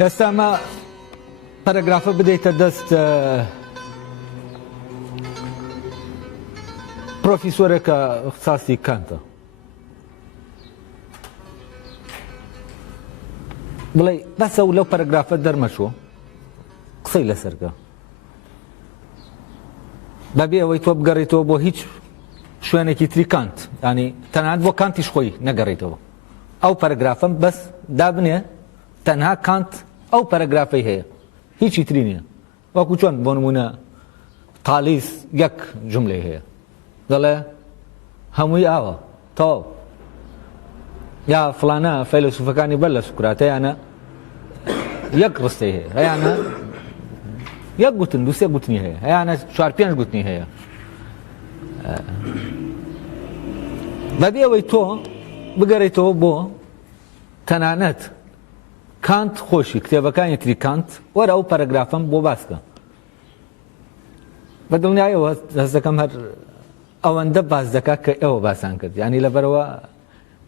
ئێستا ئەمە پەرەگرافە بدەیتە دەست پرۆفیسۆرێکە اختصاسی کانتە، بڵێ بەسە و لەو پەرەگرافە دەرمەچوە قسەی لەسەرکە بەبێ ئەوەی تۆ بگەڕێتەوە بۆ هیچ شوێنێکی تری کانت، ینی تەنانەت بۆ کانتیش خۆی نەگەڕێتەوە. ئەو پەرەگرافەم بەس دابنێ تەنها کانت ئەو پەرەگرافەی هەیە، هیچی تری نییە. وەکو چۆن بۆ نمونە تالیس یەک جملەی هەیە، دەڵێ هەمووی ئاوە تەواو، یا فڵانە فەیلسوفەکانی بەر لە سوکرات هەیەنە یەک ڕستەی هەیە، هەیەنە یەک گوتن دووسێ گوتنی هەیە، هەیەنە چوار پێنج گوتنی هەیە. بەبێ ئەوەی تۆ بگەڕێتەوە بۆ تەنانەت کانت خۆشی کتێبەکانی تری کانت، وەرە ئەو پەرەگرافەم بۆ باسکە. بە دڵنیایەوە هەست دەکەم هەر ئەوەندە باس دەکات کە ئێوە باسان کرد، ینی لەبەرەوە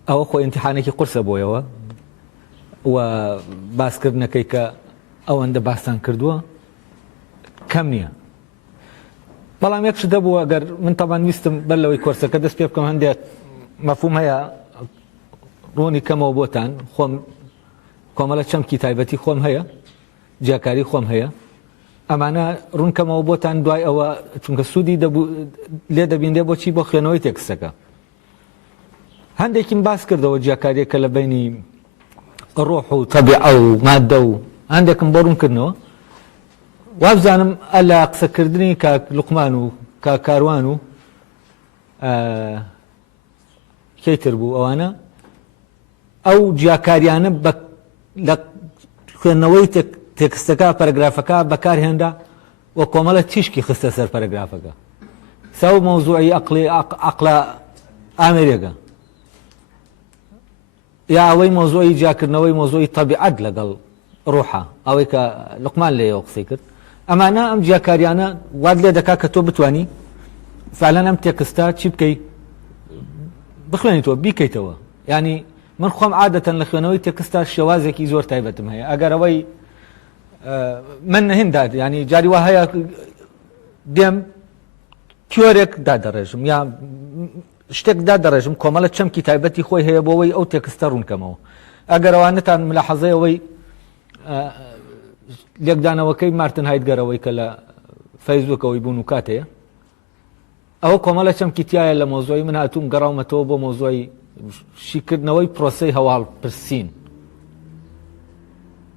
ئەوە خۆ ئیمتیحانێکی قورسە بۆیەوە و باسکردنەکەی کە ئەوەندە باسان کردووە کەم نییە. بەڵام یەکش دەبووە ئەگەر من تەبان ویستم بەر لەوەی کۆرسەکە دەست پێ بکەم هەندێک مەفهوم هەیە ڕوونی کەمەوە بۆتان، خۆم کۆمەڵە چەمکی تایبەتی خۆم هەیە، جیاکاری خۆم هەیە، ئەمانە ڕوونکەمەوە بۆتان دوای ئەوە چونکە سوودی لێ دەبیندێ بۆچی بۆ خوێنەوەی تێکستەکە. هەندێکیم باس کردەوە جیاکاریەکە لە بینی ڕۆح و تەبیعە و مادە و هەندێکم بۆ ڕوونکردنەوە. وابزانم ئەلا قسەکردنی کاک لوقمان و کاک کاروان و کەیتر بوو ئەوانە ئەو جیاکاریانە لە خوێندنەوەی تێکستەکە پەرەگرافەکە بەکارهێندا و کۆمەڵە تیشکی خستە سەر پەرەگرافەکە. سەو مەوزوعی عەقڵە ئامێرێگە، یا ئەوەی مۆزوعی جیاکردنەوەی مۆزوعی تەبیعەت لەگەڵ ڕۆحە، ئەوەی کە لوقمان لێەوە قسەی کرد. ئەمانە ئەم جیاکاریانە واد لێ دەکات کە تۆ بتوانی فعلەن ئەم تێکستە چی بکەیت، بخوێنیتەوە بیکەیتەوە. ینی من خۆم عادەتەن لە خوێنەوەی تێکستە شێوازێکی زۆر تایبەتم هەیە. ئەگەر ئەوەی من هێنداد ینی جاری وا هەیە دێم کیۆرێک دادەڕێژم یا شتێک دادەڕێژم، کۆمەڵە چەمکی تایبەتی خۆی هەیە بۆەوەی ئەو تێکستە ڕوونکەمەوە. ئەگەر ئەوانتان ملاحەزەیەوەی لێکدانەوەکەی مارتن هایدگەرەوەی کە لە فەیسبووکەوەی بوون و کاتەیە، ئەوە کۆمەڵە چەمکی تایە لە مۆزوعی من هاتووم گەڕاومەتەوە بۆ مۆزوعی شیکردنەوەی پرۆسەی هەواڵپرسین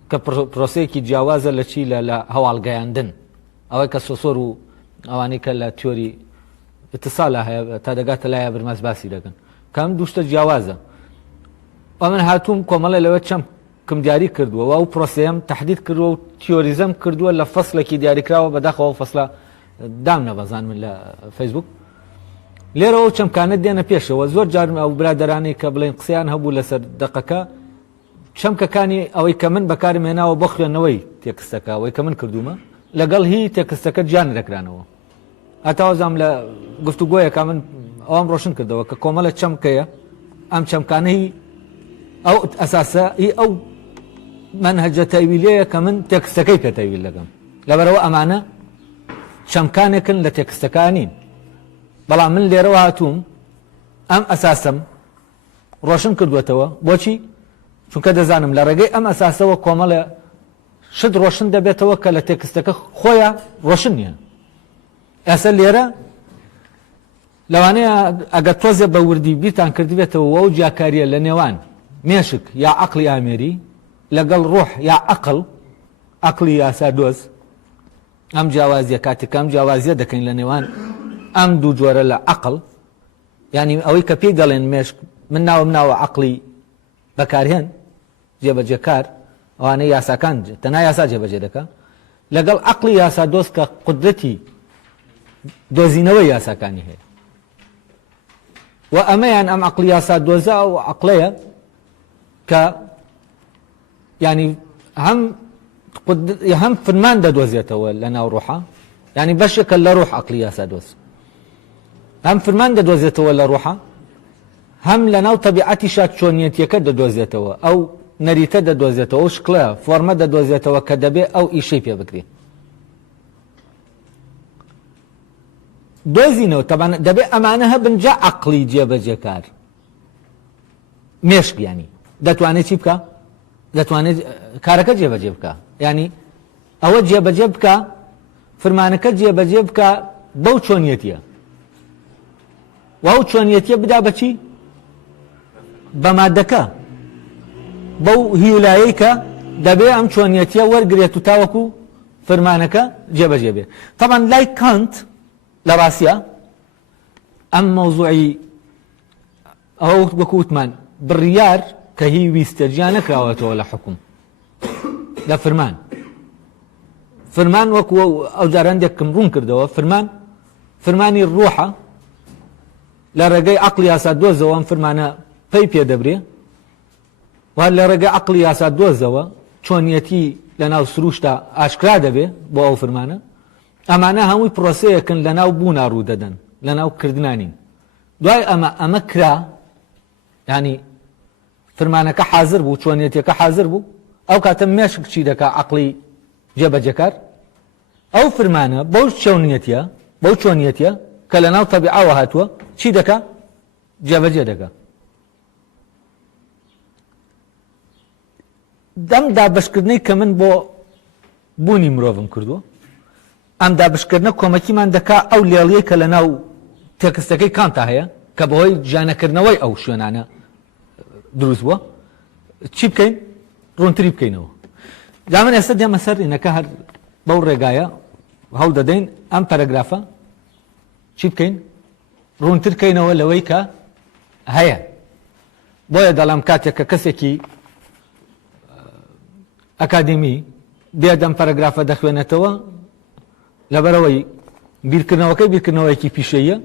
کە پرۆسەیەکی جیاوازە لە چی لە هەواڵگەیاندن، ئەوەی کە سۆسۆر و ئەوانەی کە لە تیۆری اتصالە هەیە تا دەگاتە لایە برماس باسی دەکەن کە ئەم دووشتە جیاوازە. و من هاتووم کۆمەڵە لەوە چەمکم دیاری کردووە و ئەو پرۆسەیەم تەحدید کردووە و تیۆریزەم کردووە لە فەسڵێکی دیاریکراوە بەداخەوە فەسڵە دام نەبەزان من لە فەیسبوک. لێرەوە چەمکانە دێنە پێشەوە. زۆر جار ئەو برادەرانی کە بڵێن قسەیان هەبوو لەسەر دەقەکە چەمکەکانی ئەوەی کە من بەکارم هێناوە بۆ خوێندنەوەی تێکستەکە، ئەوەی کە من کردومە لەگەڵ هی تێکستەکە جیان دەکرانەوە. هەتاوەزام لە گفتوگۆیەکە من ئەوام ڕۆشن کردەوە کە کۆمەڵە چەمکەیە، ئەم چەمکانەی ئەو ئەساسە ئەو منهەجە تەویلەیە کە من تێکستەکەی پێ تەویل دەکەم، لەبەرەوە ئەمانە چەمکانێکن لە تێکستەکانین. بەڵام من لێرەوە هاتووم ئەم ئەساسم ڕۆشن کردوێتەوە. بۆچی؟ چونکە دەزانم لە ڕێگەی ئەم ئەساسەوە کۆمەڵە شت ڕۆشن دەبێتەوە کە لە تێکستەکە خۆیان ڕۆشن نییە. ئێستا لێرە لەوانەیە ئەگەر تۆزێ بە وردی بیرتان کردبێتەوە ئەو جیاکاریە لە نێوان مێشک یا عەقڵی ئامێری لەگەڵ ڕۆح یا عەقڵی یاسا دۆز، ئەم جیاوازیە کاتێک ئەم جیاوازیە دەکەین لە نێوان ئەم دوو جۆرە لە عەقڵ، ینی ئەوەی کە پێی دەڵێن مێشک من ناوە عەقڵی بەکارهێن جێبەجێکار، ئەوانەی یاساکان تەنها یاسا جێبەجێ دەکات، لەگەڵ عەقڵی یاسا دۆز کە قودرەتی دۆزینەوەی یاساکانی هەیە. و ئەمەیان ئەم عەقڵی یاسا دۆزە و عەقڵەیە کە ینی هەم فرمان دەدۆزێتەوە لە ناو ڕۆحە، ینی بەشێکە لە ڕۆح عەقڵی یاسا دۆز، هەم فرمان دەدۆزێتەوە لە ڕۆحە، هەم لە ناو تەبیعەتی شات چۆنیەتیەکە دەدۆزێتەوە. ئەو نەریتە دەدۆزێتەوە، شکڵە فۆرمە دەدۆزێتەوە کە دەبێ ئەو ئیشەی پێ بکرێت. دۆزینەوە تەبان دەبێت ئەمانە هەبن جا عەقڵی جێبەجێکار مێشک ینی دەتوانێت چی بکە؟ دەتوانێت کارەکە جێبەجێ بکە، ینی ئەوە جێبەجێ بکە فرمانەکە جێبەجێ بکە بەو چۆنیەتیە و چۆنیەتیە بدا بەچی؟ بە مادەکە بەو هیولایەی کە دەبێ ئەم چۆنیەتیە وەرگێت و تاوەکو فرمانەکە جێبەجێ بێ. تەبان لای کانت لە ڕاستیە ئەم مەوزوعی ئەوە وەکو وتمان بڕیار کە هی ویستە جیا نەکراوەتەوە لە حکوم لە فرمان وەکو ئەو جارەندێکم ڕوون کردەوە فرمانی ڕوحە لە ڕێگەی عەقڵی یاسا دۆزەوە ئەم فرمانە پێی پێ دەبرێ و لە ڕێگەی عەقڵی یاسا دۆزەوە چۆنیەتی لە ناو سروشتا ئاشکرا دەبێ بۆ ئەو فرمانە. ئەمانە هەمووی پرۆسەیەکن لە ناو بوونا ڕوو دەدەن لە ناو کردنانین. دوای ئەمە کرا ینی فرمانەکە حازر بوو چۆنیەتەکە حازر بوو ئەو کاتە مێشک چی دەکا عەقڵی جێبەجێکار ئەو فرمانە بەو چۆنیەتیە کە لە ناو تەبیعەوە هاتووە چی دەکا؟ جێبەجێ دەکا. دەم دابشکردنەی کە من بۆ بوونی مرۆڤم کردووە ئەم دابشکردنە کۆمەکیمان دەکا ئەو لێڵیەی کە لە ناو تێکستەکەی کانتا هەیە کە بەهۆی جانەکردنەوەی ئەو شوێنانە دروست بووە چی بکەین؟ ڕوونتری بکەینەوە. جا من ئێستا دێمە سەر ئینەکە هەر بەو ڕێگایە هەوڵ دەدەین ئەم پەرەگرافە چی بکەین؟ ڕوونتر بکەینەوە لەوەی کە هەیە. بۆیە دەڵام کاتێک کە کەسێکی ئەکادمی بێدەم پەرەگرافە دەخوێنێتەوە لەبەرەوەی بیرکردنەوەیەکی پیشەیە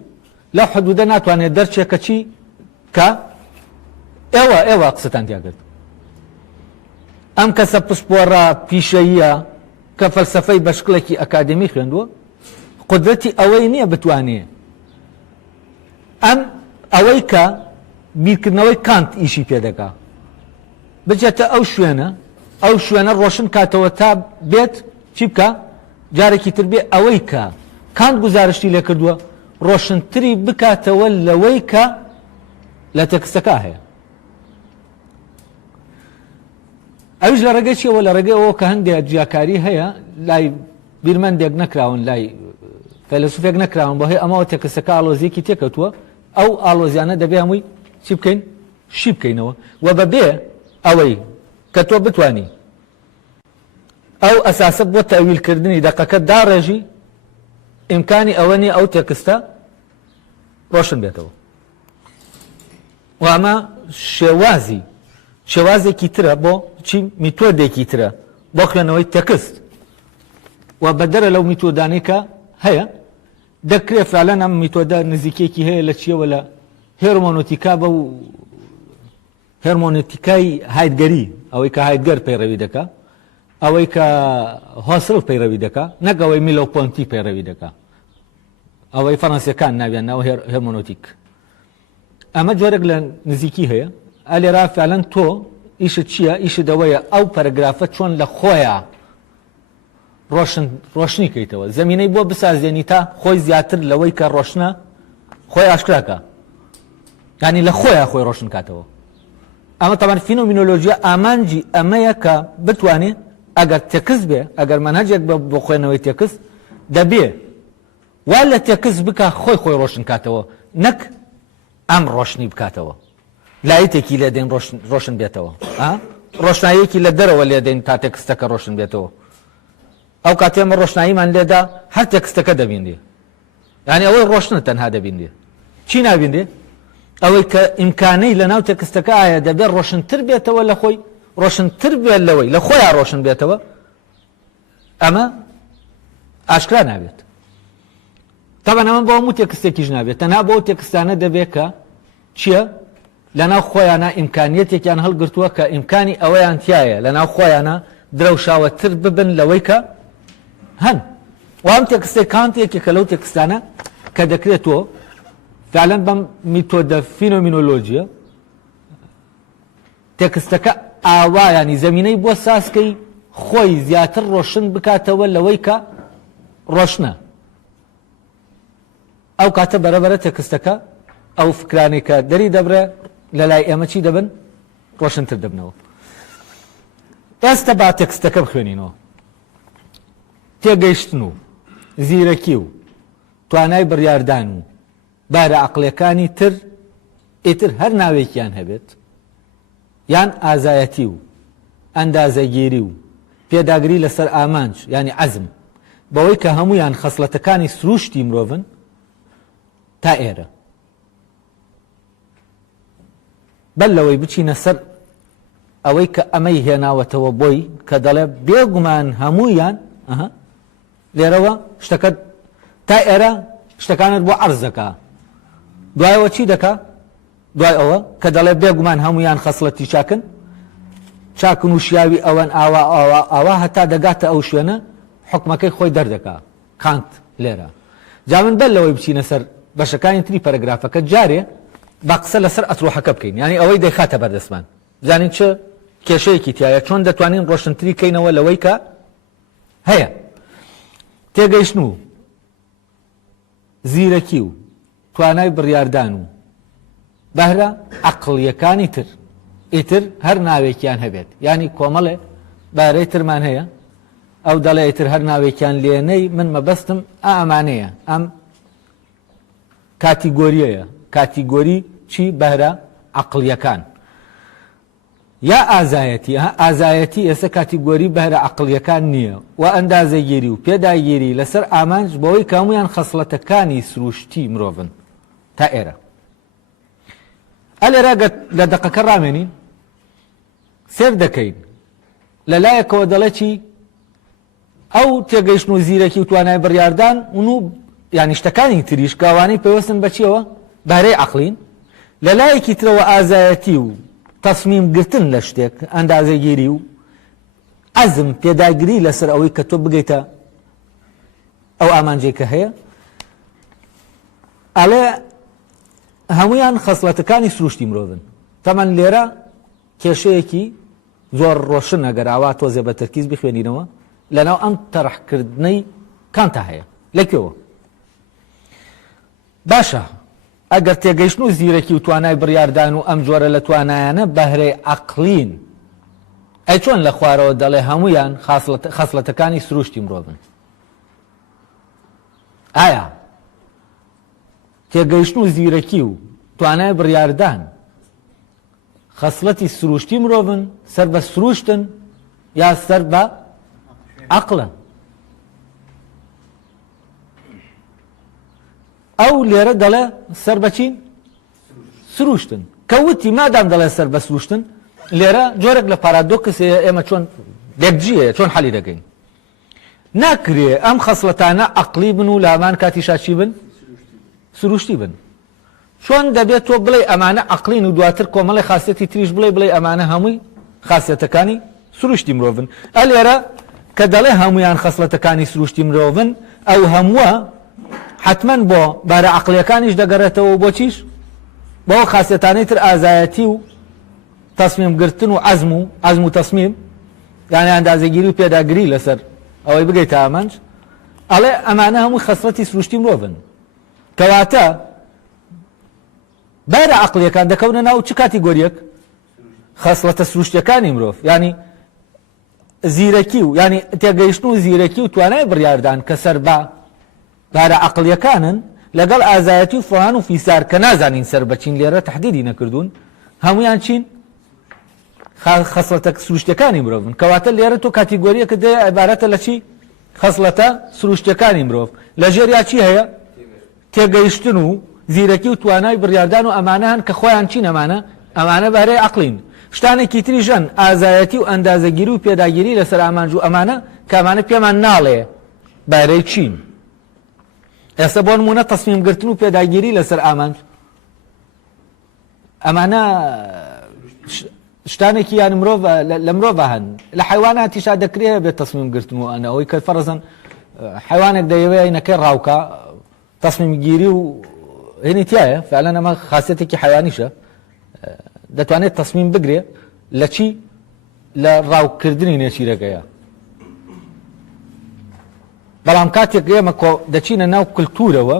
لە حدودە ناتوانێت دەرچێکە چی کە ئێوە قسەتان تیاگرت. ئەم کەسە پشپۆڕە پیشەیە کە فەلسەفەی بە شکڵێکی ئەکادمی خوێندووە قودرەتی ئەوەی نییە بتوانێ ئەوەی کە بیرکردنەوەی کانت ئیشی پێدەکا بچێتە ئەو شوێنە ڕۆشن کاتەوە تا بێت چی بکە؟ جارێکی تر بێ ئەوەی کە کانت گزارشتی لێ کردووە ڕۆشنتری بکاتەوە لەوەی کە لە تێکستەکە هەیە. ئەوش لە ڕێگەی چیەوە؟ لە ڕێگەی ئەوە کە هەندێک جیاکاری هەیە لای بیرمەندێک نەکراون لای فەیلسوفێک نەکراون بەهۆی ئەمەوە تێکستەکە ئاڵۆزیەکی تێکەوتووە ئەو ئاڵۆزیانە دەبێ هەمووی چی بکەین؟ شی بکەینەوە و بەبێ ئەوەی کە تۆ بتوانی ئەو ئەساسە بۆ تەویلکردنی دەقەکە داڕێژی ئیمکانی ئەوە نیە ئەو تێکستە ڕۆشن بێتەوە. و ئەمە شێوازێکی ترە بۆ چی؟ میتۆدێکی ترە بۆ خوێنەوەی تێکست و بەدەرە لەو میتۆدانەی کە هەیە دەکرێت فعلەن ئەم میتۆدە نزیکێکی هەیە لە چیەوە لە هێرمۆنۆتیکا بە و هێرمۆنۆتیکای هایدگەری ئەوەی کە هایدگەر پەیڕەوی دەکا ئەوەی کە هۆسڵ پەیڕەوی دەکا نەک ئەوەی میلۆ پۆنتی پەیڕەوی دەکا ئەوەی فەڕەنسیەکان ناویان ناو هێرمۆنۆتیک. ئەمە جۆرێک لە نزیکی هەیە ئەلێرا فعلەن تۆ ئیشت چییە؟ ئیشت ئەوەیە ئەو پەرەگرافە چۆن لە خۆیە ڕۆشنی کەیتەوە زەمینەی بۆ بسازێنی تا خۆی زیاتر لەوەی کە ڕۆشنە خۆی ئاشکراکە ینی لە خۆی ڕۆشن کاتەوە. ئەمە تەمان فینۆمینۆلۆژیا ئامانجی ئەمەیە کە بتوانێت ئەگەر تێکست بێ ئەگەر مەنهەجێک بۆ خوێنەوەی تێکست دەبێ وا لە تێکست بکە خۆی ڕۆشن کاتەوە نەک ئەم ڕۆشنی بکاتەوە لایەتێکی لێ دێن ڕۆشن بێتەوە ڕۆشنایەکی لە دەرەوە لێ دێن تا تێکستەکە ڕۆشن بێتەوە. ئەو کاتێ ئەمە ڕۆشناییمان لێدا هەر تێکستەکە دەبیندێ یعنی ئەوەی ڕۆشنە تەنها دەبیندێ چی نابیندێ؟ ئەوەی کە ئیمکانەی لە ناو تێکستەکە ئایا دەبێت ڕۆشنتر بێتەوە لە خۆی ڕۆشنتر بێت لەوەی لە خۆیان ڕۆشن بێتەوە ئەمە ئاشکرا نابێت. تەبەن ئەمە بۆ هەموو تێکستێکیش نابێت تەنها بۆ تێکستانە دەبێت کە چییە؟ لە ناو خۆیانە ئیمکانیەتێکیان هەڵگرتووە کە ئیمکانی ئەوەیان تایە لە ناو خۆیانە درەوشاوەتر ببن لەوەی کە هەن وام تێکستێک کانتێکی کە لەو تێکستانە کە دەکرێتەوە فعلەن بەم میتۆدە فینۆمینۆلۆژیە تێکستەکە ئاوایانی زەمینەی بۆ ساسکەی خۆی زیاتر ڕۆشن بکاتەوە لەوەی کە ڕۆشنە. ئەو کاتە بەرەبەرە تێکستەکە ئەو فکرانێک کە دەری دەبرێ لە لای ئێمە چی دەبن؟ ڕۆشنتر دەبنەوە. ئێستا با تێکستەکە بخوێنینەوە. تێگەیشتن و زیرەکی و توانای بڕیاردان و بارە عەقڵیەکانی تر ئیتر هەر ناوێکیان هەبێت، یان ئازایەتی و ئەندازەگیری و پێداگری لەسەر ئامانج ینی عەزم بەوەی کە هەمویان خەسڵەتەکانی سروشتی مرۆڤن تا ئێرە. بەل لەوەی بچینە سەر ئەوەی کە ئەمەی هێناوەتەوە بۆی کە دەڵێ بێگومان هەمویان لێرەوە شتەکە تا ئێرە شتەکانت بۆ عەرزەکە. دوایەوە چی دەکا؟ دوای ئەوە کە دەڵێ بێگومان هەمویان خەسڵەتی چاکن، چاکن و شیاوی ئەوەن ئاوا هەتا دەگاتە ئەو شوێنە حکمەکەی خۆی دەردەکا. کانت لێرە جا من بەل لەوەی بچینە سەر بەشەکانی تری پەرەگرافەکە جارێ با قسە لەسەر ئەترۆحەکە بکەین، ینی ئەوەی دەیخاتە بەردەستمان بزانین چه کێشەیەکی تایە، چۆن دەتوانین ڕۆشنتری کەینەوە لەوەی کە هەیە. تێگەیشتن و زیرەکی و توانای بڕیاردان و بەهرە عەقڵیەکانی تر ئیتر هەر ناوێکیان هەبێت، ینی کۆمەڵێ بارەی ترمان هەیە ئەو دەڵێ ئیتر هەر ناوێکیان لێنەی من مەبەستم ئەمانەیە، ئەم کاتیگۆریەیە. کاتیگۆری چی؟ بەهرە عەقڵیەکان یا ئازایەتی. ئازایەتی ئێستا کاتیگۆری بەهرە عەقڵیەکان نییە و ئەندازەگیری و پێداگیری لەسەر ئامانج بەوەی کە هەمویان خەسڵەتەکانی سروشتی مرۆڤن تا ئێرە. ئەلێرە لە دەقەکە ڕامێنین سێر دەکەین لەلایەکەوە دەڵێ چی؟ ئەو تێگەیشتن و زیرەکی و توانای بڕیاردان و ینی شتەکانی تریش کاوانەی پێوەستن بە چیەوە؟ بارەی عەقڵین. لەلایەکی ترەوە ئازایەتی و تەسمیم گرتن لە شتێک، ئەندازەگیری و عەزم پێداگری لەسەر ئەوەی کە تۆ بگەیتە ئەو ئامانجەی کە هەیە. ئەڵێ هەمویان خەسڵەتەکانی سروشتی مرۆڤن. تەمەن لێرە کێشەیەکی زۆر ڕۆشن ئەگەر ئاوا تۆزێ بە تەرکیز بخوێنینەوە لەناو ئەم تەڕەحکردنەی کانتە هەیە. لەکوێوە؟ باشە ئەگەر تێگەیشتن و زیرەکی و توانای بڕیاردان و ئەم جۆرە لە توانایانە بەهرەی عەقڵین، ئەی چۆن لە خوارەوە دەڵێ هەمویان خەسڵەتەکانی سروشتی مرۆڤن؟ ئایا تێگەیشتن و زیرەکی و توانای بڕیاردان خەسڵەتی سروشتی مرۆڤن، سەر بە سروشتن یا سەر بە عەقڵن؟ ئەو لێرە دەڵێ سەر بەچین؟ سروشتن. کەوتی مادام دەڵێ سەر بە سروشتن، لێرە جۆرێک لە پارادۆکسەیە ئێمە چۆن دێکجیە چۆن حەلی دەکەین. ناکرێ ئەم خەسڵەتانە عەقڵی بن و لە هەمان کاتیشا چی بن؟ سروشتی بن. چۆن دەبێت تۆ بڵێ ئەمانە عەقڵین و دواتر کۆمەڵی خاسیەتی تریش بڵێ ئەمانە هەمووی خاسیەتەکانی سروشتی مرۆڤن؟ ئەلێرە کە دەڵێ هەمویان خەسڵەتەکانی سروشتی مرۆڤن، ئەو هەمووە حتمەن بۆ بارە عەقڵیەکانیش دەگەڕێتەوە بۆ چیش؟ بۆ خاسیەتانەی تر ئازایەتی و تەسمیم گرتن و عەزم و تەسمیم، یعنی ئەندازەگیری و پێداگری لەسەر ئەوەی بگەیتە ئامانج. ئەڵێ ئەمانە هەمووی خەسڵەتی سروشتی مرۆڤن. کەواتە بارە عەقڵیەکان دەکەونە ناو چ کاتیگۆریەک؟ خەسڵەتە سروشتیەکانی مرۆڤ، ینی زیرەکی و ینی تێگەیشتن و زیرەکی و توانای بڕیاردان کە سەر بە بارە عەقڵیەکانن لەگەڵ ئازایەتی و فڵان و فیسار کە نازانین سەر بەچین لێرە تەحدیدی نەکردوون، هەمویان چین؟ خەسڵەتە سروشتیەکانی مرۆڤن. کەواتە لێرە تۆ کاتیگۆریەکە دێ عیبارەتە لە چی؟ خەسڵەتە سروشتیەکانی مرۆڤ. لە ژێریا چی هەیە؟ تێگەیشتن و زیرەکی و توانای بڕیاردان و ئەمانە هەن کە خۆیان چین؟ ئەمانە بارەی عەقڵین. شتانێکی تریژەن ئازایەتی و ئەندازەگیری و پێداگیری لەسەر ئامانج و ئەمانە کە ئەمانە پێمان ناڵێ بارەی چین. ئێستا بۆ نمونە تەسمیم گرتن و پێداگیری لەسەر ئامانج، ئەمانە شتانێکی یان لە مرۆڤ هەن. لە حیواناتیشا دەکرێت بێت تەسمیم گرتن و ئەوەی کە فەرزەن حیوانێک دەیەوێت عینەکەی ڕاوکە تەسمیم گیری و هێنی تایە، فعلەن ئەمە خاسیەتێکی حیوانیشە، دەتوانێت تەسمیم بگرێت لە چی؟ لە ڕاوکردنی نێچیرەکەیە. بەڵام کاتێک ئێمە دەچینە ناو کللتورەوە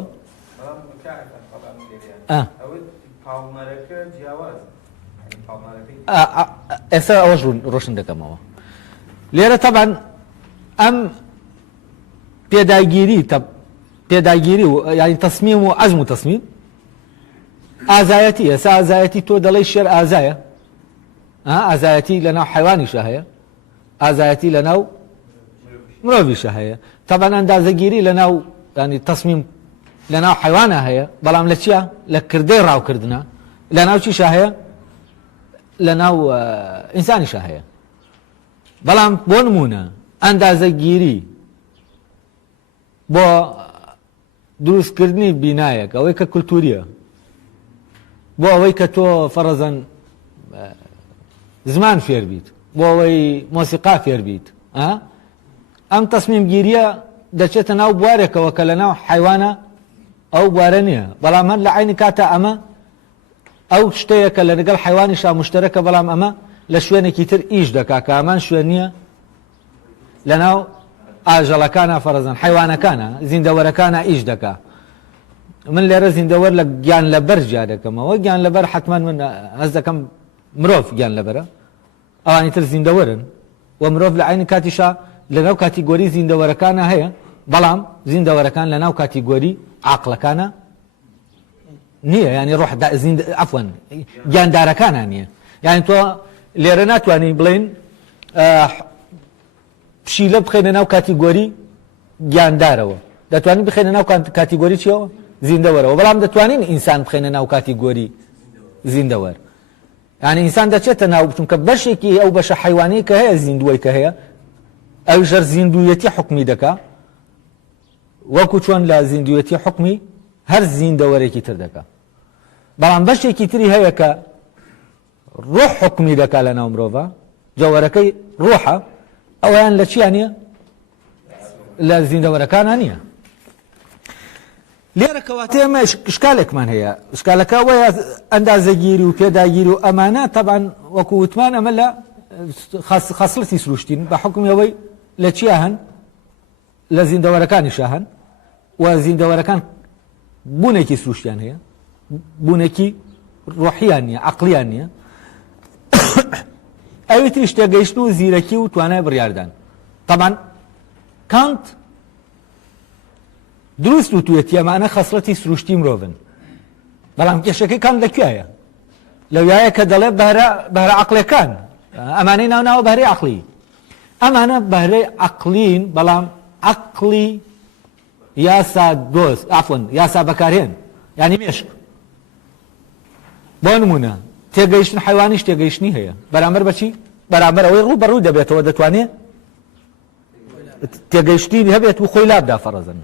ئێستا ئەوەش ڕۆشن دەکەمەوە. لێرە تەبەن ئەم پێداگیری و ینی تەسمیم و عەزم و تەسمیم ئازایەتی. ئێستا ئازایەتی تۆ دەڵێی شێر ئازایە، ئازایەتی لە ناو حیوانیشە هەیە، ئازایەتی لە ناو مرۆڤیشە هەیە. تەبەن ئەندازەگیری لە ناو ینی تەسمیم لە ناو حیوانە هەیە، بەڵام لە چیە؟ لە کردەی ڕاوکردنە لە ناو چیشە هەیە؟ لە ناو ئینسانیشە هەیە. بەڵام بۆ نمونە ئەندازەگیری بۆ دروستکردنی بینایەک ئەوەی کە کولتوریە، بۆ ئەوەی کە تۆ فەرەزەن زمان فێر بیت، بۆ ئەوەی مۆسیقا فێر بیت، ئەم تەسمیم گیریە دەچێتە ناو بوارێکەوە کە لە ناو حیوانە ئەو بوارە نییە. بەڵام هەر لە عینی کاتە ئەمە ئەو شتەیە کە لە لەگەڵ حیوانیشا مشتەرەکە، بەڵام ئەمە لە شوێنێکی تر ئیش دەکا کە ئەمان شوێن نییە لە ناو ئاژەڵەکانە فەرەزەن حیوانەکانە زیندەوەرەکانە ئیش دەکا. من لێرە زیندەوەر لە گیان لەبەر جا دەکەمەوە. گیان لەبەر حتمما من هەست دەکەم مرۆڤ گیان لەبەرە، ئەوانی تر زیندەوەرن و مرۆڤ لە عینی کاتیشا لە ناو کاتیگۆری زیندەوەرەکانە هەیە، بەڵام زیندەوەرەکان لە ناو کاتیگۆری عاقلەکانە نییە، ینی ڕۆح عەفوەن گیاندارەکانە نییە. یعنی تۆ لێرە ناتوانانی بڵێن پشیلە بخێنە ناو کاتیگۆری گیاندارەوە، دەتوانین بخێنە ناو کاتیگۆری چیەوە؟ زیندەوەرەوە. بەڵام دەتوانین ئینسان بخێنە ناو کاتیگۆری زیندەوەر. یعنی ئینسان دەچێتە ناو، چونکە بەشێکی ئەو بەشە حیوانی کە هەیە زیندوەی کە هەیە ئەو ژەر زیندویەتی حکمی دەکا، وەکو چۆن لە زیندویەتی حکمی هەر زیندەوەرێکی تر دەکا. بەڵام بەشێکی تری هەیە کە ڕۆح حکمی دەکا لە ناو مرۆڤە، جەوەرەکەی ڕۆحە، ئەویان لە چیان نییە؟ لە زیندەوەرەکانە نییە. لێرە کەواتە ئێمە شکالێکمان هەیە. شکالەکە وایە ئەندازەگیری و پێداگیری و ئەمانە تەبەن وەکو وتمان ئەمە لە خاصڵەتی سروشتین بە حکمی ئەوەی لە چیا هەن؟ لە زیندەوەرەکانیشە هەن و زیندەوەرەکان بوونێکی سروشتیان هەیە، بوونێکی ڕۆحیان نییە، عەقلیان نییە. ئەوێتی شتێگەیشتن و زیرەکی و توانای بڕیاردان. تەبەن کانت دروست و توێتی ئەمانە خەسڵەتی سروشتی مرۆڤن، بەڵام کێشەکەی کام لەکوێیە؟ لەوایە کە دەڵێ بەهرە عەقلەکان، ئەمانەی ناوناوە بەهرەی عەقلی. ئەمانە بەهرەی عەقلین، بەڵام عەقلی یاسا دۆست عەفوەن یاسا بەکارهێن، یعنی مێشک. بۆ نمونە تێگەیشتن حیوانیش تێگەیشتنی هەیە، بەرامبەر بەچی؟ بەرامبەر ئەوەی ڕوو بەڕووی دەبێتەوە دەتوانێت تێگەیشتنی هەبێت و خۆی لابدا فەرەزەن.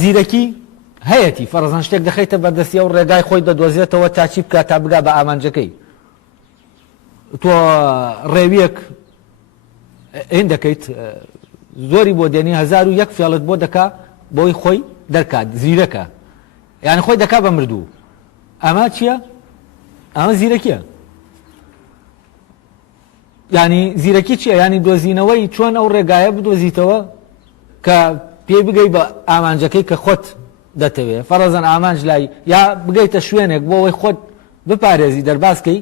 زیرەکی هەیەی فەرەزەن شتێک دەخەیتە بەردەستی و ڕێگای خۆی دەدۆزێتەوە تا چی بکات تا بگا بە ئامانجەکەی. تۆ ڕێویەک هێن دەکەیت زۆری بۆ دێنی 1001 فێڵت بۆ دەکا بۆی خۆی دەرکات، زیرەکە یعنی خۆی دەکا بە مردوو. ئەمە چییە؟ ئەمە زیرەکیە. ینی زیرەکی چییە؟ ینی دۆزینەوەی چۆن ئەو ڕێگایە بدۆزیتەوە کە پێی بگەی بە ئامانجەکەی کە خۆت دەتەوێت. فەرەزەن ئامانج لای یا بگەیتە شوێنێک بۆ ئەوەی خۆت بپارێزی دەرباسکەی،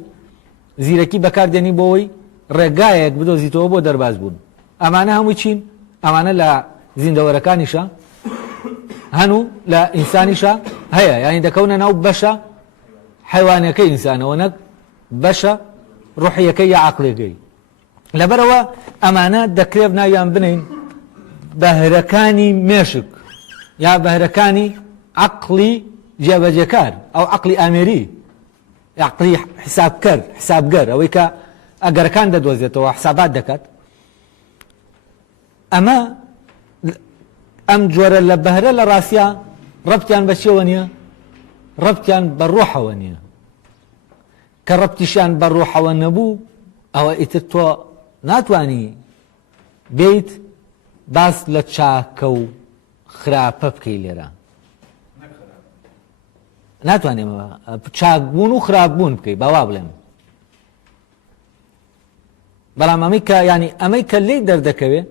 زیرەکی بەکاردێنی بۆ ئەوەی ڕێگایەک بدۆزیتەوە بۆ دەرباز بوون. ئەمانە هەمووی چین؟ ئەمانە لە زیندەوەرەکانیشە هەنوو لە ئینسانیشە هەیە، ینی دەکەونە ناو بەشە حیوانەکەی ئینسانەوە، نەک بەشە ڕوحیەکەی یا عەقلەکەی. لەبەرەوە ئەمانە دەکرێت ناویان بنین بەهرەکانی مێشک یا بەهرەکانی عەقلی جێبەجێکار، ئەو عەقلی ئامێری، عەقلی حسابگەر، ئەوەی کە ئەگەرەکان دەدۆزێتەوە حسابات دەکات. ئەمە ئەم جۆرە لە بەهرە لە ڕاستیە ڕەبتیان بە چێوە نییە؟ ڕەبتیان بە ڕۆحەوە نییە. کە ڕەبتیشیان بە ڕۆحەوە نەبوو، ئەوە ئیتر تۆ ناتوانی بیت باس لە چاکە و خراپە بکەی. لێرە ناتوانێمەوە چاکبوون و خراپبوون بکەی، باوا بڵێم. بەڵام ئەمەی کە ینی ئەمەی کە لێی دەردەکەوێ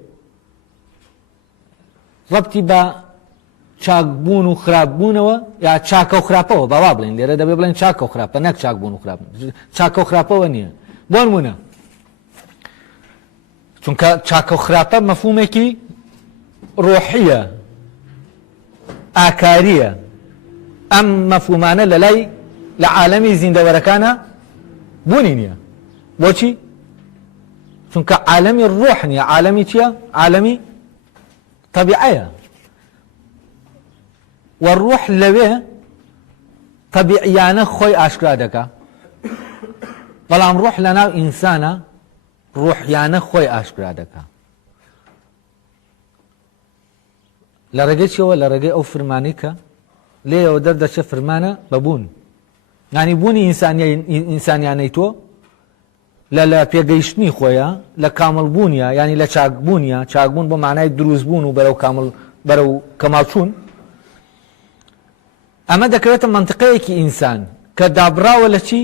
ڕەبتی بە چاکبوون و خراپبوونەوە یا چاکە و خراپەوە باوا بڵێن لێرە دەبێ بڵێن چاکە و خراپە نەک چاکبوون و خراپ چاکە و خراپەوە نییە بۆ نمونە چونکە چاکە و خراپە مەفهومێکی ڕۆحیە ئاکاریە ئەم مەفهومانە لە لای لە عالەمی زیندەوەرەکانە بوونی نییە بۆچی؟ چونکە عالەمی ڕۆح نییە عالەمی چییە؟ عالەمی طەبیعەیە والروح لەوێ طەبیعیانە خۆی ئاشکرا دەکا بەڵام ڕۆح لەناو ئینسانە ڕۆحیانە خۆی ئاشکرا دەکا لە ڕێگەی چیەوە لە ڕێگەی ئەو فرمانی کە لێەوە دەردەچێ فرمانە بەبوون یعنی بوونی ئینسانیانەی تۆ لە پێگەیشتنی خۆیە لە کامڵبوونیە ینی لە چاکبوونیە چاکبوون بۆ معنای دروستبوون و بەرەو کەماڵچوون ئەمە دەکەوێتە منطقەیەکی ئینسان کە دابراوە لە چی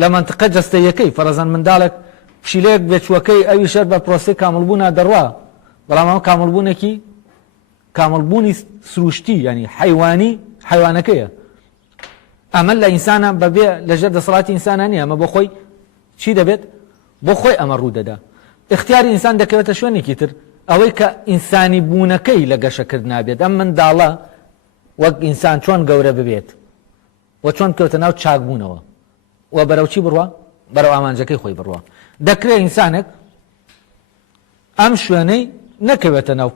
لە منطقە جەستەیەکەی فەرەزەن منداڵێک پشیلەیەک بێچووەکەی ئەوی شەر بە پرۆسی کامڵبوونا دەڕوا بەڵام ئەمە کامڵبوونێکی کامڵبوونی سروشتی ینی حیوانی حیوانەکەیە ئەمە لە ئینسانە بەبێ لەژێر دەسەڵاتی ئینسانە نییە ئەمە بۆ خۆی چی دەبێت بۆ خۆی ئەمە ڕوو دەدا اختیاری ئینسان دەکەوێتە شوێنێکی تر ئەوەی کە ئینسانی بوونەکەی لە گەشەکرد نابێت ئەم منداڵە وەک ئینسان چۆن گەورە ببێت و چۆن کەوتە ناو چاکبوونەوە و بەرەو چی بڕوە بەرەو ئامانجەکەی خۆی بڕوە دەکرێت ئینسانێک ئەم شوێنەی نەکەوێتە ناو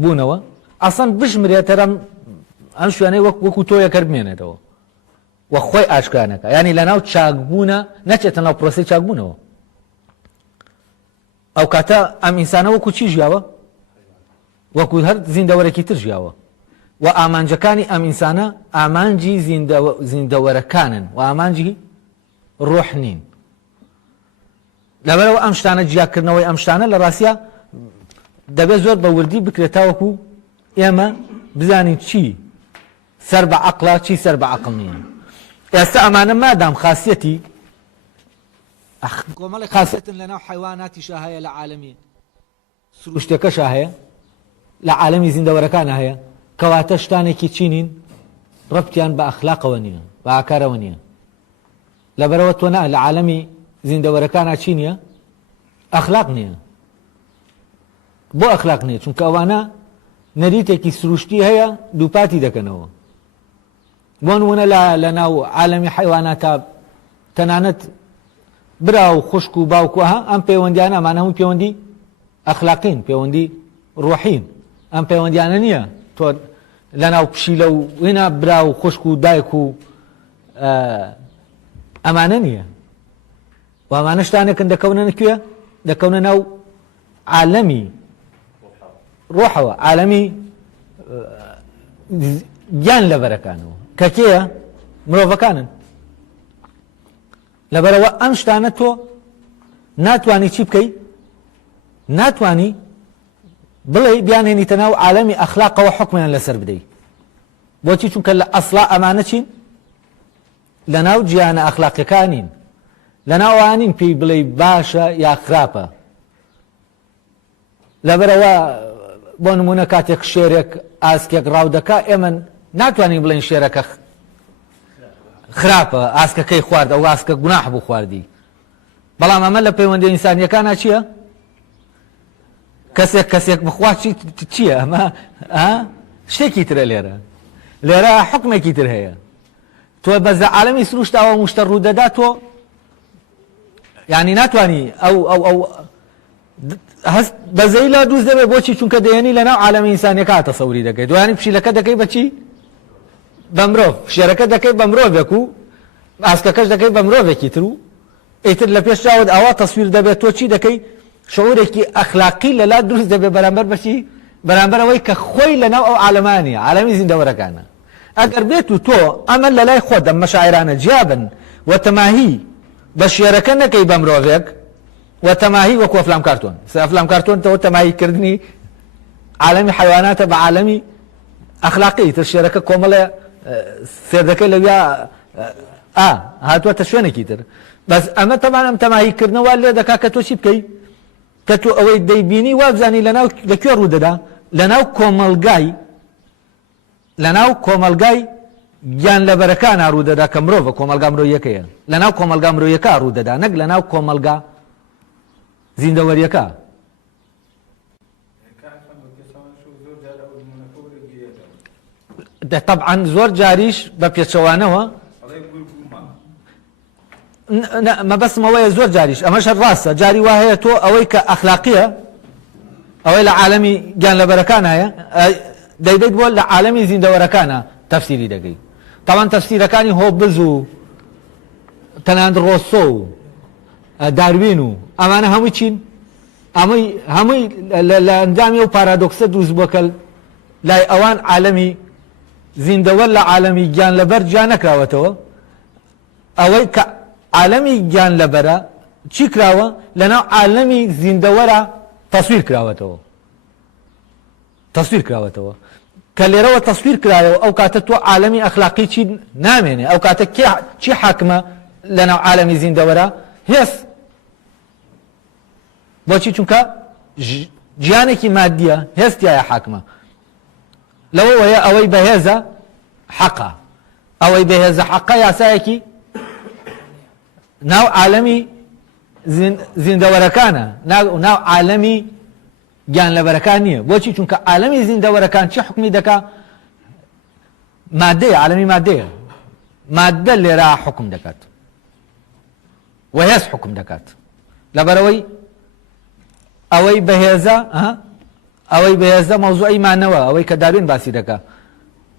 بوونەوە ئەسەن بژمرێتەرە ئەم شوێنەی وەکو تۆ یەکەر بمێنێتەوە و خۆی ئاشکرانەکە ینی لە ناو چاکبوونە نەچێتە ناو پرۆسی چاکبوونەوە ئەو کاتە ئەم ئینسانە وەکو چی ژیاوە وەکو هەر زیندەوەرەکی تر ژیاوە و ئامانجەکانی ئەم ئینسانە ئامانجی زیندەوەرەکانن و ئامانجی ڕۆح نین لەبەرەوە ئەم شتانە جیاکردنەوەی ئەم شتانە لە ڕاستیە دەبێت زۆر بە وردی بکرێتاوەکو ئێمە بزانین چی سەر بە عەقڵە چی سەر بە عەقڵ نییە ئێستا ئەمانە مادام خاسیەتی کۆمەڵی خاسیەتن لەناو حیواناتیشە هەیە لە عالەمی سروشتەکەشە هەیە لە عالەمی زیندەوەرەکانە هەیە کەواتە شتانێکی چینین ڕەبتیان بە ئەخلاقەوە نییە بە ئاکارەوە نییە لەبەرەوە تۆ لە عالەمی زیندەوەرەکانە چی نییە ئەخلاق نییە بۆ ئەخلاق نییە چونکە ئەوانە نەریتێکی سروشتی هەیە دووپاتی دەکەنەوە بۆ نمونە لە ناو عالەمی حیواناتە تەنانەت برا و خوشک و باوکوها ئەم پەیوەندیانە ئەمانە هەمووی پەیوەندی ئەخلاقین پەیوەندی ڕۆحین ئەم پەیوەندیانە نییە تۆ لە ناو پشیلە و وێنە برا و خوشک و دایک و ئەمانە نییە و ئەمانە شتانێکن دەکەونە نەکوێ دەکەونە ناو عالەمی ڕۆحەوە عالەمی گیان لەبەرەکانەوە کە کێیە مرۆڤەکانن لەبەرەوە ئەم شتانە تۆ ناتوانی چی بکەی ناتوانی بڵێ بیانێنیتە ناو عالەمی ئەخلاقەوە حکمیان لەسەر بدەیت بۆچی چونکە لە ئەسڵا ئەمانە چین لە ناو جیانە ئەخلاقیەکانین لە ناو ئەوانین پێی بڵێ باشە یا خراپە لەبەرەوە بۆ نمونە کاتێک شێرێک ئاسکێک ڕاو دەکا ئێمە ناتوانین بڵێن شێرەکە خراپە ئاسکەکەی خوارد ئەو ئاسکە گوناح بوو خواردی بەڵام ئەمە لە پەیوەندی ئینسانیەکانە چییە کەسێک بخوا چییە ئەمە شتێکی ترە لێرە حکمێکی تر هەیە تۆ بەزە عالەمی سروشتاوە موشتە ڕوودەدا تۆ یعنی ناتوانی ئەو هەست بەزەی لا دووست دەبێت بۆچی چونکە دێنی لەناو عالەمی ئینسانیەکە تەسەوری دەکەیت دوایانی پشیلەکە دەکەی بەچی بە مرۆڤ شێرەکە دەکەی بە مرۆڤێک و ئاسکەکەش دەکەی بە مرۆڤێکی تر و ئیتر لە پێش چاوت ئەوە تەسویر دەبێت تۆ چی دەکەی شعورێکی ئەخلاقی لەلا دروست دەبێت بەرامبەر بەچی بەرامبەر ئەوەی کە خۆی لەناو ئەو عالەمانیە عالەمی زیندەوەرەکانە ئەگەر بێت و تۆ ئەمە لە لای خۆت ئەم مەشاعرانە جیابن و تەماهی بە شێرەکە نەکەی بە مرۆڤێک و تەماهی وەکو ئەفلام کارتۆن ئەفلام کارتۆن تەوە تەماهیکردنی عالەمی حیواناتە بە عالەمی ئەخلاقی تر شێرەکە کۆمەڵێ سێردەکەی لەویا هاتووەتە شوێنێکی تر بەس ئەمە تەمان ئەم تەماهیکردنەوە لێ دەکا کە تۆ چی بکەیت کە تۆ ئەوەی دەیبینی وابزانی لەکوێ ڕوودەدا لەناو کۆمەلگای گیان لەبەرەکانە ڕوودەدا کە مرۆڤە کۆمەلگا مرۆییەکەیە لەناو کۆمەلگا مرۆییەکە ڕوودەدا نەک لەناو کۆمەلگا زیندەوەریەکە طبعا زۆر جاریش بە پێچەوانەوە مەبەستمەوەیە زۆر جاریش ئەمەش ڕاستە جاری وایە تۆ ئەوەی کە ئەخلاقیە ئەوەی لە عالەمی گیان لەبەرەکان هەیە دەیدەیت بۆ لە عالەمی زیندەوەرەکانە تەفسیری دەگەی تاوان تەفسیرەکانی هۆبز و تەناند ڕۆسۆ و داروین و ئەمانە هەمووی چین هەمووی لە ئەنجامی و پارادۆکسە دروست بووە کە لای ئەوان عالەمی زیندەوەر لە عالەمی گیان لەبەر جا نەکراوەتەوە ئەوەی کە عالەمی گیان لەبەرە چی کراوە لەناو عالەمی زیندەوەرە تەسویر کراوەتەوە کە لێرەوە تەسویر کرایەوە ئەو کاتە تۆ عالەمی ئەخلاقی چی نامێنێ ئەو کاتە چی حاکمە لەناو عالەمی زیندەوەرە هێز بۆچی چونکە گیانێکی مادیە هێستایە حاکمە لەوە وەیە ئەوەی بەهێزە حەقە ئەوەی بەهێزە حەقە یاسایەکی ناو عالەمی زیندەوەرەکانە ناو عالەمی گیان لەبەرەکان نییە بۆچی چونکە عالەمی زیندەوەرەکان چی حکمی دەکا مادەیە عالەمی مادەیە مادە لێرە حکم دەکات وهێز حکم دەکات لەبەرەوەی ئەوەی بەهێزە مەوزوعی مانەوە ئەوەی کە داروین باسی دەکا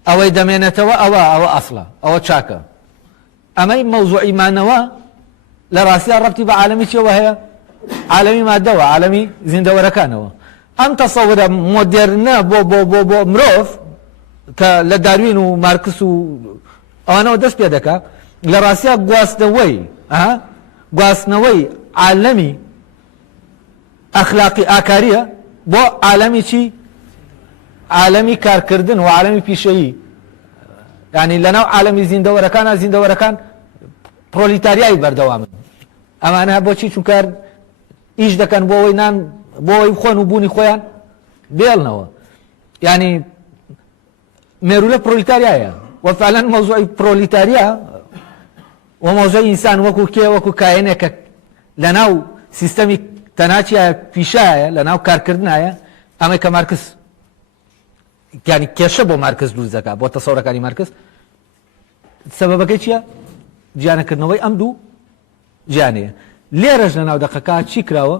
ئەوەی دەمێنێتەوە ئەوە ئەسڵە ئەوە چاکە ئەمەی مەوزوعی مانەوە لە ڕاستیە ڕەبتی بە عالەمی چێوە هەیە عالەمی مادەوە عالەمی زیندەوەرەکانەوە ئەم تەسەورە مۆدێرنە بۆ مرۆڤ کە لە داروین و مارکس و ئەوانەوە دەست پێ دەکا لە ڕاستیە گواستنەوەی عالەمی ئەخلاقی ئاکاریە بۆ عالەمی چی عالەمی کارکردن و عالەمی پیشەیی یعنی لەناو عالەمی زیندەوەرەکان پرۆلیتاریایی بەردەوامن ئەمانە بۆچی چونکە ئیش دەکەن بۆ ئەوەی نان بۆ ئەوەی خۆن و بوونی خۆیان بێڵنەوە یعنی مێرولە پرۆلیتاریایە وەفعلا مەوزوعی پرۆلیتاریا و مەوزوعی ئینسان وەکو کایەنێکە لەناو سیستەمی تەناچیە پیشایە لەناو کارکردنایە ئەمەی کە مارکس یعنی کێشە بۆ مارکس دروست دەکات بۆ تەسەورەکانی مارکس سەبەبەکەی چییە گیانەکردنەوەی ئەم دوو گیانەیە لێرەش لەناو دەقەکە چی کراوە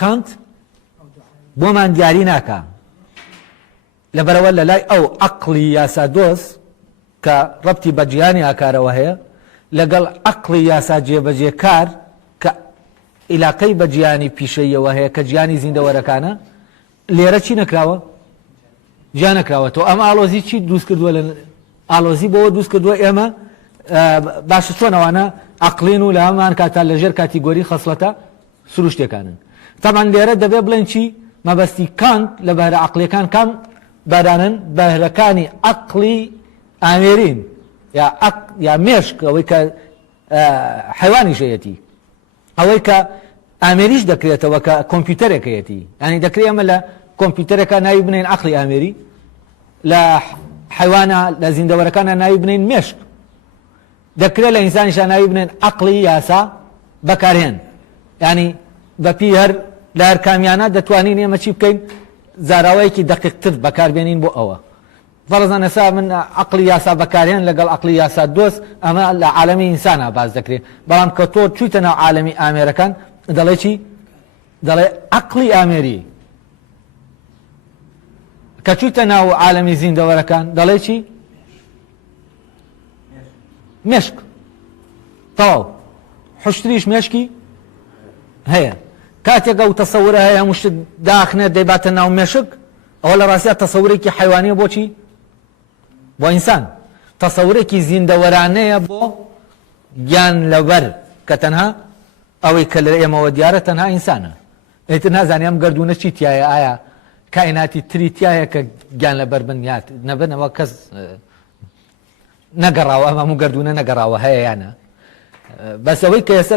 کانت بۆمان دیاری ناکە لەبەرەوە لە لای ئەو عەقڵی یاسا دۆست کە ڕەبتی بە گیانی ئاکارەوە هەیە لەگەڵ عەقڵی یاسا جێبەجێکار کە عیلاقەی بە گیانی پیشەیەوە هەیە کە گیانی زیندەوەرەکانە لێرە چی نەکراوە گیان نەکراوەتەوە ئەمە ئاڵۆزی چی دروست کردووە لە ئاڵۆزی بۆەوە دروست کردووە ئێمە باشە چۆن ئەوانە عەقڵین و لە هەمان کاتا لەژێر کاتیگۆری خەسڵەتە سروشتەکانن تەمان لێرە دەبێ بڵێن چی مەبەستی کانت لە بەهرە عەقڵیەکان کام بەرانن بەهرەکانی عەقڵی ئامێرین یا مێشک ئەوەی کە حەیوانی شەیەتی ئەوەی کە ئامێریش دەکرێتەوە کە کۆمپیوتەرێکەیەتی ینی دەکرێت ئەمە لە کۆمپیوتەرێکە ناوی بنین عەقڵی ئامێری لە حەیوانە لە زیندەوەرەکانە ناوی بنین مێشک دەکرێت لە ئینسانیشە ناوی بنین عەقڵی یاسا بەکارهێن ینی بەپی هەر لە هەر کامیانە دەتوانین ئێمە چی بکەین زاراوەیەکی دەقیقتر بەکاربێنین بۆ ئەوە فەرزان ئێستا من عەقڵی یاسا بەکارهێن لەگەڵ عەقڵی یاسا دۆست ئەمە لە عالەمی ئینسانە باز دەکرێت بەڵام کە تۆ چوویتە ناو عالەمی ئامێرەکان دەڵێ چی دەڵێ عەقڵی ئامێری کە چوویتە ناو عالەمی زیندەوەرەکان دەڵێ چی مێشک تەواو حشتریش مێشکی هەیە کاتێک ئەو تەسەورە هەیە هەموو شت داخنێت دەیباتە ناو مێشک ئەوە لە ڕاستیە تەسەورێکی حەیوانیە بۆچی بۆ ئینسان تەسەورێکی زیندەوەرانەیە بۆ گیان لەبەر کە تەنها ئەوەی کە لە ئێمەوە دیارە تەنها ئینسانە ئیتر نازانیم گردونە چی تایە ئایا کائیناتی تری تایە کە گیان لەبەر بنیات نەبنەوە کەس نەگەڕاوە ئەمە هەموو گردونە نەگەڕاوە هەیە یانە بەس ئەوەی کە ئێستا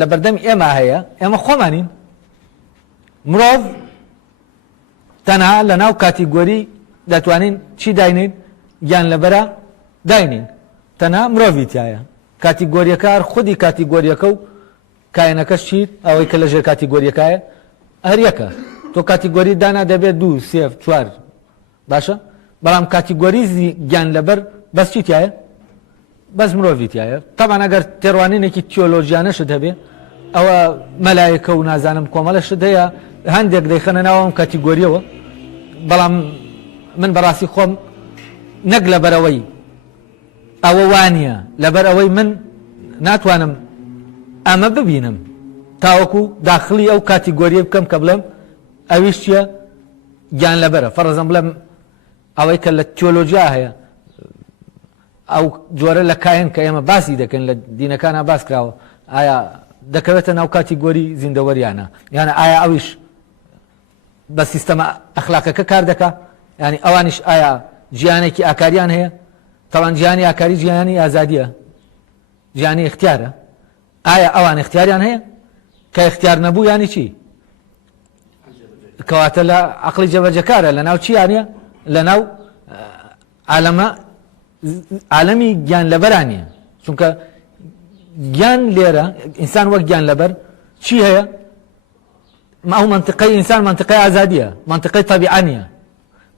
لە بەردەمی ئێمە هەیە ئێمە خۆمانین مرۆڤ تەنها لە ناو کاتیگۆری دەتوانین چی داینین گیان لەبەرە داینین تەنها مرۆڤی تایە کاتیگۆریەکە هەر خودی کاتیگۆریەکە و کایەنەکەش چیت ئەوەی کە لەژێر کاتیگۆریەکایە هەر یەکە تۆ کاتیگۆری دانا دەبێت 2 3 4 باشە بەڵام کاتیگۆری گیان لەبەر بەس چی تایە بەس مرۆڤی تایە تەبان ئەگەر تێڕوانینێکی تیۆلۆژیانەشت هەبێ ئەوە مەلایەکە و نازانم کۆمەڵەشت هەیە هەندێک دەیخەنە ناوە ئەم کاتیگۆریەوە بەڵام من بەڕاستی خۆم نەک لەبەرەوەی ئەوە وانە لەبەر ئەوەی من ناتوانم ئەمە ببینم تاوەکو داخلی ئەو کاتیگۆریە بکەم کە بڵێم ئەویش چیە گیان لەبەرە فەرەزم بڵێم ئەوەی کە لە تیۆلۆژیا هەیە ئەو جۆرە لە کایەن کە ئێمە باسی دەکەن لە دینەکانە باس کراوە ئایا دەکەوێتە ناو کاتیگۆری زیندەوەریانە یانە ئایا ئەویش بە سیستەمە ئەخلاقەکە کار دەکا ینی ئەوانیش ئایا ژیانێکی ئاکاریان هەیە تەوان ژیانی ئاکاری ژیانی ئازادیە ژیانی اختیارە ئایا ئەوان اختیاریان هەیە کە اختیار نەبوو ینی چی کەواتە لە عەقڵی جەبەجەکارە لە ناو چیانە لە ناو عالەمی گیان لەبەرانیە چونکە گیان لێرە ئینسان وەک گیان لەبەر چی هەیە ئەو منطقەی ئینسان منطقەی ئازادیە منطقەی تەبیعە نیە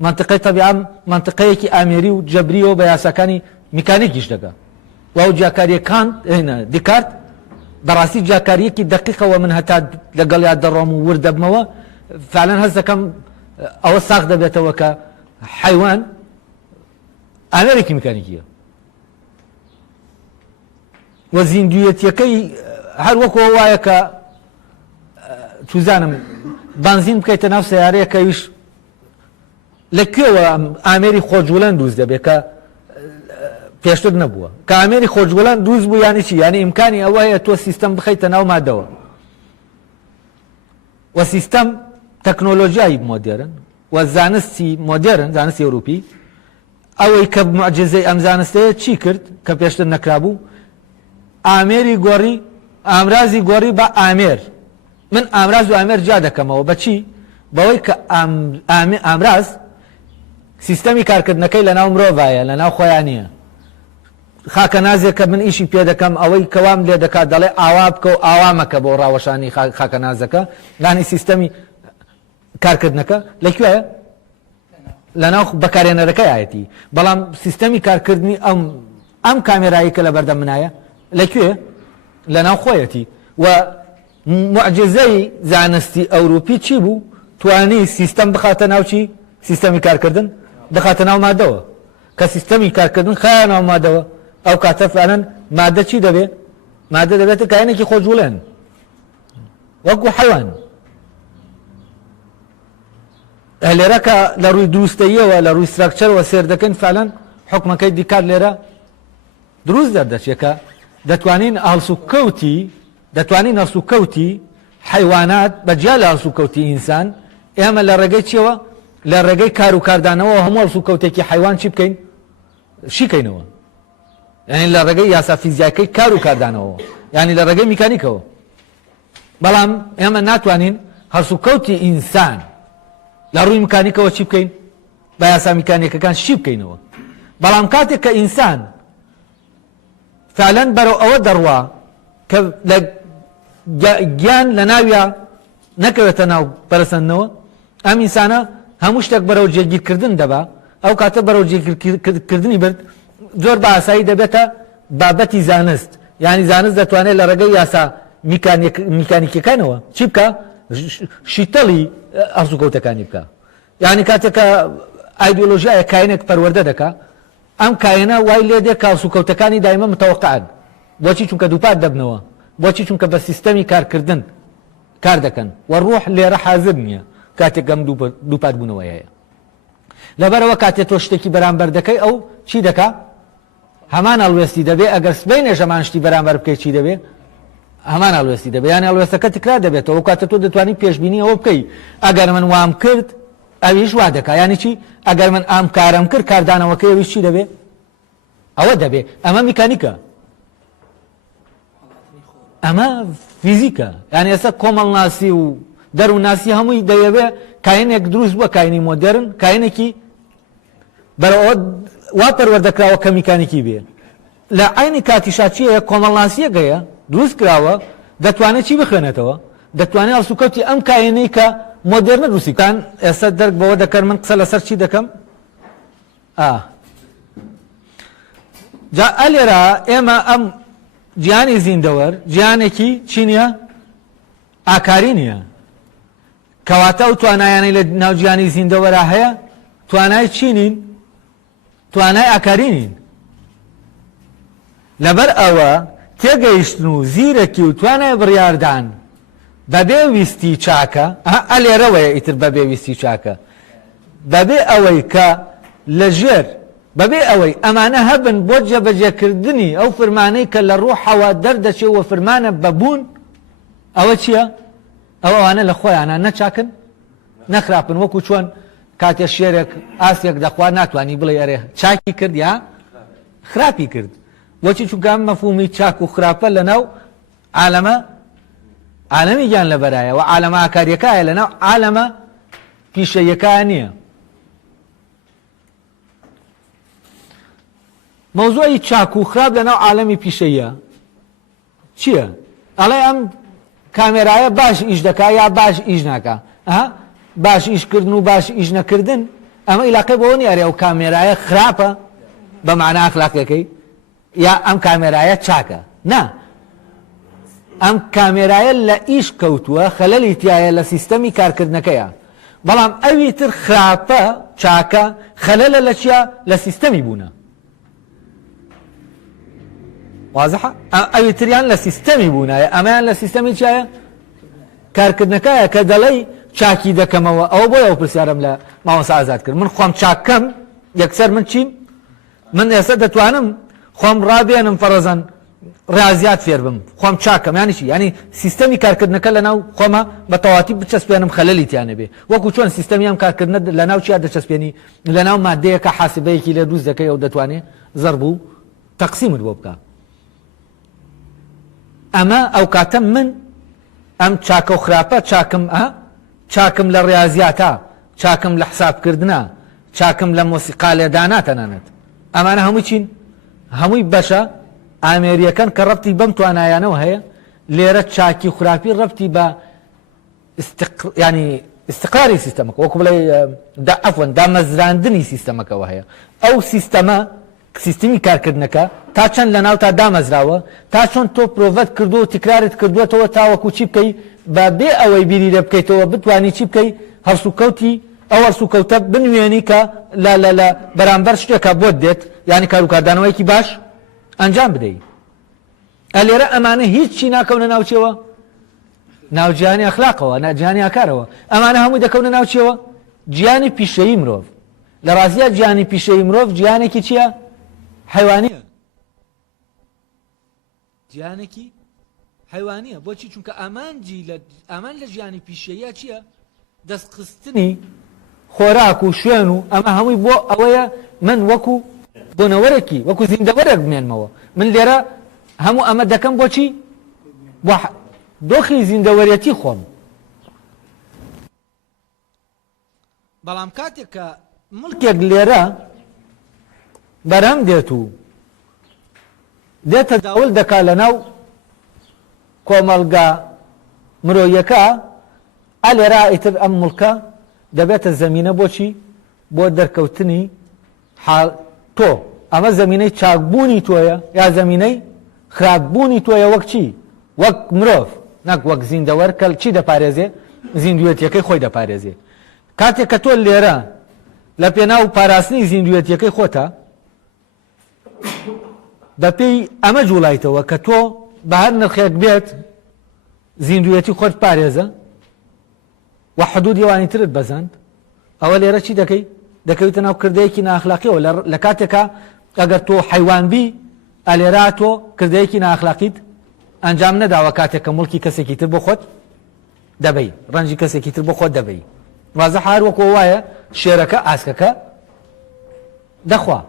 منطقەی تەبیعە منطقەیەکی ئامێری و جەبریەوە بە یاساکانی میکانیکیش دەکا و ئەو جاکاریەکان دیکارت بەڕاستی جاکاریەکی دقیقەوە من هەتا لەگەڵ یاد دەڕۆم و وردەبمەوە فعلەن هەست دەکەم ئەوە ساغ دەبێتەوە کە حیوان ئامێرێکی میکانیکیە و زیندویەتیەکەی هەر وەکەوە وایە کە توزانم بانزین بکەیتە ناو سیارەیەکەویش لەکوێوە ئامێری خۆجوڵەن دروست دەبێت کە پێشتر نەبووە کە ئامێری خۆجوڵەن دروست بوو یانی چی یانی ئیمکانی ئەوە هەیە تۆ سیستەم بخەیتە ناو مادەوە و سیستەم تەکنۆلۆژیایی مۆدێرن و زانستی مۆدێرن زانستی ئەوروپی ئەوەی کە معجزەی ئەم زانستەیە چی کرد کە پێشتر نەکرابوو ئامێری گۆڕی ئامرازی گۆڕی بە ئامێر من ئامراز و ئامێر جا دەکەمەوە بەچی بەوەی کە ئامراز سیستەمی کارکردنەکەی لە ناو مرۆڤایە لە ناو خۆیان نییە خاکە نازێک کە من ئیشی پێ دەکەم ئەوەی کەوام لێ دەکات دەڵێ ئاوا بکە و ئاوامەکە بۆ ڕاوەشانی خاکە نازەکە لانی سیستەمی کارکردنەکە لەکوێیە لە ناو بەکارێنەرەکەی ئاەتی بەڵام سیستەمی کارکردنی ئەم کامێرایی کە لە بەردەم منایە لەکوێ لە ناو خۆیەتی و معجزەی زانستی ئەوروپی چی بوو توانی سیستەم بخاتە ناوچی سیستەمی کارکردن دەخاتە ناو مادەوە کە سیستەمی کارکردن خایە ناو مادەوە ئەو کاتە فعلەن مادە چی دەبێت مادە دەبێتە کایەنێکی خۆجوڵێن وەکو حەیوان لێرە کە لە ڕووی دروستەیەوە لە ڕووی ستراکچەرەوە سێر دەکەن فعلەن حکمەکەی دیکار لێرە دروست دەردەچێکە دەتوانین هەڵسوکەوتی حیوانات بەجیا لە هەڵسوکەوتی ئینسان ئێمە لە ڕێگەی چیەوە لە ڕێگەی کار و کاردانەوە هەموو هەڵسوکەوتێکی حیوان چی بکەین شیکەینەوە یعنی لە ڕێگەی یاسا فیزیکەی کار و کاردانەوە یعنی لە ڕێگەی میکانیکەوە بەڵام ئێمە ناتوانین هەڵسوکەوتی ئینسان لە ڕووی میکانیکەوە چی بکەین بە یاسا میکانیکەکان شی بکەینەوە بەڵام کاتێک کە ئینسان فعلەن بەرەو ئەوە دەڕوا کە لە گیان لە ناویە نەکەوێتە ناو پەرسەندنەوە ئەم ئینسانە هەموو شتێک بەرەو جێگیرکردن دەبا ئەو کاتە بەرەو جێگیرکردنی برد زۆر بە ئاسایی دەبێتە بابەتی زانست یعنی زانست دەتوانێت لە ڕێگەی یاسا میکانیکەکانەوە چی بکە شیتەڵی هەڵسوکەوتەکانی بکە یعنی کاتێککە ئایدۆلۆژیایە کاینێک پەروەردە دەکا ئەم کاینە وای لێ دێک کە هەڵسوکەوتەکانی دایمە متەوەقعن بۆچی چونکە دووپات دەبنەوە بۆچی چونکە بە سیستەمی کارکردن کار دەکەن و ڕوح لێرە حازر نییە کاتێک ئەم دووپات بوونەوە هەیە لەبەرەوە کاتێک تۆ شتێکی بەرامبەر دەکەی ئەو چی دەکا هەمان هەڵوێستی دەبێ ئەگەر سبەینێ ژەمان شتی بەرامبەر بکەی چی دەبێ هەمان هەڵوێستی دەبێ یانی هەڵوێستەکە تکرار دەبێتەوە کاتە تۆ دەتوانی پێشبینی ئەوە بکەی ئەگەر من وام کرد ئەویش وا دەکا یانی چی ئەگەر من ئام کارم کرد کاردانەوەکەی ئەویش چی دەبێ ئەوە دەبێ ئەمە میکانیکە ئەمە فیزیکە، یعنی ئێستا کۆمەڵناسی و دەرووناسی هەمووی دەیەوێ کاینێک دروست بووە، کاینی مۆدرن، کاینێکی بەرەوە وا پەروەردەکراوە کە میکانیکی بێ. لە عینی کاتیشا چیە کۆمەڵناسیە گەیە دروست کراوە، دەتوانێت چی بخوێنێتەوە، دەتوانێت ئەڵسوکەوتی ئەم کاینەی کە مۆدرنە دروستیکان. ئێستا دەرک بەوە دەکەن من قسە لەسەر چی دەکەم؟ جا ئەلێرە ئێمە ئەم گیانی زیندەوەر گیانێکی چی نییە؟ ئاکاری نییە. کەواتە ئەو توانایانەی لە ناوگیانی زیندەوەرە هەیە توانای چی نین؟ توانای ئاکاری نین. لەبەر ئەوە تێگەیشتن و زیرەکی و توانای بڕیاردان بەبێ ویستی چاکە، ئەلێرەوەیە ئیتر بەبێ ویستی چاکە، بەبێ ئەوەی کە لە ژێر بەبێ ئەوەی ئەمانە هەبن بۆ جێبەجێکردنی ئەو فەرمانەی کە لە ڕوحەوە دەردەچێت و فەرمانە بەبوون، ئەوە چییە؟ ئەوانە لە خۆیانە نەچاکن نەخراپن، وەکو چۆن کاتێ شێرێک ئاسێک دەخوا ناتوانانی بڵێ ئەرێ چاکی کرد یا خراپی کرد. وەچی چونکە مەفهومی چاک و خراپە لەناو عالەمی گیان لەبەرایە و عالەمە ئاکاریەکایە لەناو عالەمە پیشەیەکە نییە. مەوزوعی چاک و خراپ لەناو عالەمی پیشەیە چییە؟ ئەڵێ ئەم کامێرایە باش ئیش دەکا یا باش ئیش ناکا. باش ئیشکردن و باش ئیش نەکردن ئەمە عیلاقەی بەوە نیارێ ئەو کامێرایە خراپە بە معنای ئەخلاقیەکەی یا ئەم کامێرایە چاکە. نا، ئەم کامێرایە لە ئیش کەوتووە، خەلەلی تایە لە سیستەمی کارکردنەکەیە، بەڵام ئەوی تر خراپە چاکە خەلەلە لە چیە؟ لە سیستەمی بوونە. وازحە؟ ئەوی تریان لە سیستەمی بوونایە، ئەمەیان لە سیستەمی چایە؟ کارکردنەکەیە کە دەڵێی چاکی دەکەمەوە. ئەوە بۆ ئەو پرسیارم لە مامۆستا ئازاد کرد، من خۆم چاکەم یەکسەر من چیم؟ من ئێستا دەتوانم خۆم ڕابێنم فەرەزەن ڕازیات فێر بم، خۆم چاکەم یانی چی؟ ینی سیستەمی کارکردنەکە لەناو خۆمە بە تەواتی بچەسپێنم خەلەلی تیانە بێ، وەکو چۆن سیستەمی ئەم کارکردنە لەناو چیا دەچەسپێنی؟ لەناو مادەیەکە حاسبەیەکی لێ دروست دەکەی ئەو دەتوانێت زەرب و تەقسیمت بۆ بکە. ئەمە ئەو کاتە من ئەم چاکە و خراپە چاکم لە ڕاضیاتە، چاکم لە حسابکردنە، چاکم لە مۆسیقا لێدانا تەنانەت. ئەمانە هەمووی چین؟ هەمووی بەشە ئامێریەکان کە ڕەبتی بەم توانایانەوە هەیە. لێرە چاکی و خراپی ڕەبتی بە ینی استقراری سیستەمەکە، وەکو بڵێ عەفوەن دامەزراندنی سیستەمەکەەوە هەیە. ئەو سیستەمە سیستمی کارکردنەکە تا چەند لە ناو تا دامەزراوە، تا چۆن تۆ پرۆڤەت کردو و تکرارت کردوێتەوە تاوەکو چی بکەی بە بێ ئەوەی بیری لێ بکەیتەوە بتوانی چی بکەی هەرسوکەوتی ئەو هەرسوکەوتە بنوێنی کە لە بەرامبەر شتێکە بۆت دێت، ینی کاروکاردانەوەیکی باش ئەنجام بدەیت. ئەلێرە ئەمانە هیچی ناکەونە ناوچێوە ناوجیانی ئەخلاقەوە، ناجیانی ئاکارەوە، ئەمانە هەمووی دەکەونە ناوچێوە گیانی پیشەیی مرۆڤ. لە ڕاستیە گیانی پیشەیی مرۆڤ گیانێکی چییە؟ حیوانیە. گیانێکی حیوانیە. بۆچی؟ چونکە ئامان لە ژیانی پیشەیە چییە؟ دەستخستنی خۆراک و شوێن و ئەمە هەمووی بۆ ئەوەیە من وەکو بۆنەوەرەکی وەکو زیندەوەرێک بمێنمەوە. من لێرە هەموو ئەمە دەکەم بۆچی؟ بۆ دۆخی زیندەوەرەتی خۆم. بەڵام کاتێک کە مڵکێک لێرە بەرەم دێت و دێتە داول دەکا لە ناو کۆمەڵگا مرۆیەکە، ئەلێرە ئیتر ئەم مڵکە دەبێتە زەمینە بۆچی؟ بۆ دەرکەوتنی تۆ. ئەمە زەمینەی چاکبوونی تۆیە یا زەمینەی خراپبوونی تۆیە وەک چی؟ وەک مرۆڤ، نەک وەک زیندەوەر کە چی دەپارێزێ؟ زیندوێتیەکەی خۆی دەپارێزێ. کاتێک کە تۆ لێرە لە پێناو پاراستنی زیندوێتیەکەی خۆتە بەپێی ئەمە جوڵایتەوە کە تۆ بە هەر نرخێک بێت زیندوێتی خۆت پارێزە و حدودی وانی ترت بەزەند، ئەوە لێرە چی دەکەی؟ دەکەویتە ناو کردەیەکی ناخلاقیەوە. لە کاتێکە ئەگەر تۆ حیوانبی ئەلێرا تۆ کردەیەکی ناخلاقیت ئەنجام نەداوە، کاتێک کە مڵکی کەسێکی تر بۆ خۆت دەبەی، ڕەنجی کەسێکی تر بۆ خۆت دەبەی. وازە هەروەکو وایە شێرەکە ئاسکەکە دەخوا.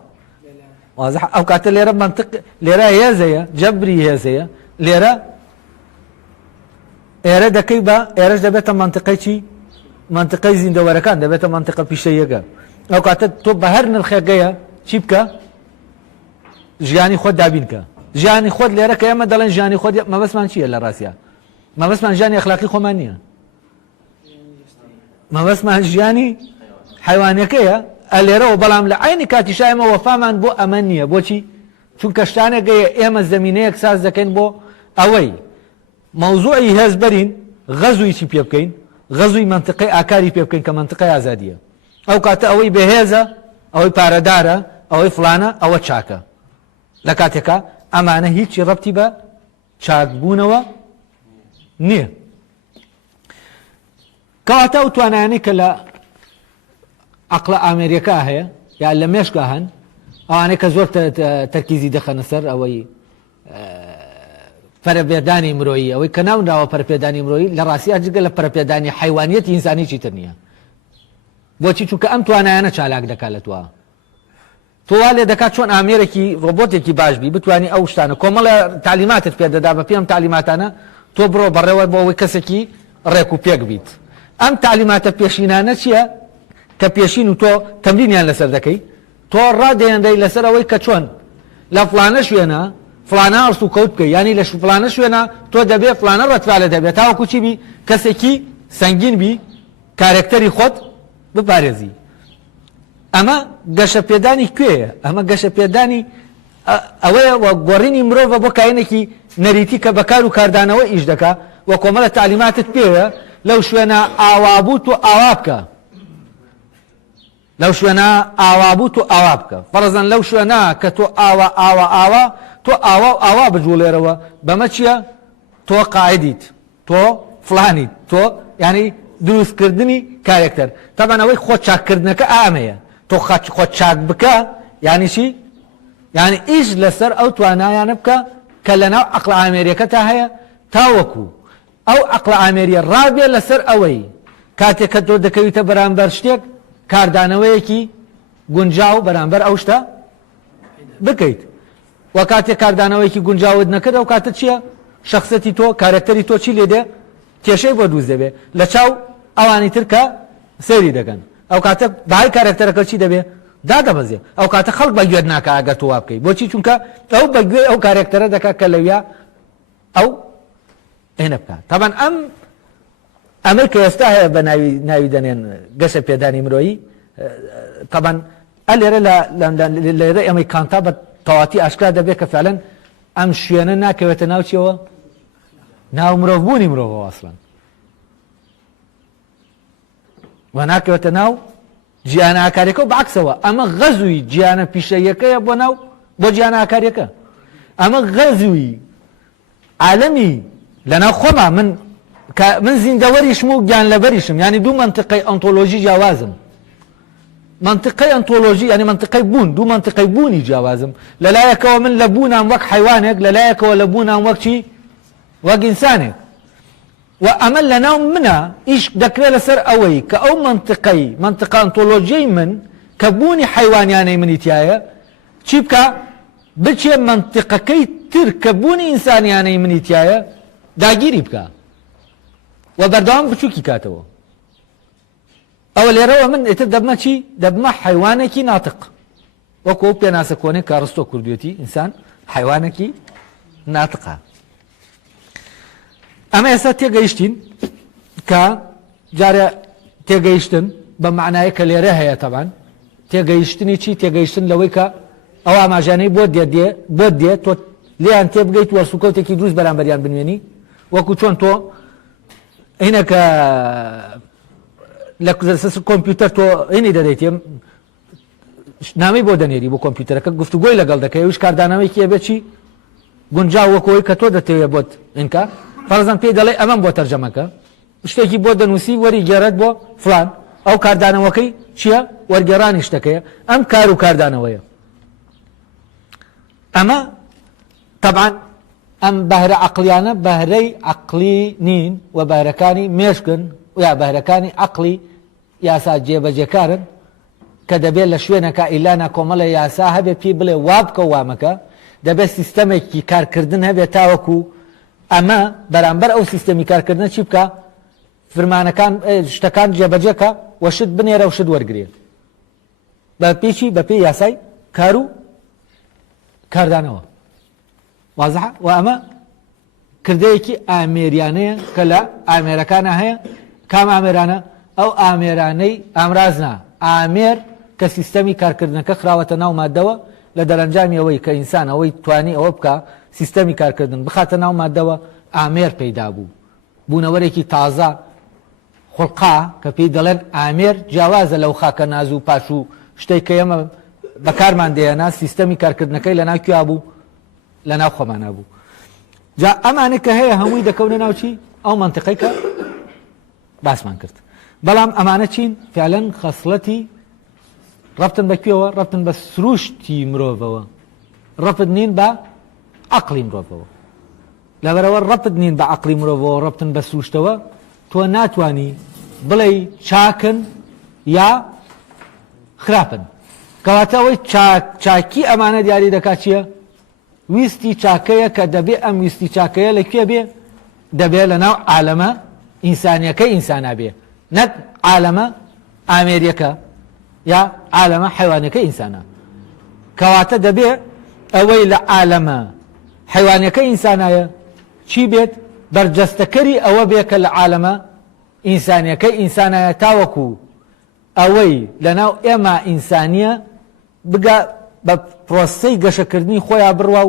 وازە ئەو کاتە لێرە منطق لێرە هێزەیە، جەبری هێزەیە، لێرە ئێرە دەکەی بە ئێرەش دەبێتە منتیقەی چی منتیقەی زیندەوەرەکان دەبێتە منتیقە پیشەیەکە ئەو کاتە تۆ بە هەر نرخێگەیە چی بکە ژیانی خۆت دابینکە ژیانی خۆت لێرە کە ئێمە دەڵێن ژیانی خۆت مەبەستمان چییە لە ڕاستیە مەبەستمان ژیانی ئەخلاقی خۆمان نییە مەبەستمان ژیانی حیوانەکەیە ئەلێرەوە بەڵام لە عینی کاتیشا ئێمە وەفامان بۆ ئەمە نییە بۆچی چونکە شتانێکگەیە ئێمە زەمینەیەک ساز دەکەین بۆ ئەوەی مەوزوعی هێزبەرین غەزووی چی پێ بکەین غەزووی منتیقەی ئاکاری پێ بکەین کە منتیقەی ئازادیە ئەو کاتە ئەوەی بەهێزە ئەوەی پارەدارە ئەوەی فلانە ئەوە چاکە لە کاتێکە ئەمانە هیچی ڕەبتی بە چاکبوونەوە نییە کەواتە ئەو توانایانەی کە لە عەقڵە ئامێریەکا هەیە یا لە مێشکا هەن ئەوانەی کە زۆر تەرکیزی دەخەنە سەر ئەوەی پەرەپێدانی مرۆیی ئەوەی کە ناونراوە پەرەپێدانی مرۆیی لە ڕاستیە جگە لە پەرەپێدانی حیوانیەتی ئینسانیی تر نییە بۆچی چونکە ئەم توانایانە چالاک دەکات لە توە تۆوا لێ دەکات چۆن ئامێرێکی ڕۆبۆتێکی باشبی بتوانانی ئەو شتانە کۆمەڵە تعلیماتت پێدەدا بە پێم تعلیماتانە تۆ بڕۆ بەڕێوە بۆ ئەوەی کەسێکی ڕێک و پێک بیت ئەم تعلیماتە پێشینانە چییە کە پێشین و تۆ تەمرینیان لەسەر دەکەی تۆ ڕادێنەی لەسەر ئەوەی کە چۆن لە فلانە شوێنە فلانە ئەرس و کەوت بکەی ینی لە فلانە شوێنە تۆ دەبێ فلانە ڕەتوالە دەبێت تاوەکو چی بی کەسێکی سەنگین بی کارکتەری خۆت بپارێزی ئەمە گەشە پێدانی کوێیە ئەمە گەشە پێدانی ئەوەیە گۆڕینی مرۆڤە بۆ کاینێکی نەریتی کە بەکار و کاردانەوە ئیش دەکا وە کۆمەڵە تعلیماتت پێوە لەو شوێنە ئاوابوو و ئاوا بکە لەو شوێنە ئاوابوو و ئاوا بکە فەرەزەن لەو شوێنە کە تۆ ئاوا تۆ ئاوا بجوڵێرەوە بەمە چییە تۆ قاعدیت تۆ فلانیت تۆ ینی دروستکردنی کارکتەر تەبەنەوەی خۆ چاککردنەکە ئامەیە تۆ خۆ چاک بکە یانی چی یعنی ئیش لەسەر ئەو توانایانە بکە کە لەناو عەقڵە ئامێریەکە تا هەیە تاوەکو ئەو عەقڵە ئامێریە ڕابێ لەسەر ئەوەی کاتێک کە تۆ دەکەویتە بەرامبەر شتێک کاردانەوەیەکی گونجاو بەرامبەر ئەو شتە بکەیت وە کاتێک کاردانەوەیەکی گونجاوت نەکرد ئەو کاتە چییە شخصەتی تۆ کارکتەری تۆ چی لێدێ کێشەی بۆ دروست دەبێ لە چاو ئەوانی تر کە سەیری دەکەن ئەو کاتە بەهای کارکتەرەکە چی دەبێ دادەبەزێ ئەو کاتە خەڵک بە گوێت ناکە ئەگەر تۆ وا بکەیت بۆچی چونکە ئەو بە گوێ ئەو کارکتەرە دەکات کە لەویا ئەو هێنە بکات تەبەن ئەمەی کە ئێستا هەیە بە ناوی دەنێن گەشە پێدانی مرۆیی تەبەن ئەلێرە لێرە ئەمەی کانتا بە تەواتی ئاشکرا دەبێت کە فعلەن ئەم شوێنە ناکەوێتە ناو چیەوە ناو مرۆڤبوونی مرۆڤەوە ئەسڵەن و ناکەوێتە ناو جیانە ئاکاریەکە و بەعکسەوە ئەمە غەزووی جیانە پیشەیەکەیە بۆ جیانە ئاکاریەکە ئەمە غەزووی عالەمی لەناو خۆما من زیندەوەریشم و گیانلەبەریشم ینی دوو منتیقەی ئەنتۆلۆژی جیاوازم منتیقەی ئەنتۆلۆژی ینی منتیقەی بوون دوو منتیقەی بوونی جیاوازم لەلایەکەوە من لە بوونام وەک حیوانێک لەلایەکەوە لە بوونام وەک چی وەک ئینسانێک و ئەمە لەناو منە ئیش دەکرێت لەسەر ئەوەی کە ئەو منتیقە ئەنتۆلۆژیەی من کە بوونی حیوانیانەی منی تایە چی بکە بچێ منتیقەکەی تر کە بوونی ئینسانیانەی منی تایە داگیری بکە و بەردەوام بچووکی کاتەوە ئەوە لێرەوە من ئێتر دەبمە چی دەبمە حیوانێکی ناتق وەکو ئەو پێناسە کۆنێک کارستۆ کوردوێتی ئینسان حیوانێکی ناتقە ئەمە ئێستا تێگەیشتین کە جارە تێگەیشتن بە معنایە کە لێرە هەیە تەبان تێگەیشتنی چی تێگەیشتن لەوەی کە ئەو ئاماژانەی بۆ دێ تۆ لێیان تێبگەیت وەرسوکەوتێکی دروست بەرامبەریان بنوێنی وەکو چۆن تۆ هینە کە لە کۆمپیوتەر تۆ هینی دەدەیت نامی بۆ دەنێری بۆ کۆمپیوتەرەکە گفتوگۆی لەگەڵ دەکەی وش کاردانەوەیکی هەبێت چی گونجاو وەکەوەی کە تۆ دەتەوێت بۆت ئینکە فەرزەن پێی دەڵێ ئەمەم بۆ تەرجەمەکە شتێکی بۆ دەنووسی وەری گێڕێت بۆ فلان ئەو کاردانەوەکەی چییە وەرگێڕانی شتەکەیە ئەم کار و کاردانەوەیە ئەمە طبعا ئەم بەهرە عەقلیانە بەهرەی عەقلی نین و بەهرەکانی مێشکن یا بەهرەکانی عەقلی یاسا جێبەجێکارن کە دەبێت لە شوێنەکە ئیلانە کۆمەڵە یاسا هەبێ پێی بڵێ وا بکە وامەکە دەبێت سیستەمێکی کارکردن هەبێت تاوەکو ئەمە بەرامبەر ئەو سیستەمی کارکردن چی بکە فرمانەکان شتەکان جێبەجێکە وەشت بنێرە و شت وەرگێ بە پێچی بە پێی یاسای کار و کاردانەوە وازەحە و ئەمە کردەیەکی ئامێریانەیە کە لە ئامێرەکانە هەیە کام ئامێرانە ئەو ئامێرانەی ئامرازنا ئامێر کە سیستەمی کارکردنەکە خراوەتە ناو مادەوە لە دەرەنجامی ئەوەی کە ئینسان ئەوەی توانی ئەوە بکە سیستەمی کارکردن بخاتە ناو مادەوە ئامێر پەیدا بوو بوونەوەرێکی تازە خوڵقا کە پێی دەڵێن ئامێر جیاوازە لەو خاکە ناز و پاش و شتێک کە ئێمە بەکارمان دێنا سیستەمی کارکردنەکەی لە ناوکویا بوو لە ناو خۆمانە بوو جا ئەمانە کە هەیە هەمووی دەکەونە ناوچی ئەو منتیقەی کە باسمان کرد بەڵام ئەمانە چین فعلەن خەسڵەتی ڕەبتن بەکوێوە ڕەبتن بە سروشتی مرۆڤەوە ڕەبت نین بە عەقڵی مرۆڤەوە لەبەرەوە ڕەبت نین بە عەقڵی مرۆڤەوە ڕەبتن بە سروشتەوە تۆ ناتوانی بڵێ چاکن یا خراپن کەواتە ئەوەی چاکی ئەمانە دیاری دەکات چییە ویستی چاکەیە کە دەبێ ئەم ویستی چاکەیە لەکوێ بێ دەبێت لە ناو عالەمە ئینسانیەکەی ئینسانە بێ نەک عالەمە ئامێریەکە یا عالەمە حیوانەکەی ئینسانە کەواتە دەبێ ئەوەی لە عالەمە حیوانەکەی ئینسانایە چی بێت بەرجەستەکەری ئەوە بێ کە لە عالەمە ئینسانیەکەی ئینسانایە تاوەکو ئەوەی لە ناو ئێمە ئینسانیە بگە بە پرۆسەی گەشەکردنی خۆیان بڕوا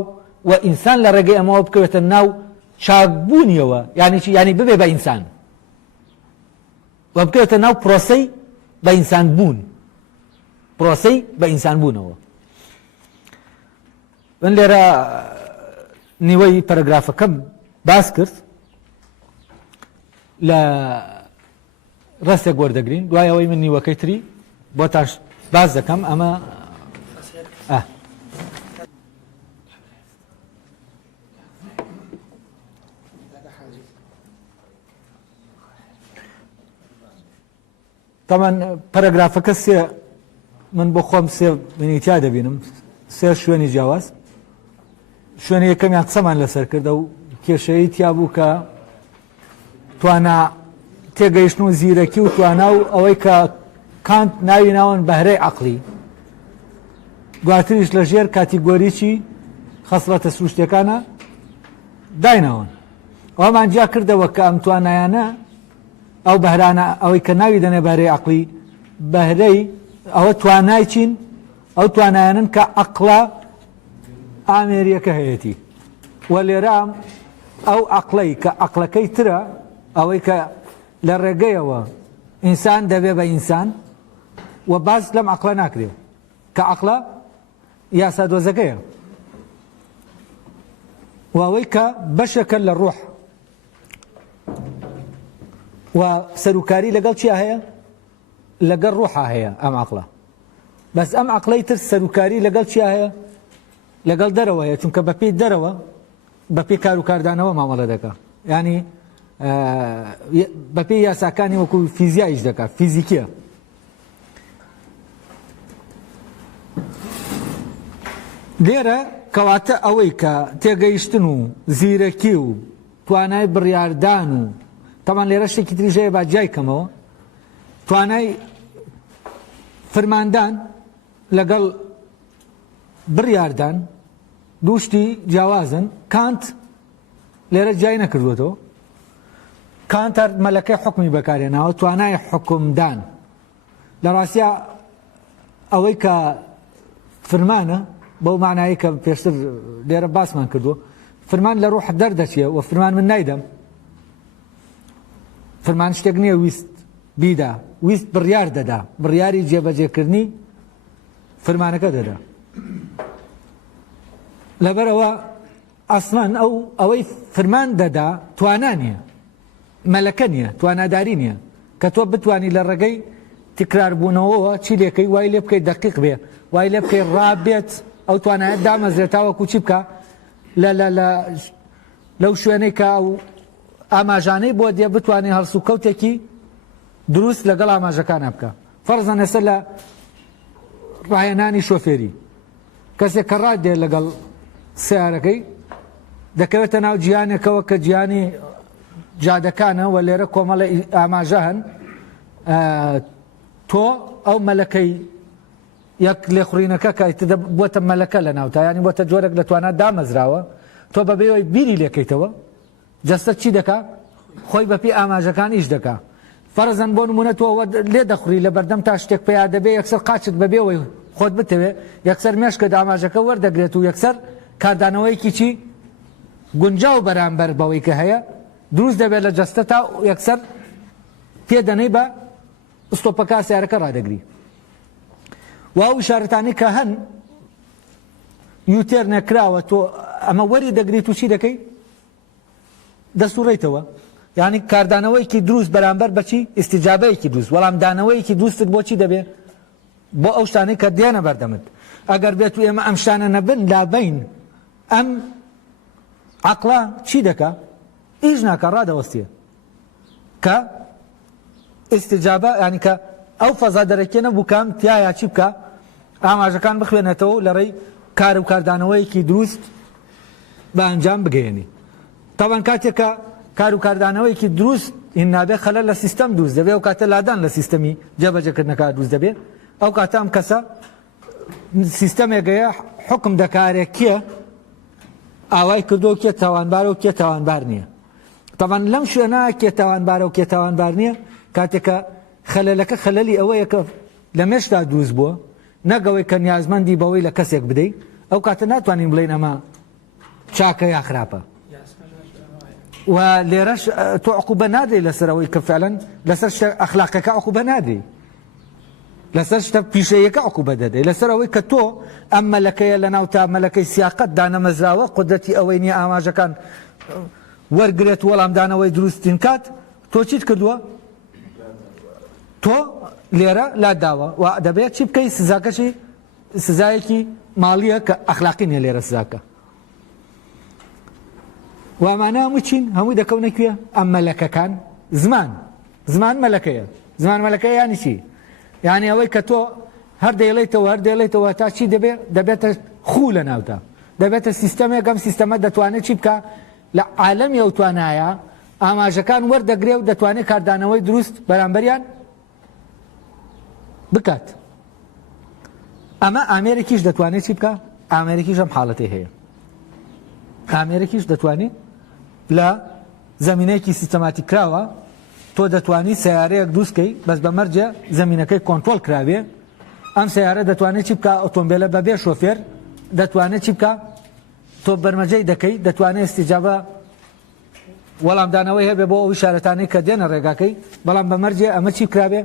و ئینسان لە ڕێگەی ئەمەوە بکەوێتە ناو چاکبوونیەوە یعنی چی یعنی ببێ بە ئینسان و بکەوێتە ناو پرۆسەی بە ئینسان بوون پرۆسەی بە ئینسان بوونەوە من لێرە نیوەی پەرەگرافەکەم باس کرد لە ڕستێک وەردەگرین دوای ئەوەی من نیوەکەی تری بۆ تاش باز دەکەم ئەمە تەمان پەرەگرافەکە سێ من بۆ خۆم سێ بنیتیا دەبینم سێ شوێنی جیاواز شوێنی یەکەمیان قسەمان لەسەر کردە و کێشەیە تیا بوو کە توانە تێگەیشتن و زیرەکی و توانا و ئەوەی کە کانت ناوی ناون بەهرەی عەقڵی دواتریش لە ژێر کاتیگۆریی خەسڵەتە سروشتیەکانە دایناون ئەومان جیا کردەوە کە ئەم توانایانە ئەو بەهرانە ئەوەی کە ناوی دەنێ بەهرەی عەقڵی بەهرەی ئەوە توانای چین ئەو توانایانن کە عەقڵە ئامێریەکە هەیەتی و لێرە ئەو عەقڵەی کە عەقڵەکەی ترە ئەوەی کە لە ڕێگەیەوە ئینسان دەبێ بە ئینسان و باز لەم عەقڵە ناکرێ کە عەقڵە یاسا دۆزەکەیە و ئەوەی کە بەشەکە لە ڕوح و سەرۆکاری لەگەڵ چیا هەیە لەگەڵ ڕوحا هەیە ئەم عەقڵە بەس ئەم عەقڵەی تر سەرۆکاری لەگەڵ چیا هەیە لەگەڵ دەرەوە هەیە چونکە بەپێی دەرەوە بەپێی کار و کاردانەوە مامەڵە دەکا ینی بەپێی یاساکانی وەکو فیزیایش دەکات فیزیکیە لێرە کەواتە ئەوەی کە تێگەیشتن و زیرەکی و توانای بڕیاردان و تەمان لێرە شتێکی تریژەیە با جای کەمەوە توانای فرماندان لەگەڵ بڕیاردان دووشتی جیاوازن کانت لێرە جای نەکردوێتەوە کانت مەلەکەی حکمی بەکارهێناوە توانای حکمدان لە ڕاستیە ئەوەی کە فرمانە بەو معنایی کە پێشتر لێرە باسمان کردووە فرمان لە ڕوح دەردەچێت و فرمان من نایدەم فرمان شتێک نییە ویست بیدا ویست بڕیار دەدا بڕیاری جێبەجێکردنی فرمانەکە دەدا لەبەرەوە ئەسڵان ئەوەی فرمان دەدا توانا نییە مەلەکە نییە تواناداری نییە کە تۆ بتوانی لە ڕێگەی تکراربوونەوەەوە چی لێکەی وای لێ بکەیت دقیق بێ وای لێ بکەی ڕابێت ئەو توانایەت دامەزرێتاوەکو چی بکە لەو شوێنەی کە ئەو ئاماژانەی بۆ دێ بتوانێت هەڵسو کەوتێکی دروست لەگەڵ ئاماژەکانە بکە فەرزەن ئێستا لە ڕاهێنانی شۆفێری کەسێک کە ڕادێ لەگەڵ سیارەکەی دەکەوێتە ناو جیانێکەوە کە جیانی جادەکانەوە لێرە کۆمەڵە ئاماژە هەن تۆ ئەو مەلەکەی یەک لێخوڕینەکە کە بۆتە مەلەکە لە ناوتا ینی بۆتە جۆرێک لە توانات دامەزراوە تۆ بەبێەوەی بیری لێکەیتەوە جەستە چی دەکا خۆی بەپی ئاماژەکان ئیش دەکا فەرزەن بۆ نمونە تۆ لێ دەخوری لە بەردەم تا شتێک پێیا دەبێ یەکسەر قاچت بەبێەوەی خۆت بتەوێ یەکسەر مێشکە ئاماژەکە وەردەگرێت و یەکسەر کاردانەوەیکی چی گونجاو بەرامبەر بەوەی کە هەیە دروست دەبێت لە جەستە تا یەکسەر پێدەنەی بە ئستۆپەکە سیارەکە ڕادەگری واو شارەتانی کە هەن یوتێر نەکراوە تۆ ئەمە وەری دەگریت و چی دەکەی دەسوڕیتەوە یعنی کاردانەوەیکی دروست بەرامبەر بەچی ئیستیجابەیەکی دروست وەڵام دانەوەیکی دروستت بۆ چی دەبێت بۆ ئەو شتانەی کە دێنە بەردەمت ئەگەر بێت و ئێمە ئەم شتانە نەبن لابین ئەم عەقڵە چی دەکا ئیش ناکە ڕادەوەستیە کە ئیستیجابە ینی کە ئەو فەزا دەرەکێنە بووکەم تایە چی بکە ئاماژەکان بخوێنێتەوە لە ڕێی کار و کاردانەوەیەکی دروست بە ئەنجام بگەێنی تاوان کاتێکە کار و کاردانەوەیکی دروست هین نابێ خەلە لە سیستەم دروست دەبێت و کاتە لادان لە سیستەمی جێبەجێکردنەکە دروست دەبێت ئەو کاتە ئەم کەسە سیستەمێکەیە حکم دەکارێک کێ ئاوای کردو کێ تاوانبارە و کێ تاوانبار نییە تاوان لەم شوێنە کێ تاوانبارە و کێ تاوانبار نییە کاتێکە خەلەلەکە خەلەلی ئەوەیە کە لە مێشتا دروست بووە نەگەوەی کە نیازمەندی بەوەی لە کەسێک بدەیت ئەو کاتە ناتوانین بڵێن ئەمە چاکە یا خراپە و لێرەش تۆ عقوبە نادەی لەسەرەوەی کە فعلەن لەسەر شتە ئەخلاقەکە عقوبە نادەی لەسەر شتە پیشەیەکە عقوبە دەدەی لەسەرەوەی کە تۆ ئەم مەلەکەیە لە ناو تا مەلەکەی سیاقەت دانەمەزراوە قودرەتی ئەوەی نییە ئاماژەکان وەرگرێت وەڵام دانەوەی دروستین کات تۆ چیت کردووە تۆ لێرە لاداوە و دەبێت چی بکەی سزاکەشی سزایەکی ماڵیە کە ئەخلاقی نیە لێرە سزاکە وامانە هەموو چین هەمووی دەکەونەکوێ ئەم مەلەکەکان زمان مەلەکەیە زمان مەلەکەیە یانی چی یعنی ئەوەی کە تۆ هەر دەیڵێیتەوە تا چی دەبێتە خوو لە ناوتا دەبێتە سیستەمێک ئەم سیستەمە دەتوانێت چی بکە لە عالەمی ئەو توانایە ئاماژەکان وەردەگرێ و دەتوانێت کاردانەوەی دروست بەرامبەریان بکات ئەمە ئامێرێکیش دەتوانێت چی بکە ئامێرێکیش ئەم حاڵەتی هەیە ئامێرێکیش دەتوانێت لە زەمینەیەکی سیستەماتی کراوە تۆ دەتوانیت سیارەیەک دروستکەی بەس بە مەرجە زەمینەکەی کۆنترۆل کراوێ ئەم سیارە دەتوانێت چی بکە ئۆتۆمبیلە بەبێ شۆفێر دەتوانێت چی بکە تۆ بەرمەجەی دەکەی دەتوانێت استیجابە وەڵام دانەوەی هەبێ بۆ ئەو شارەتانەی کە دێنە ڕێگاکەی بەڵام بە مەرجێ ئەمە چی کرابێ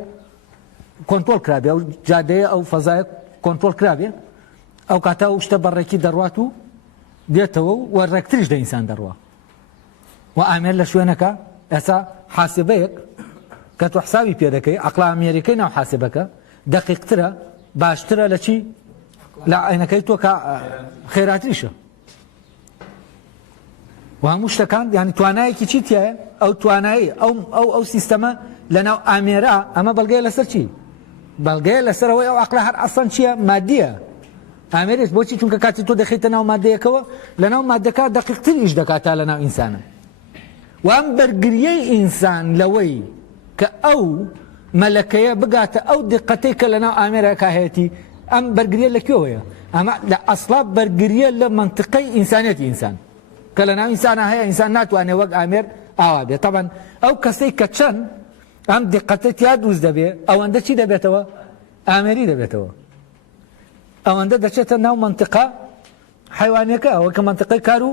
کۆنترۆل کرابێ ئەو جادەیە ئەو فەزایە کۆنترۆل کرابێ ئەو کاتە ئەو شتە بەڕێکی دەڕوات و دێتەوە و وەڕێکتریش دە ئینسان دەڕوە و ئامێر لە شوێنەکە ئێستا حاسبەیەک کە تۆ حسابی پێ دەکەی عەقڵە ئەمێریکەی ناو حاسبەکە دەقیقترە باشترە لە چی لە عینەکەی تۆ کە خێراتریشە و هەموو شتەکان یعنی توانایەکی چی تایە ئەو توانایی ئەو سیستەمە لە ناو ئامێرە ئەمە بەڵگەیە لەسەر چی بەڵگەیە لەسەرەوەی ئەو عەقڵە هەر ئەسڵەن چییە مادیە ئامێرێت بۆچی چونکە کاتی تۆ دەخیتە ناو مادەیەکەوە لە ناو مادەکە دەقیقتر ئیش دەکات تا لە ناو ئینسانە و ئەم بەرگریەی ئینسان لەوەی کە ئەو مەلەکەیە بگاتە ئەو دقەتەی کە لە ناو ئامێرەکە هەیەی ئەم بەرگریە لەکوێوەیە ئەمە لە ئەسڵا بەرگریە لە منتقەی ئینسانێتی ئینسان کە لە ناو ئینسانە هەیە ئینسان ناتوانێت وەک ئامێر ئاوا بێت طبعاً ئەو کەسەی کە چەند ئەم دقەتەی تیا دروست دەبێت ئەوەندە چی دەبێتەوە ئامێری دەبێتەوە ئەوەندە دەچێتە ناو منتقە حیوانیەکە ئەوە کە منتقەی کار و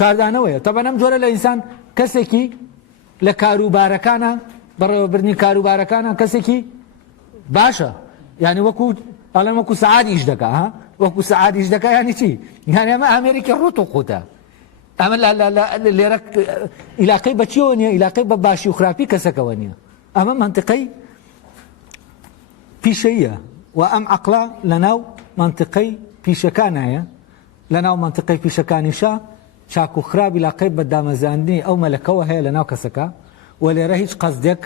کاردانەوەیە طبعاً ئەم جۆرە لە ئینسان کەسێکی لە کاروبارەکانە بەڕێوەبردنی کاروبارەکانە کەسێکی باشە یعنی وەکو ئەڵێن وەکو سەعادی ئیش دەکا وەکو سەعادی ئیش دەکا یعنی چی یعنی ئەمە ئامێریکی ڕوت و قوتە ئەمە لێرە ئیلاقەی بەچیەوە نییە ئیلاقەی بە باشی و خراپی کەسەکەوە نییە ئەمە منتقەی پیشەیە و ئەم عەقڵە لە ناو منتقەی پیشەکانایە لە ناو منتقەی پیشەکانیشە چاک و خراپ ئیلاقەی بە دامەزاندنی ئەو مەلەکەوە هەیە لە ناو کەسەکە و لێرە هیچ قەزدێک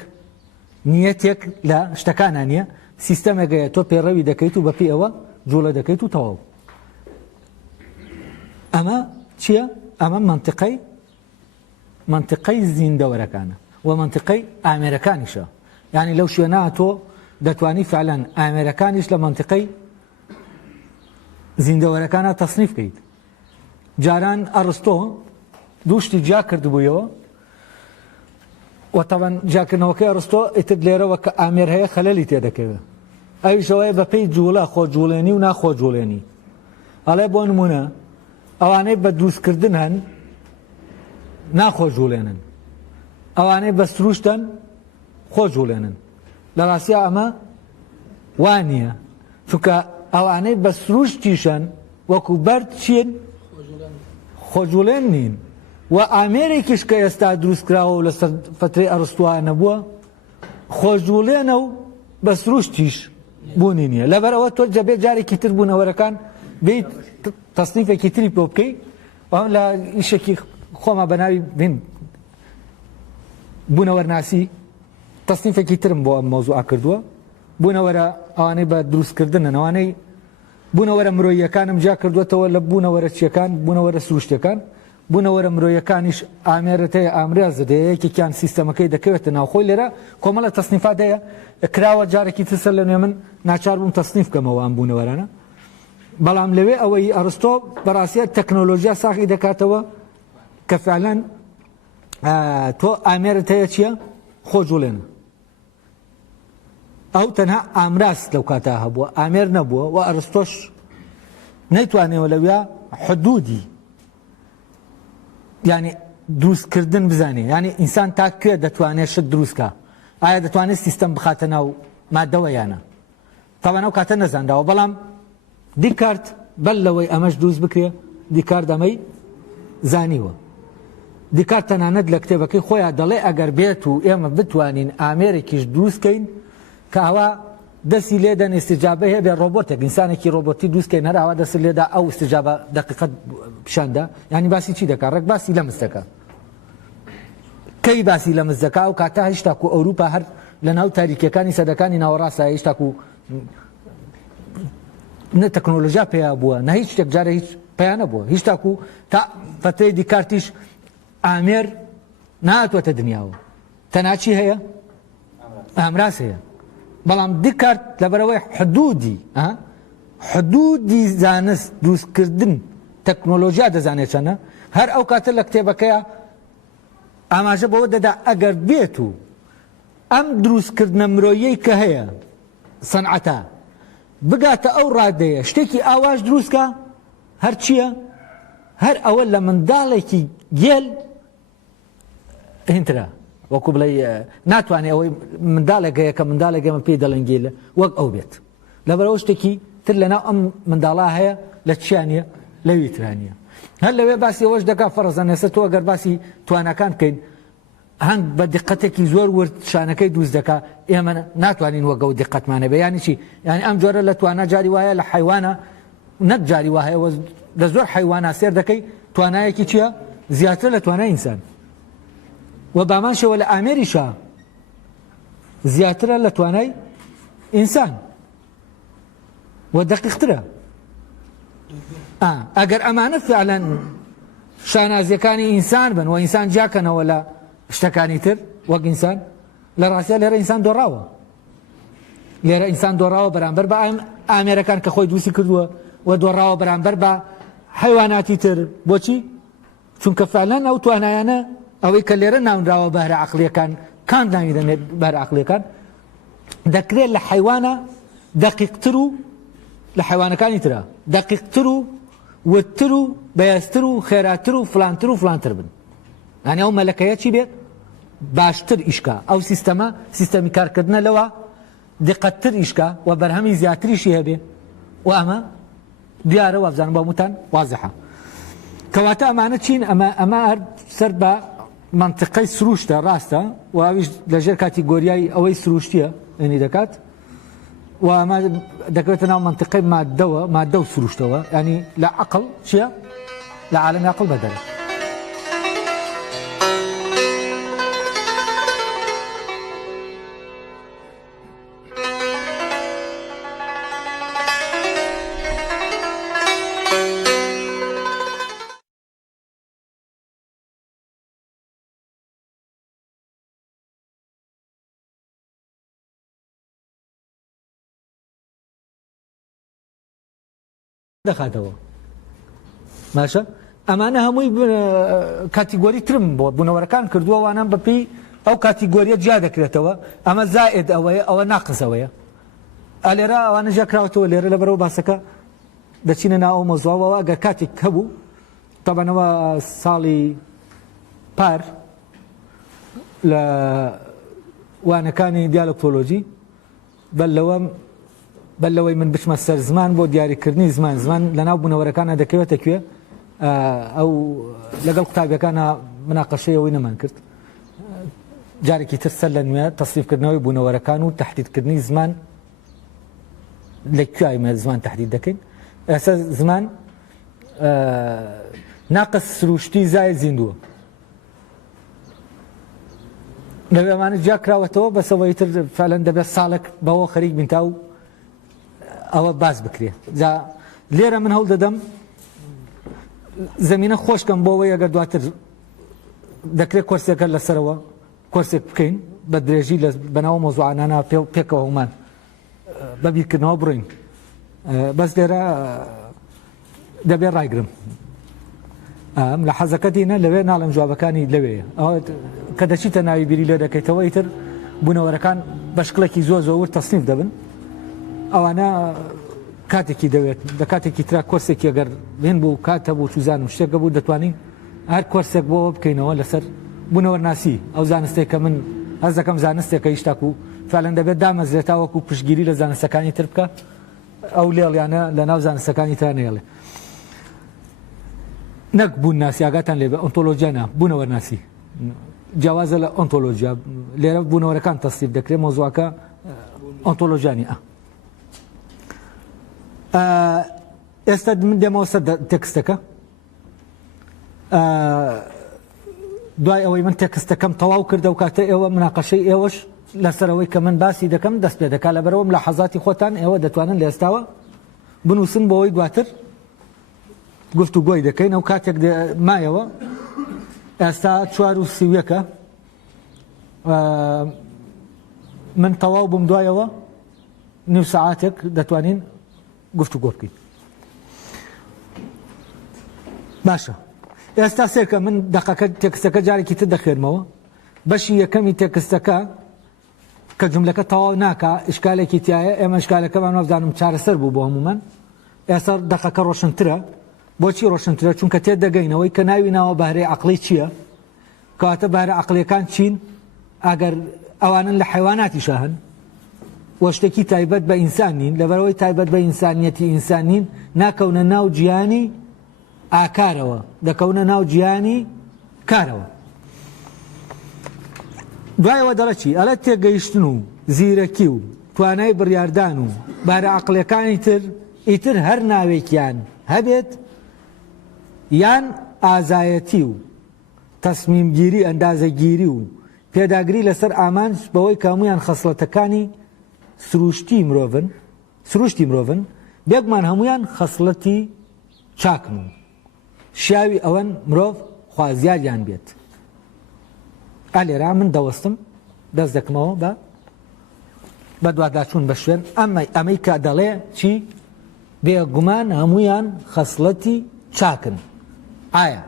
نیەتێک لە شتەکانە نییە سیستەمێکەیە تۆ پێڕەوی دەکەیت و بەپی ئەوە جوڵە دەکەیت و تەواو ئەمە چییە؟ ئەمە منطقەی زیندەوەرەکانە و منطقەی ئامێرەکانیشە، یعنی لەو شوێنە تۆ دەتوانی فعلەن ئامێرەکانیش لە منطقەی زیندەوەرەکانە تەصنیف بکەیت. جاران ئەرستۆ دووشتی جا کردبوویەوە و طبعا جاکردنەوەکەی ئەرستۆ ئیتر لێرەوە کە ئامێر هەیە خەلەلی تێدەکەوێت، ئەویشەوەی بەپێی جوڵە خۆجوڵێنی و ناخۆجوڵێنی. ئەڵێ بۆ نمونە ئەوانەی بە دروستکردن هەن ناخۆجوڵێنن، ئەوانەی بە سروشتن خۆجوڵێنن. لە ڕاستیە ئەمە وانە، چونکە ئەوانەی بە سروشتیشن وەکو بەرد چین خۆجوڵێن نین. و ئامێرێکیش کە ئێستا دروستکراوە و لەسەر فترەی ئەرستووە نەبووە خۆجوڵێنە و بە سروشتیش بوونی نییە. لەبەرەوە تۆ جەبێت جارێکی تر بوونەوەرەکان بیت تەصنیفێکی تری پۆ بکەی. ئەم لە ئیشێکی خۆمە بەناوی بین بوونەوەرناسی تەصنیفێکی ترم بۆ ئەم مۆزوع کردووە. بوونەوەرە ئەوانەی بە دروستکردنن، ئەوانەی بوونەوەرە مرۆییەکانم جا کردوێتەوە لە بوونەوەرە چیەکان، بوونەوەرە سروشتەکان. بوونەوەرە مرۆییەکانیش ئامێرت هەیە، ئامرازت هەیە، یەکێکیان سیستەمەکەی دەکەوێتە ناوخۆی. لێرە کۆمەڵە تەصنیفات هەیە کراوە. جارێکی تر سەر لە نوێ من ناچار بووم تەصنیف بکەمەوە ئەم بوونەوەرانە. بەڵام لەوێ ئەوەی ئەرستۆ بەڕاستیە تەکنۆلۆژیا ساغی دەکاتەوە کە فعلەن تۆ ئامێرت هەیە چییە؟ خۆجوڵێنە. ئەو تەنها ئامراز لەو کاتا هەبووە، ئامێر نەبووە. و ئەرستۆش نەیتوانێەوە لەوێ حدودی یعنی دروستکردن بزانێ، یعنی ئینسان تا کوێ دەتوانێت شت دروستکە، ئایا دەتوانێت سیستەم بخاتە ناو مادەوە یانە. تاوان ئەو کاتە نەزانداوە. بەڵام دیکارت بەل لەوەی ئەمەش دروست بکرێ، دیکارت ئەمەی زانیوە. دیکارت تەنانەت لە کتێبەکەی خۆیان دەڵێ ئەگەر بێت و ئێمە بتوانین ئامێرێکیش دروستکەین کە ئەوە دەستی لێدەن ئستیجابە هەیە بێ ڕۆبۆتێک، ئینسانێکی ڕۆبۆتی دروستکەین هەر ئەوە دەست لێدا ئەو ئستیجابە دقیقەت پیشاندا. ینی باسی چی دەکات؟ ڕێک باسی لەمز دەکات. کەی باسی لەمز دەکات؟ و کاتە هیچ تاکو ئەوروپا هەر لە ناو تاریکیەکانی سەدەکانی ناوەڕاستە هیچ تاکو نە تەکنۆلۆژیا پێیا بووە، نە هیچ شتێک جارە هیچ پێیان نەبووە. هیچ تاکو تا فترەی دیکارتیش ئامێر نهاتوەتە دنیاوە، تەناچی هەیە؟ ئامراز هەیە. بەڵام دیکارت لەبەرەوەی حدودی زانست دروستکردن تەکنۆلۆژیا دەزانێت چەنە، هەر ئەو کاتە لە کتێبەکەیە ئاماژە بەوە دەدا ئەگەر بێت و ئەم دروستکردنە مرۆیەی کە هەیە سەنعەتە بگاتە ئەو ڕادەیە شتێکی ئاواش دروستکە، هەر چییە؟ هەر ئەوە لە منداڵێکی گێل هینترە. وەکو بڵێ ناتوانێت ئەوەی منداڵێک هەیە کە منداڵێک ئێمە پێی دەڵێن گێلە وەک ئەو بێت. لەبەرەوە شتێکی تر لەناو ئەم منداڵا هەیە لە چیانە لەوی ترانیە. هەر لەوێ باسی ئەوەش دەکات فەرەزان ئێستا تۆ ئەگەر باسی توانەکان بکەین هەنگ بە دقەتێکی زۆر ورد شانەکەی دروست دەکات، ئێمە ناتوانین وەگە و دقەتمانە بێ. یانی چی؟ یانی ئەم جۆرە لە توانە جاری وایە لە حیوانە نەک جاری وایە لە زۆر حیوانە سێر دەکەی توانایەکی چییە؟ زیاتر لە توانای ئینسان. و بامانشەوە لە ئامێریشە زیاترە لە توانای ئینسان و دقیقترە. ئەگەر ئەمانە فعلەن شانازیەکانی ئینسان بن و ئینسان جاکەنەوە لە شتەکانی تر وەک ئینسان، لە ڕاستیە لێرە ئینسان دۆڕاوە. لێرە ئینسان دۆڕاوە بەرامبەر بە ئامێرەکان کە خۆی دروستی کردووە و دۆڕاوە بەرامبەر بە حیواناتی تر. بۆچی؟ چونکە فعلەن ئەو توانایانە ئەوەی کە لێرە ناونراوە بەهرە عەقڵیەکان کان ناوی دەنێت بەهرە عەقڵیەکان دەکرێت لە حیوانە دقیقتر و لە حیوانەکانی ترە دقیقتر و وتر و بەیەستر و خێراتر و فلانتر و فلانتر بن. یعنی ئەو مەلەکەیە چی بێت؟ باشتر ئیشکا. ئەو سیستەمە سیستەمی کارکردنە لەوە دقەتتر ئیشکا و بەرهەمی زیاتریشی هەبێ. و ئەمە دیارە وابزانم بە ومتان وازحە. کەواتە ئەمانە چین؟ ئەمە هەر سەر بە منطقەی سروشتە ڕاستە و ئەویش لەژێر کاتیگۆریای ئەوەی سروشتیە ئەنی دەکات و ئەمە دەکەوێتە ناو منطقەی مادە و سروشتەوە، ینی لە عەقڵ چییە؟ لە عالەمی عەقڵ بەدەرە. دەخاتەوە باشە ئەمانە هەمووی کاتیگۆری ترم بۆ بوونەوەرەکان کردووەوانان بەپی ئەو کاتیگۆریە جیا دەکرێتەوە ئەمە زائد ئەوەیە ئەوە ناقسەوەیە ئالێرە ئەوانە ژاکراوەتەوە لێرە لەبەرەوە باسەکە دەچینە ناو مۆزوعەوە ئەگەر کاتێک هەبوو تەبەنەوە ساڵی پار لە وانەکانی دیالۆکتۆلۆژی بەلەوەی من بچمە سەر زمان بۆ دیاریکردنی زمان لەناو بوونەوەرەکانە دەکەوێتە کوێ ئەو لەگەڵ قوتابیەکانە مناقەشەیەوەی نەمان کرد جارێکی تر سەر لە نوێ تەصریفکردنەوەی بوونەوەرەکان و تەحدیدکردنی زمان لەکوێ زمان تەحدید دەکەین ئێستا زمان ناقص سروشتی زای زیندووە لەوێمانە جیا کراوەتەوە بەسەوەی تر فعلەن دەبێت ساڵێک بەوە خەریک بین تا و ئەوە باز بکرێ جا لێرە من هەوڵ دەدەم زمینە خۆشکەم بۆەوەی ئەگەر دواتر دەکرێت کۆرسێکە لەسەرەوە کۆرسێک بکەین بە درێژی بەناو مۆزوعانانە پێکەوە هەومان بەبیرکردنەوە بڕۆین بەس لێرە دەبێت ڕایگرم لە حەزەکە دینە لەوێ ناڵم جوابەکانی لەوەیە ئەوە کە دەچیتە ناوی بیری لێ دەکەیتەوە ئیتر بوونەوەرەکان بە شکڵێکی زۆر تەصنیف دەبن ئەوانە کاتێکی دەوێت لە کاتێکی ترا کۆرسێکی ئەگەر بێن بوو کاتە بوو توزانم شتێکە بوو دەتوانین هەر کۆرسێک بۆەوە بکەینەوە لەسەر بوونەوەرناسی ئەو زانستێک کە من هەز دەکەم زانستێکە هیچتاک و فعلەن دەبێت دامەزرێتاوەکو پشتگیری لە زانستەکانی تر بکە ئەو لێڵیانە لە ناو زانستەکانی تر نێڵێ نەک بوون ناسی ئاگاتان لێبێ ئۆنتۆلۆژیانە بوونەوەرناسی جیاوازە لە ئۆنتۆلۆژیا لێرە بوونەوەرەکان تەصریف دەکرێت مۆزوعەکە ئۆنتۆلۆژیانی ئێستا من دێمەوە سەر تێکستەکە دوای ئەوەی من تێکستەکەم تەواو کردە و کاتە ئێوە مناقەشەی ئێوەش لەسەرەوەی کە من باسی دەکەم دەست پێ دەکات لەبەرەوە لە حەزاتی خۆتان ئێوە دەتوانن لە ئێستاوە بنووسن بۆەوەی دواتر گفتوگۆی دەکەین ئەو کاتێک مایەوە ئێستا 4:30 من تەواو بم دوایەوە نیو سەعاتێک دەتوانین گفتوگۆ بکەین باشە ئێستا سێکە من دەقەکە تێکستەکە جارێکی تر دەخێنمەوە بەشی یەکەمی تێکستەکە کە جملەکە تەواو ناکە ئشکالێکی تایە ئێمە ئشکالەکەمان وەبزانم چارەسەر بوو بۆ هەمومان ئێستا دەقەکە ڕۆشنترە بۆچی ڕۆشنترە چونکە تێدەگەینەوەی کە ناوی ناوە بەهرەی عەقڵی چییە کەواتە بەهرە عەقڵیەکان چین ئەگەر ئەوانن لە حیواناتیشە هەن وە شتێکی تایبەت بە ئینسان نین لەبەرەوەی تایبەت بە ئینسانیەتی ئینسان نین ناکەونە ناو گیانی ئاکارەوە دەکەونە ناو گیانی کارەوە دوایەوە دەڵێ چی ئەلە تێگەیشتن و زیرەکی و توانای بڕیاردان و بەهرە عەقڵیەکانی تر ئیتر هەر ناوێکیان هەبێت یان ئازایەتی و تەسمیمگیری ئەندازەگیری و پێداگری لەسەر ئامانج بەوەی کە هەموویان خەسڵەتەکانی سروشتی مرۆڤن بێگمان هەمویان خەسڵەتی چاکن و شیاوی ئەوەن مرۆڤ خوازیاریان بێت ئالێرا من دەوەستم دەست دەکەمەوە بە دواداچوون بە شوێن ئەمەی کە دەڵێ چی بێگومان هەمویان خەسڵەتی چاکن ئایا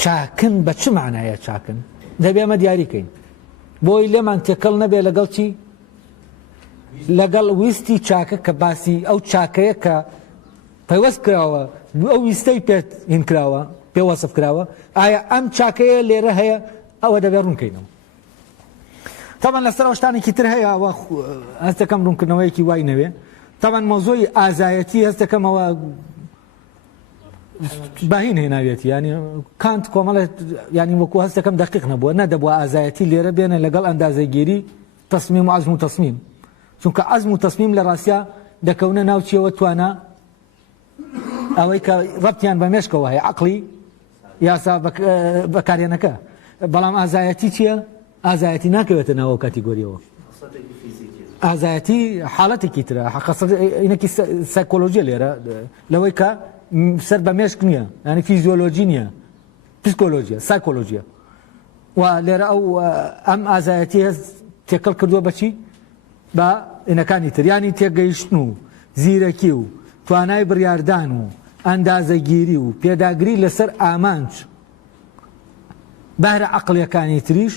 چاکن بە چ معنایە چاکن دەبێ ئەمە دیاریکەین بۆی لێمان تێکەڵ نەبێ لەگەڵ چی لەگەڵ ویستی چاکە کە باسی ئەو چاکەیە کە پەیوەست کراوە ئەو ویستەی پێت هینکراوە پێوەسف کراوە ئایا ئەم چاکەیە لێرە هەیە ئەوە دەبێ ڕوونکەینەوە تەبەن لەسەر شتانێکی تر هەیە ئەوە هەست دەکەم ڕوونکردنەوەیەکی وای نەوێ تەبەن مۆزۆی ئازایەتی هەست دەکەمەوە باهین هێناوێتی ینی کانت کۆمەڵە ینی وەکو هەست دەکەم دەقیق نەبووە نەدەبووە ئازایەتی لێرە بێنە لەگەڵ ئەندازەگیری تەسمیم و عەزم و تەسمیم چونکە عەزم و تەسمیم لە ڕاستیا دەکەونە ناوچیەوە توانە ئەوەی کە ڕەبتیان بە مێشکەوە هەیە عەقڵی یاسا بەکارهێنەکە بەڵام ئازایەتی چییە؟ ئازایەتی ناکەوێتە ناوە کاتیگۆریەوە ئازایەتی حاڵەتێکی ترە حەقەسەینەکی سایکۆلۆژیە لێرە لەوەی کە سەر بە مێشک نییە ینی فیزیۆلۆژی نییە پسیکۆلۆژیە سایکۆلۆژیە و لێرە ئەم ئازایەتی هەست تێکەڵ کردووە بەچی بە ئینەکانی تر ینی تێگەیشتن و زیرەکی و توانای بڕیاردان و ئەندازەگیری و پێداگری لەسەر ئامانج بەهرە عەقڵیەکانی تریش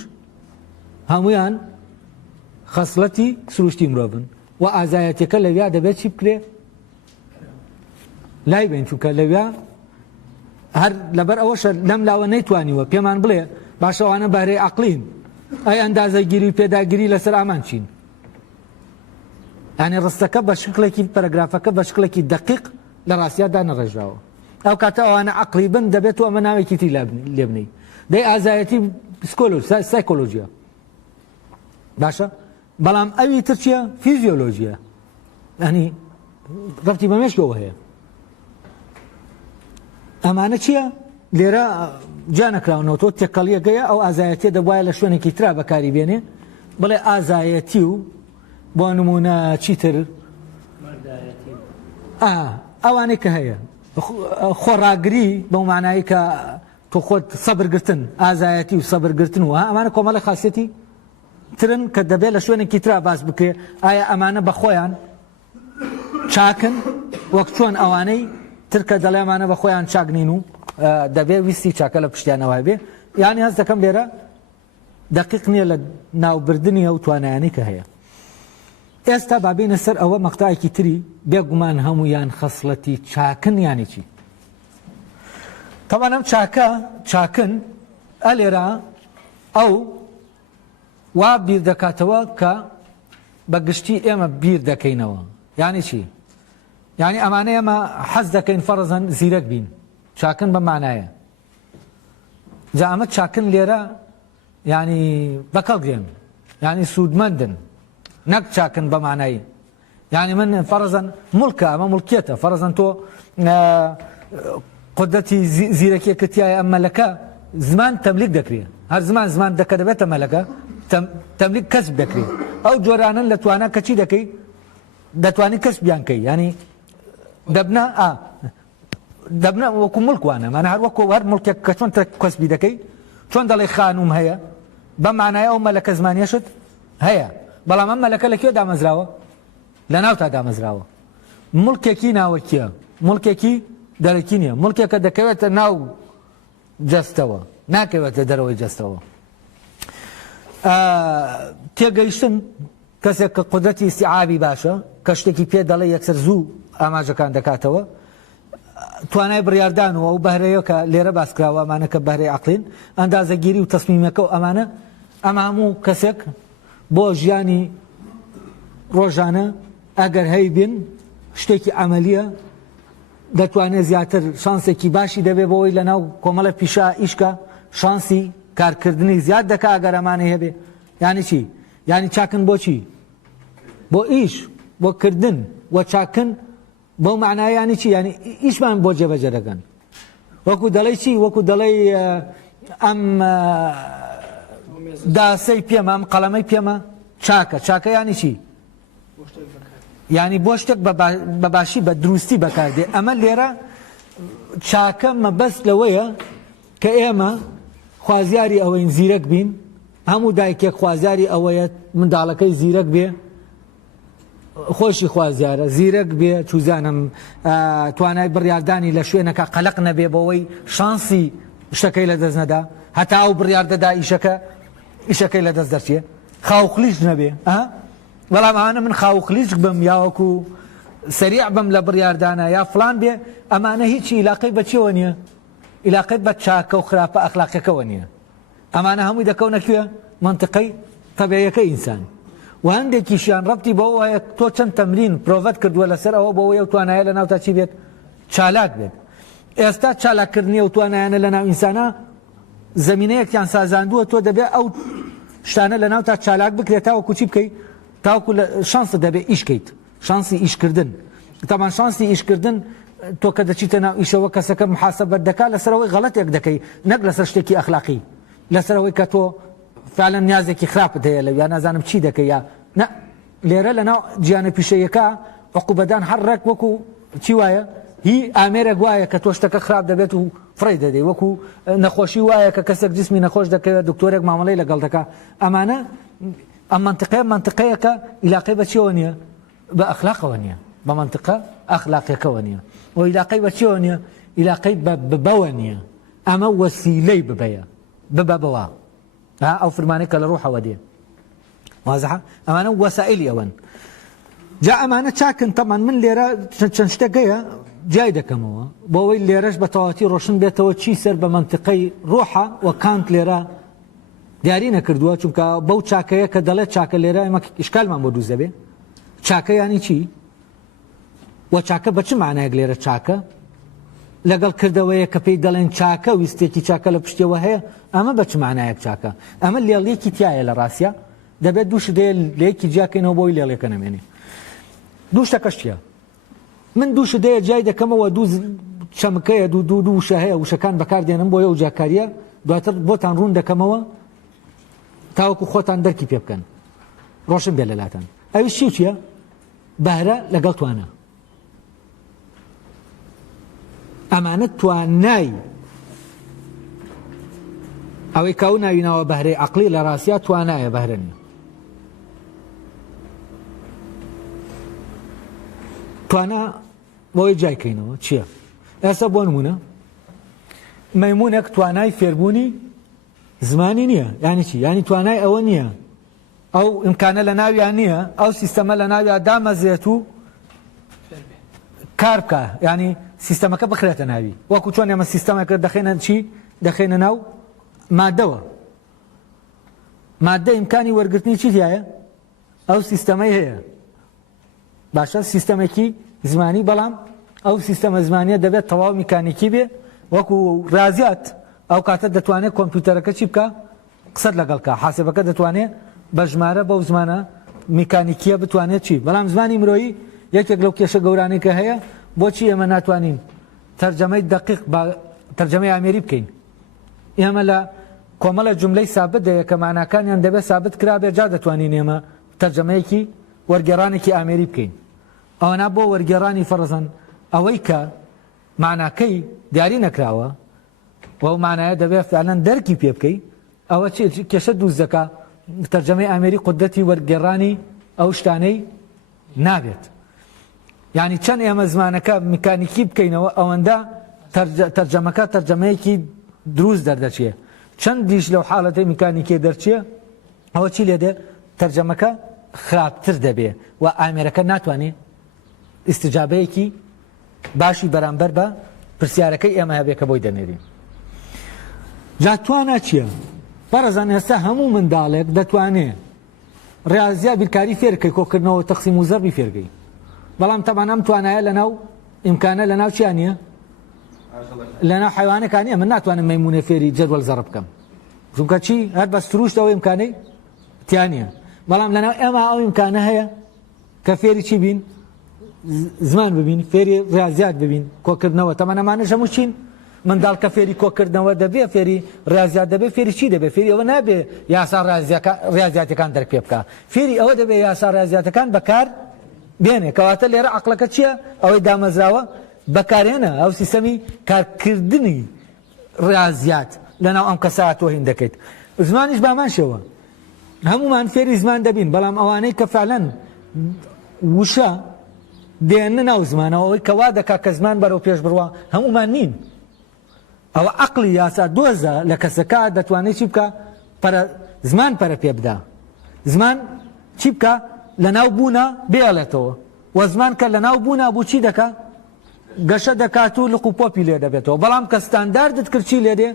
هەمویان خەسڵەتی سروشتی مرۆڤن و ئازایەتیەکە لەویا دەبێت چی بکرێ لای بین چونکە لەویا هەر لەبەر ئەوەشە لەم لاوە نەیتوانیوە پێمان بڵێ باشەوانە بەهرەی عەقڵین ئەی ئەندازەگیری و پێداگیری لەسەر ئامان چین یعنی ڕستەکە بە شکلێکی پەرەگرافەکە بە شکلێکی دەقیق لە ڕاستیادا نەڕێژراوە ئەو کاتە ئەوانە عەقڵی بن دەبێت ئەمە ناوێکی تی لێ بنی دەی ئازایەتی سایکۆلۆژیە باشە بەڵام ئەوی تر چییە فیزیۆلۆژیە ینی ڕەبتی بە مێشکەوە هەیە ئەمانە چییە لێرە جا نەکراونەوە تۆ تێکەڵیەکەیە ئەو ئازایەتیە دەبواە لە شوێنێکی ترا بەکاری بێنێ بڵێ ئازایەتی و بۆ نمونە چیتر ئەوانەی کە هەیە خۆڕاگری بەو معنایی کە تۆ خۆت سەبرگرتن ئازایەتی و سەبرگرتن و ئەمانە کۆمەڵی خاصیەتی ترن کە دەبێت لە شوێنێکی ترا باس بکرێ ئایا ئەمانە بەخۆیان چاکن وەک چۆن ئەوانەی ترکە دەڵێمانە بە خۆیان چاکنین و دەبێت ویستی چاکە لە پشتیانەوە بێ یانی هەست دەکەم لێرە دقیق نییە لە ناوبردننی ئەو توانایانی کە هەیە ئێستا بابینە سەر ئەوە مەقتایەکی تری بێگومان هەمویان خەسڵەتی چاکن یانی چی تەوانم چاکن ئەلێرە ئەو وا بیر دەکاتەوە کە بەگشتی ئێمە بیر دەکەینەوە یانی چی یعنی ئەمانە ئێمە حەز دەکەین فەرزەن زیرەک بین چاکن بە مانایە جا ئەمە چاکن لێرە ینی بەکەڵگرێن ینی سوودمەندن نەک چاکن بە مانایی یعنی من فەرزەن مڵکە ئەمە مڵکێتە فەرزەن تۆ قودەتی زیرەکیەکەتیایە ئەم مەلەکە زمان تەملیک دەکرێت هەر زمان دەکە دەبێتە مەلەکە تەملیک کەسب دەکرێت ئەو جۆرانن لە توانە کە چی دەکەی دەتوانی کەسبیان کەی ینی دەبنە وەکو مڵکوانە مانە هەر وەکو هەر مڵکێک کە چۆن کەسبی دەکەی چۆن دەڵێ خانوم هەیە بە مانایە ئەو مەلەکە زمانیەشت هەیە بەڵام ئەم مەلەکە لەکوێ دامەزراوە لە ناوتا دامەزراوە مڵکێکی ناوەکیە مڵکێکی دەرەکی نییە مڵکێکە دەکەوێتە ناو جەستەوە ناکەوێتە دەرەوەی جەستەوە تێگەیشتن کەسێک کە قودرەتی ئیستیعابی باشە کە شتێکی پێ دەڵێ یەکسەر زوو ئاماژەکان دەکاتەوە توانای بڕیاردان و ئەو بەهرەیە کە لێرە باسکراوە ئەمانە کە بەهرەی عەقڵین ئەندازەگیری و تەسمیمەکە و ئەمانە ئەمە هەموو کەسێک بۆ ژیانی ڕۆژانە ئەگەر هەیبین شتێکی عەمەلیە دەتوانێت زیاتر شانسێکی باشی دەبێت بۆەوەی لە ناو کۆمەڵە پیشا ئیشکە شانسی کارکردنی زیاد دەکا ئەگەر ئەمانەی هەبێ یانی چی یانی چاکن بۆ چی بۆ ئیش بۆ کردن و چاکن بۆ معنایانی چی یعنی ئیشمان بۆ جێبەجێ دەکەن وەکو دەڵێ چی وەکو دەڵێ ئەم داسەی پێمە ئەم قەڵەمەی پێمە چاکە یانی چی یعنی بۆ شتێک بە باشی بە دروستی بەکاردێ ئەمە لێرە چاکە مەبەست لەوەیە کە ئێمە خوازیاری ئەوەین زیرەک بین هەموو دایکێک خوازیاری ئەوەیە منداڵەکەی زیرەک بێ خۆشی خوازیارە زیرەک بێ چوزانم توانای بڕیاردانی لە شوێنەکە قەلق نەبێ بەوەی شانسی شتەکەی لە دەست نەدا هەتا ئەو بڕیاردەدا ئیشەکەی لە دەست دەرچێ خاوخلیش نەبێ بەڵام ئەمانە من خاوخلیش بم یاوەکو سەریع بم لە بڕیاردانە یا فلان بێ ئەمانە هیچی عیلاقەی بەچیەوە نییە عیلاقەی بە چاکە و خراپە ئەخلاقیەکەوە نییە ئەمانە هەمووی دەکەونەکوێ منطقەی تەبیعیەکەی ئینسان و هەندێکیشیان ڕەبتی بەوە وایە تۆ چەند تەمرین پرۆڤەت کردووە لەسەر ئەوە بەوەی ئەو توانایە لە ناوتا چی بێت چالاک بێت ئێستا چالاکردنی ئەو توانایانە لە ناو ئینسانە زەمینەیەکیان سازاندووە تۆ دەبێت ئەو شتانە لە ناوتا چالاک بکرێت تاوەکو چی بکەیت تاوەکو شانس دەبێت ئیشکەیت شانسی ئیشکردن تامان شانسی ئیشکردن تۆ کە دەچیتە ناو ئیشەوە کەسەکە محاسەبەت دەکات لەسەرەوەی غەڵەتێک دەکەی نەک لەسەر شتێکی ئەخلاقی لەسەرەوەی کە تۆ فعلا نیازێکی خراپت هەیە لەو یا نازانم چی دەکەی یا نە لێرە لەناو گیانە پیشەیەکە عقوبەدان هەرڕێک وەکو چی وایە هی ئامێرێک وایە کە تۆ شتەکە خراپ دەبێت و فڕی دەدەی وەکو نەخۆشی وایە کە کەسێک جسمی نەخۆش دەکەوێت دکتۆرێک مامەڵەی لەگەڵ دەکات ئەمانە ئەم منطقەیەکە عیلاقەی بە چیەوە نییە بە ئەخلاقەوە نییە بە منطقە ئەخلاقیەکەوە نییە و عیلاقەی بە چیەوە نییە عیلاقەی ببەوە نییە ئەمە وەسیلەی ببەیە ببە بەوە ئەو فرمانەی کە لە ڕوحەوە دێ وازحە ئەمانە وەسائلی ئەوەن جا ئەمانە چاکن تەمان من لێرە چەند شتێکەیە جای دەکەمەوە بۆ ئەوەی لێرەش بە تەواتی ڕۆشن بێتەوە چی سەر بە منطقەی ڕۆحە و کانت لێرە دیاری نەکردووە چونکە بەو چاکەیە کە دەڵێت چاکە لێرە ئێمە ئیشکالمان بۆ دروست دەبێ چاکە ینی چی و چاکە بە چ معنایەک لێرە چاکە لەگەڵ کردەوەیە کە پێی دەڵێن چاکە ویستێکی چاکە لە پشتەوە هەیە ئەمە بە چ معنایەک چاکە ئەمە لێڵەیەکی تایە لە ڕاستە دەبێت دووش دێ لەیەکی جیاکەینەوە بۆی لێڵێکە نەمێنێ دوو شتەکەش چییە من دووش دەیە جای دەکەمەوە دوو چەمکەیە دوو وشە هەیە وشەکان بەکاردێنم بۆ ئەو جاکاریە دواتر بۆتان ڕوون دەکەمەوە تاوەکو خۆتان دەرکی پێ بکەن ڕۆشن بێ لەلاتان ئەویش چی چییە بەهرە لەگەڵ توانە ئەمانە توانای ئەوەی کاو ناویناوە بەهرەی عەقلی لە ڕاستیا توانایە بەهرە نیە توانە بۆی جایکەینەوە چییە ئێستا بۆ نمونە مەیمونێک توانای فێربوونی زمانی نییە یانی چی یانی توانای ئەوە نییە ئەو ئیمکانە لە ناویان نییە ئەو سیستەمە لە ناویان دامەزێت و کار بکە ینی سیستەمەکە بخرێتە ناوی وەکو چۆن ئێمە سیستەمەکە دەخێنە چی دەخێنە ناو مادەوە مادە ئیمکانی وەرگرتنی چی دیایە ئەو سیستەمەی هەیە باشە سیستەمێکی زمانی بەڵام ئەو سیستەمە زمانیە دەبێت تەواو میکانیکی بێ وەکو ڕازیات ئەو کاتە دەتوانێت کۆمپیوتەرەکە چی بکە قسەت لەگەڵکە حاسێبەکە دەتوانێت بە ژمارە بەو زمانە میکانیکیە بتوانێت چی بەڵام زمانی مرۆیی یەکێک لەو کێشە گەورانەی کە هەیە بۆچی ئێمە ناتوانین تەرجەمەی دقیق بە تەرجەمەی ئامێری بکەین ئێمە لە کۆمەڵە جوملەی سابت دەیە کە ماناکانیان دەبێت سابت کرابێ جا دەتوانین ئێمە تەرجەمەیەکی وەرگێڕانێکی ئامێری بکەین ئەوەنا بۆ وەرگێڕانی فەرزەن ئەوەی کە ماناکەی دیاری نەکراوە و ئەو مانایە دەبێت فعلەن دەرکی پێ بکەی ئەوە کێشە دروست دەکا تەرجەمەی ئامێری قودرەتی وەرگێڕانی ئەو شتانەی نابێت یعنی چەند ئێمە زمانەکە میکانیکی بکەینەوە ئەوەندە تەرجەمەکە تەرجەمەیەکی دروست دەردەچێ چەند دیش لەو حاڵەتەی میکانیکی دەرچێ ئەوە چی لێدێ تەرجەمەکە خراپتر دەبێ و ئامێرەکە ناتوانێت ئیستیجابەیەکی باشی بەرامبەر بە پرسیارەکەی ئێمە هەبێ کە بۆی دەنێرین جا توانە چییە بەڕێزان ئێستا هەموو منداڵێک دەتوانێت ڕاضیە بیرکاری فێرکەی کۆکردنەوە تەقسیم و زەربی فێرگەی بەڵام تەمان ئەم توانایە لەناو ئیمکانە لەناو چیان نییە لەناو حیوانەکان نییە من ناتوانم مەیمونە فێری جەدوەڵ زەڕ بکەم چونکە چی هەر بە ستروشتەوە ئیمکانەی تیان نییە بەڵام لەناو ئێمە ئەو ئیمکانە هەیە کە فێری چی بین زمان ببین فێری ڕاضیات ببین کۆکردنەوە تەمەنەمانە هەموو چین منداڵ کە فێری کۆکردنەوە دەبێ فێری ڕاضیات دەبێ فێری چی دەبێ فێری ئەوە نابێ یاسا ڕاضیاتەکان دەرک پێ بکە فێری ئەوە دەبێ یاسا ڕاضیاتەکان بەکار بێنێ کەواتە لێرە عەقڵەکە چییە ئەوەی دامەزراوە بەکارهێنە ئەو سیستەمی کارکردنی ڕاضیات لەناو ئەم کەسات تۆ هین دەکەیت زمانیش بامان شەوە هەمومان فێری زمان دەبین بەڵام ئەوانەی کە فعلەن وشە دێنە ناو زمانەوە ئەوەی کەوا دەکا کە زمان بەرەو پێش بڕوە هەمومان نین ئەوە عەقلی یاسا دۆزە لە کەسەکە دەتوانێت چی بکە زمان پەرە پێ بدا زمان چی بکە لە ناو بوونە بێڵێتەوە و زمان کە لە ناو بوونە بوو چی دەکا گەشە دەکات و لق و پۆپی لێ دەبێتەوە بەڵام کە ستانداردت کرد چی لێ دێ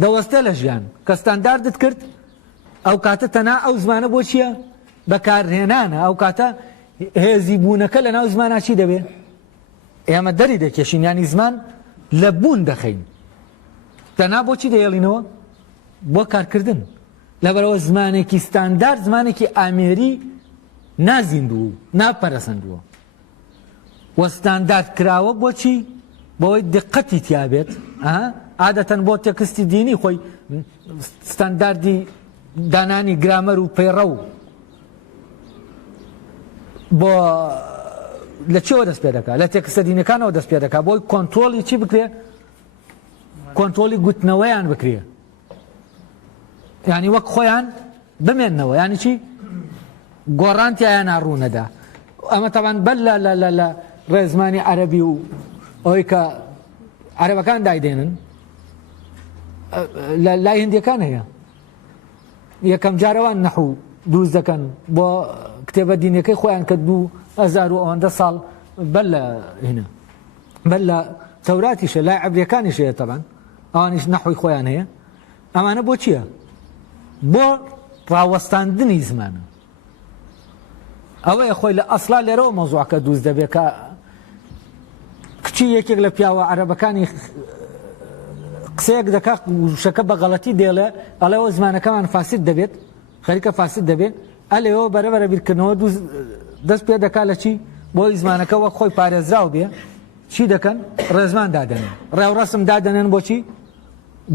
دەوەستە لە ژیان کە ستانداردت کرد ئەو کاتە تەنا ئەو زمانە بۆ چییە بەکارهێنانە ئەو کاتە هێزی بوونەکە لە ناو زمانە چی دەبێ ئێمە دەری دەکێشین ینی زمان لە بوون دەخەین تەنا بۆچی دەیێڵینەوە بۆ کارکردن لەبەرەوە زمانێکی ستاندارد زمانێکی ئامێری نازیندوو ناپەرەسەندووە و ستاندارد کراوە بۆچی بۆی دقەتی تیابێت عادەتەن بۆ تێکستی دینی خۆی ستانداردی دانانی گرامەر و پەیڕە و بۆ لە چێوە دەست پێ دەکات لە تێکستە دینەکانەوە دەست پێ دەکات بۆی کۆنترۆلی چی بکرێ کۆنترۆلی گوتنەوەیان بکرێ یعنی وەک خۆیان بمێننەوە یعنی چی گۆڕانتیایان ناڕوونەدا ئەمە تاوان بەر لە ڕێزمانی عەرەبی و ئەوەی کە عەرەبەکان دایدێنن لای هندیەکان هەیە یەکەم جارەوان نەحوو دروست دەکەن بۆ کتێبە دینیەکەی خۆیان کە 2000 و ئەوەندە ساڵ بەر لە هینە بەر لە تەوراتیشە لای عەبریەکانیش هەیە تەبەن ئەوانیش نەحوی خۆیان هەیە ئەمانە بۆ چییە؟ بۆ ڕاوەستاندنی زمانە ئەوەیە خۆی لە ئەسڵا لێرەوە مەوزوعەکە دروست دەبێت کە کچی یەکێک لە پیاوە عەرەبەکانی قسەیەک دەکات وشەکە بە غەڵەتی دێڵێ ئەڵێەوە زمانەکەمان فاسد دەبێت خەریکە فاسد دەبێت ئەلێەوە بەرەبەرە بیرکردنەوە دەست پێ دەکات لە چی بۆی زمانەکە وەک خۆی پارێزراو بێ چی دەکەن ڕێزمان دادەنێن ڕێوڕەسم دادەنێن بۆچی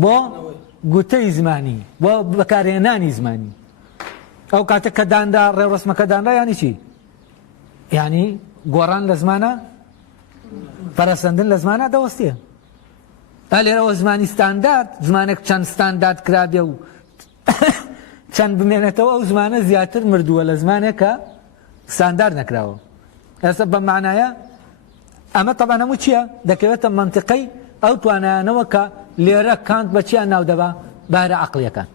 بۆ گوتەی زمانی بۆ بەکارهێنانی زمانی ئەو کاتێک کە داندا ڕێوڕەسمەکە دانرا یانی چی یعنی گۆڕان لە زمانە پەرەسەندن لە زمانە دەوەستیە لێرەوە زمانی ستاندارد زمانێک چەند ستاندارد کرابێ و چەند بمێنێتەوە ئەو زمانە زیاتر مردووە لە زمانێک کە ستاندارد نەکراوە ئێستا بە معنایە ئەمە تەبان هەموو چییە دەکەوێتە منتیقەی ئەو توانایانەوە کە لێرە کانت بە چیان ناودەبا بارە عەقڵیەکان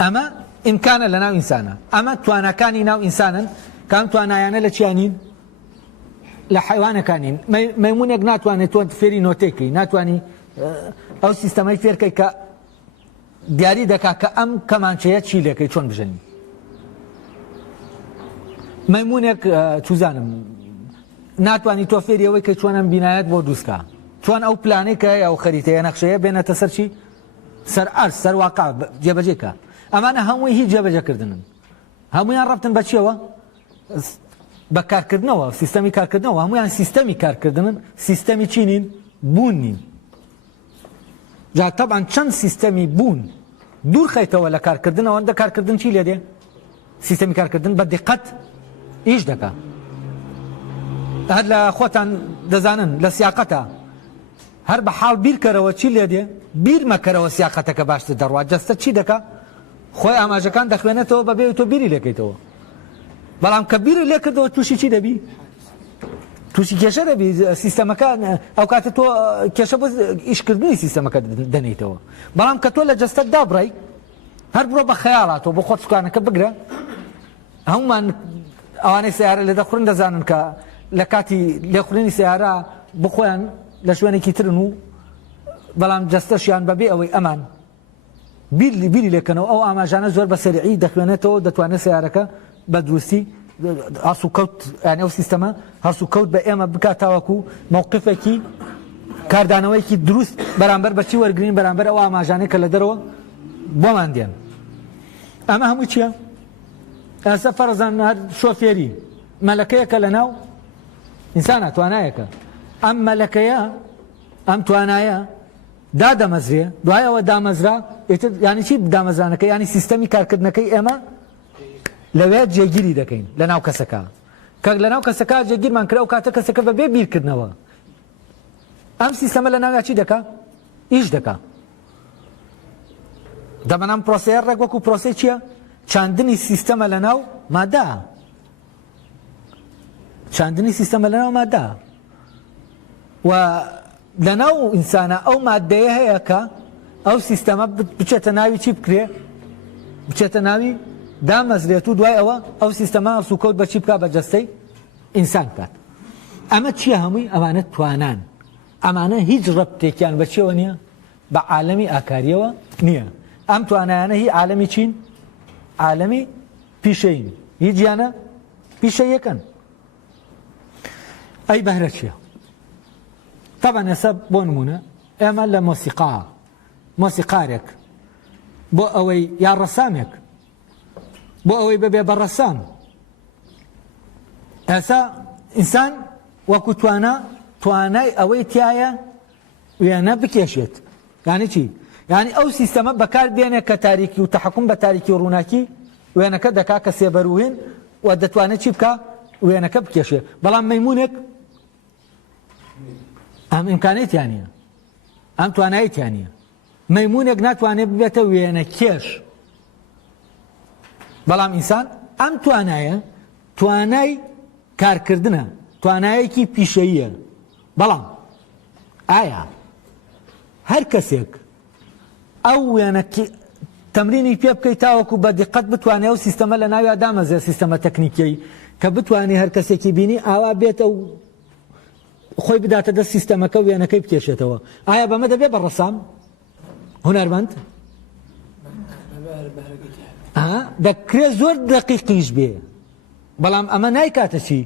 ئەمە ئیمکانە لە ناو ئینسانە ئەمە توانەکانی ناو ئینسانن کام توانایانە لە چیانین لە حیوانەکانین مەیمونێک ناتوانێت تۆ فێری نۆتێکی ناتوانانی ئەو سیستەمەی فێرکەی کە دیاری دەکات کە ئەم کەمانچەیە چی لێکەی چۆن بژەنی مەیمونێک چوزانم ناتوانانی تۆ فێری ئەوەی کە چۆنم بینایەت بۆ دروستکە چۆن ئەو پلانەی کە ئەو خەریتەیە نەخشەیە بێنێتە سەر چی سەر ئەرز سەر واقع جێبەجێکە ئەمانە هەمووی هیچ جێبەجێکردنن هەمویان ڕەبتن بە چیەوە بەکارکردنەوە سیستەمی کارکردنەوە هەمویان سیستەمی کارکردنن سیستەمی چینین بوون نین جا تەبعاً چەند سیستەمی بوون دوور خەیتەوە لە کارکردنەوە ئەوەندە کارکردن چی لێ دێ سیستەمی کارکردن بە دقت ئیش دەکا هەر لە خۆتان دەزانن لە سیاقەتە هەر بە حاڵ بیرکەرەوە چی لێ دێ بیر مەکەرەوە سیاقەتەکە باشتر دەڕوات جەستە چی دەکا خۆی ئاماژەکان دەخوێنێتەوە بەبێ تۆ بیری لێکەیتەوە بەڵام کە بیری لێ کردەوە تووشی چی دەبی تووشی کێشە دەبی سیستەمەکە ئەو کاتە تۆ کێشە بۆ ئیشکردنی سیستەمەکە دەنیتەوە بەڵام کە تۆ لە جەستەت دابڕی هەر بڕۆ بە خەیاڵاتەوە بۆ خۆت سوکانەکە بگرە هەمومان ئەوانەی سیارە لێ دەخورن دەزانن کە لە کاتی لێخورێنی سیارە بخۆیان لە شوێنێکی ترن و بەڵام جەستەشیان بەبێ ئەوەی ئەمان بیری لێکەنەوە ئەو ئاماژانە زۆر بە سەریعی دەخوێنێتەوە دەتوانێت سیارەکە بە دروستی هەرس و کەوت یعنی ئەو سیستەمە هەرس و کەوت بە ئێمە بکاتاوەکو مووقفێکی کاردانەوەیکی دروست بەرامبەر بەچی وەرگرین بەرامبەر ئەو ئاماژانەی کە لە دەرەوە بۆمان دێن ئەمە هەموو چییە؟ ئێستا فەرزان هەر شۆفێری مەلەکەیەکە لە ناو ئینسانە توانایەکە ئەم مەلەکەیە ئەم توانایە دادەمەزرێ دوایەوە دامەزرا یعنی چی دامەزرانەکە یعنی سیستەمی کارکردنەکەی ئێمە لەوێ جێگیری دەکەین لە ناو کەسەکە کە لە ناو کەسەکە جێگیرمان کرا و کاتە کەسەکە بەبێ بیرکردنەوە ئەم سیستەمە لە ناویا چی دەکا ئیش دەکا دەمەنام پرۆسەیە ڕێک وەکو پرۆسەی چییە چاندنی سیستەمە لە ناو مادە چاندنی سیستەمە لە ناو مادە و لە ناو ئینسانە ئەو مادەیە هەیە کە ئەو سیستەمە بچێتە ناوی چی بکرێ بچێتە ناوی دامەزرێت و دوای ئەوە ئەو سیستەمە سوکەوت بە چی بکات بە جەستەی ئینسان کات ئەمە چییە هەمووی ئەمانە توانان ئەمانە هیچ ڕەبتێکیان بە چیەوە نییە بە عالەمی ئاکاریەوە نییە ئەم توانایانە هی عالەمی چین عالەمی پیشەین هیچ گیانە پیشەیەکەن ئەی بەهرە چییە طبعا ئێستا بۆ نمونە ئێمە لە مۆسیقارێک بۆ ئەوەی یان ڕەسامێک بۆ ئەوەی ببێ بە ڕەسام ئێستا ئینسان وەکو توانای ئەوەی تایە وێنە بکێشێت یعنی چی یعنی ئەو سیستەمە بەکار بێنێت کە تاریکی و تەحکوم بە تاریکی و ڕووناکی وێنەکە دەکا کە سێبەروهێن و دەتوانێت چی بکە وێنەکە بکێشێ بەڵام مەیمونێک ئەم ئیمکانێتیان نییە ئەم توانایەتیان نییە مەیمونێک ناتوانێت ببێتە وێنە کێش بەڵام ئینسان ئەم توانایە توانای کارکردنە توانایەکی پیشەییە بەڵام ئایا هەر کەسێک ئەو وێنە تەمرینی پێ بکەیت تاوەکو بە دیقەت بتوانێت ئەو سیستەمە لە ناوی دامەزێ سیستەمە تەکنیکیەی کە بتوانێت هەر کەسێکی بینی ئاوا بێتە و خۆی بداتە دەست سیستەمەکە و وێنەکەی بکێشێتەوە ئایا بەمە دەبێت بە ڕەسام هونەرمەند دەکرێت زۆر دقیقیش بێ بەڵام ئەمە نایکاتە چی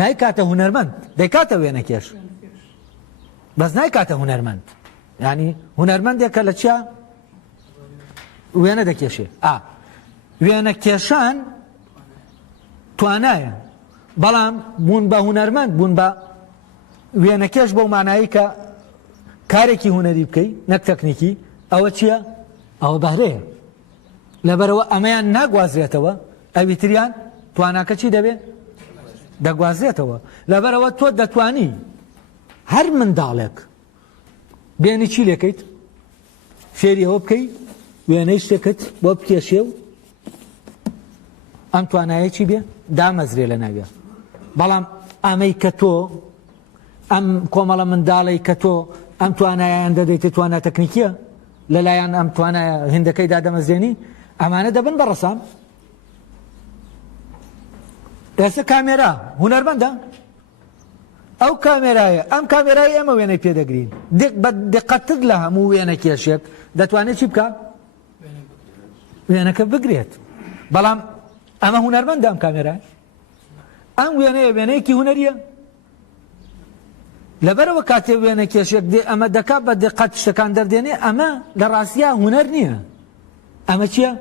نایکاتە هونەرمەند دەیکاتە وێنەکێش بەس نایکاتە هونەرمەند یعنی هونەرمەندێکە لە چیا وێنە دەکێشێ وێنە کێشان توانایە بەڵام بوون بە هونەرمەند بوون بە وێنەکێش بەو مانایی کە کارێکی هونەری بکەی نەک تەکنیکی ئەوە چییە ئەوە بەهرەیە لەبەرەوە ئەمەیان ناگوازرێتەوە ئەویتریان تواناکە چی دەبێت دەگوازرێتەوە لەبەرەوە تۆ دەتوانی هەر منداڵێک بێنی چی لێکەیت فێری ئەوە بکەی وێنەی شتێکت بۆ بکێشێ و ئەم توانایە چی بێ دامەزرێ لە ناوێ بەڵام ئەمەی کە تۆ ئەم کۆمەڵە منداڵی کە تۆ ئەم توانایان دەدەیتە توانە تەکنیکیە لەلایەن ئەم توانایە هێندەکەی دادەمەزرێنی ئەمانە دەبن بە ڕەسام ئێستا کامێرا هونەرمەندە ئەو کامێرایە ئەم کامێرای ئێمە وێنەی پێدەگرین بە دقەتتر لە هەموو وێنە کێشێک دەتوانێت چی بکە وێنەکە بگرێت بەڵام ئەمە هونەرمەندە ئەم کامێرای ئەم وێنەیە وێنەیەکی هونەریە لەبەرەوە کاتێ وێنە کێشێک دێ ئەمە دەکات بە دقەت شتەکان دەردێنێ ئەمە لە ڕاستیە هونەر نییە ئەمە چییە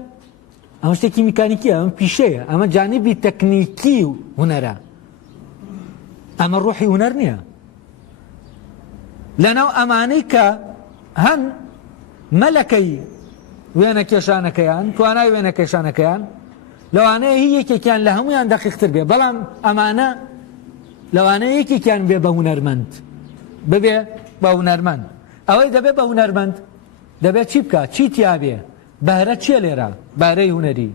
ئەمە شتێکی میکانیکیە ئەمە پیشەیە ئەمە جانیبی تەکنیکی و هونەرە ئەمە ڕوحی هونەر نییە لەناو ئەمانەی کە هەن مەلەکەی وێنە کێشانەکەیان توانای وێنە کێشانەکەیان لەوانەیە هی یەکێکیان لە هەمویان دەقیقتر بێ بەڵام ئەمانە لەوانەیە یەکێکیان بێ بە هونەرمەند ببێ بە هونەرمەند ئەوەی دەبێت بە هونەرمەند دەبێت چی بکات چی تیا بێ بەهرە چییە لێرە بارەی هونەری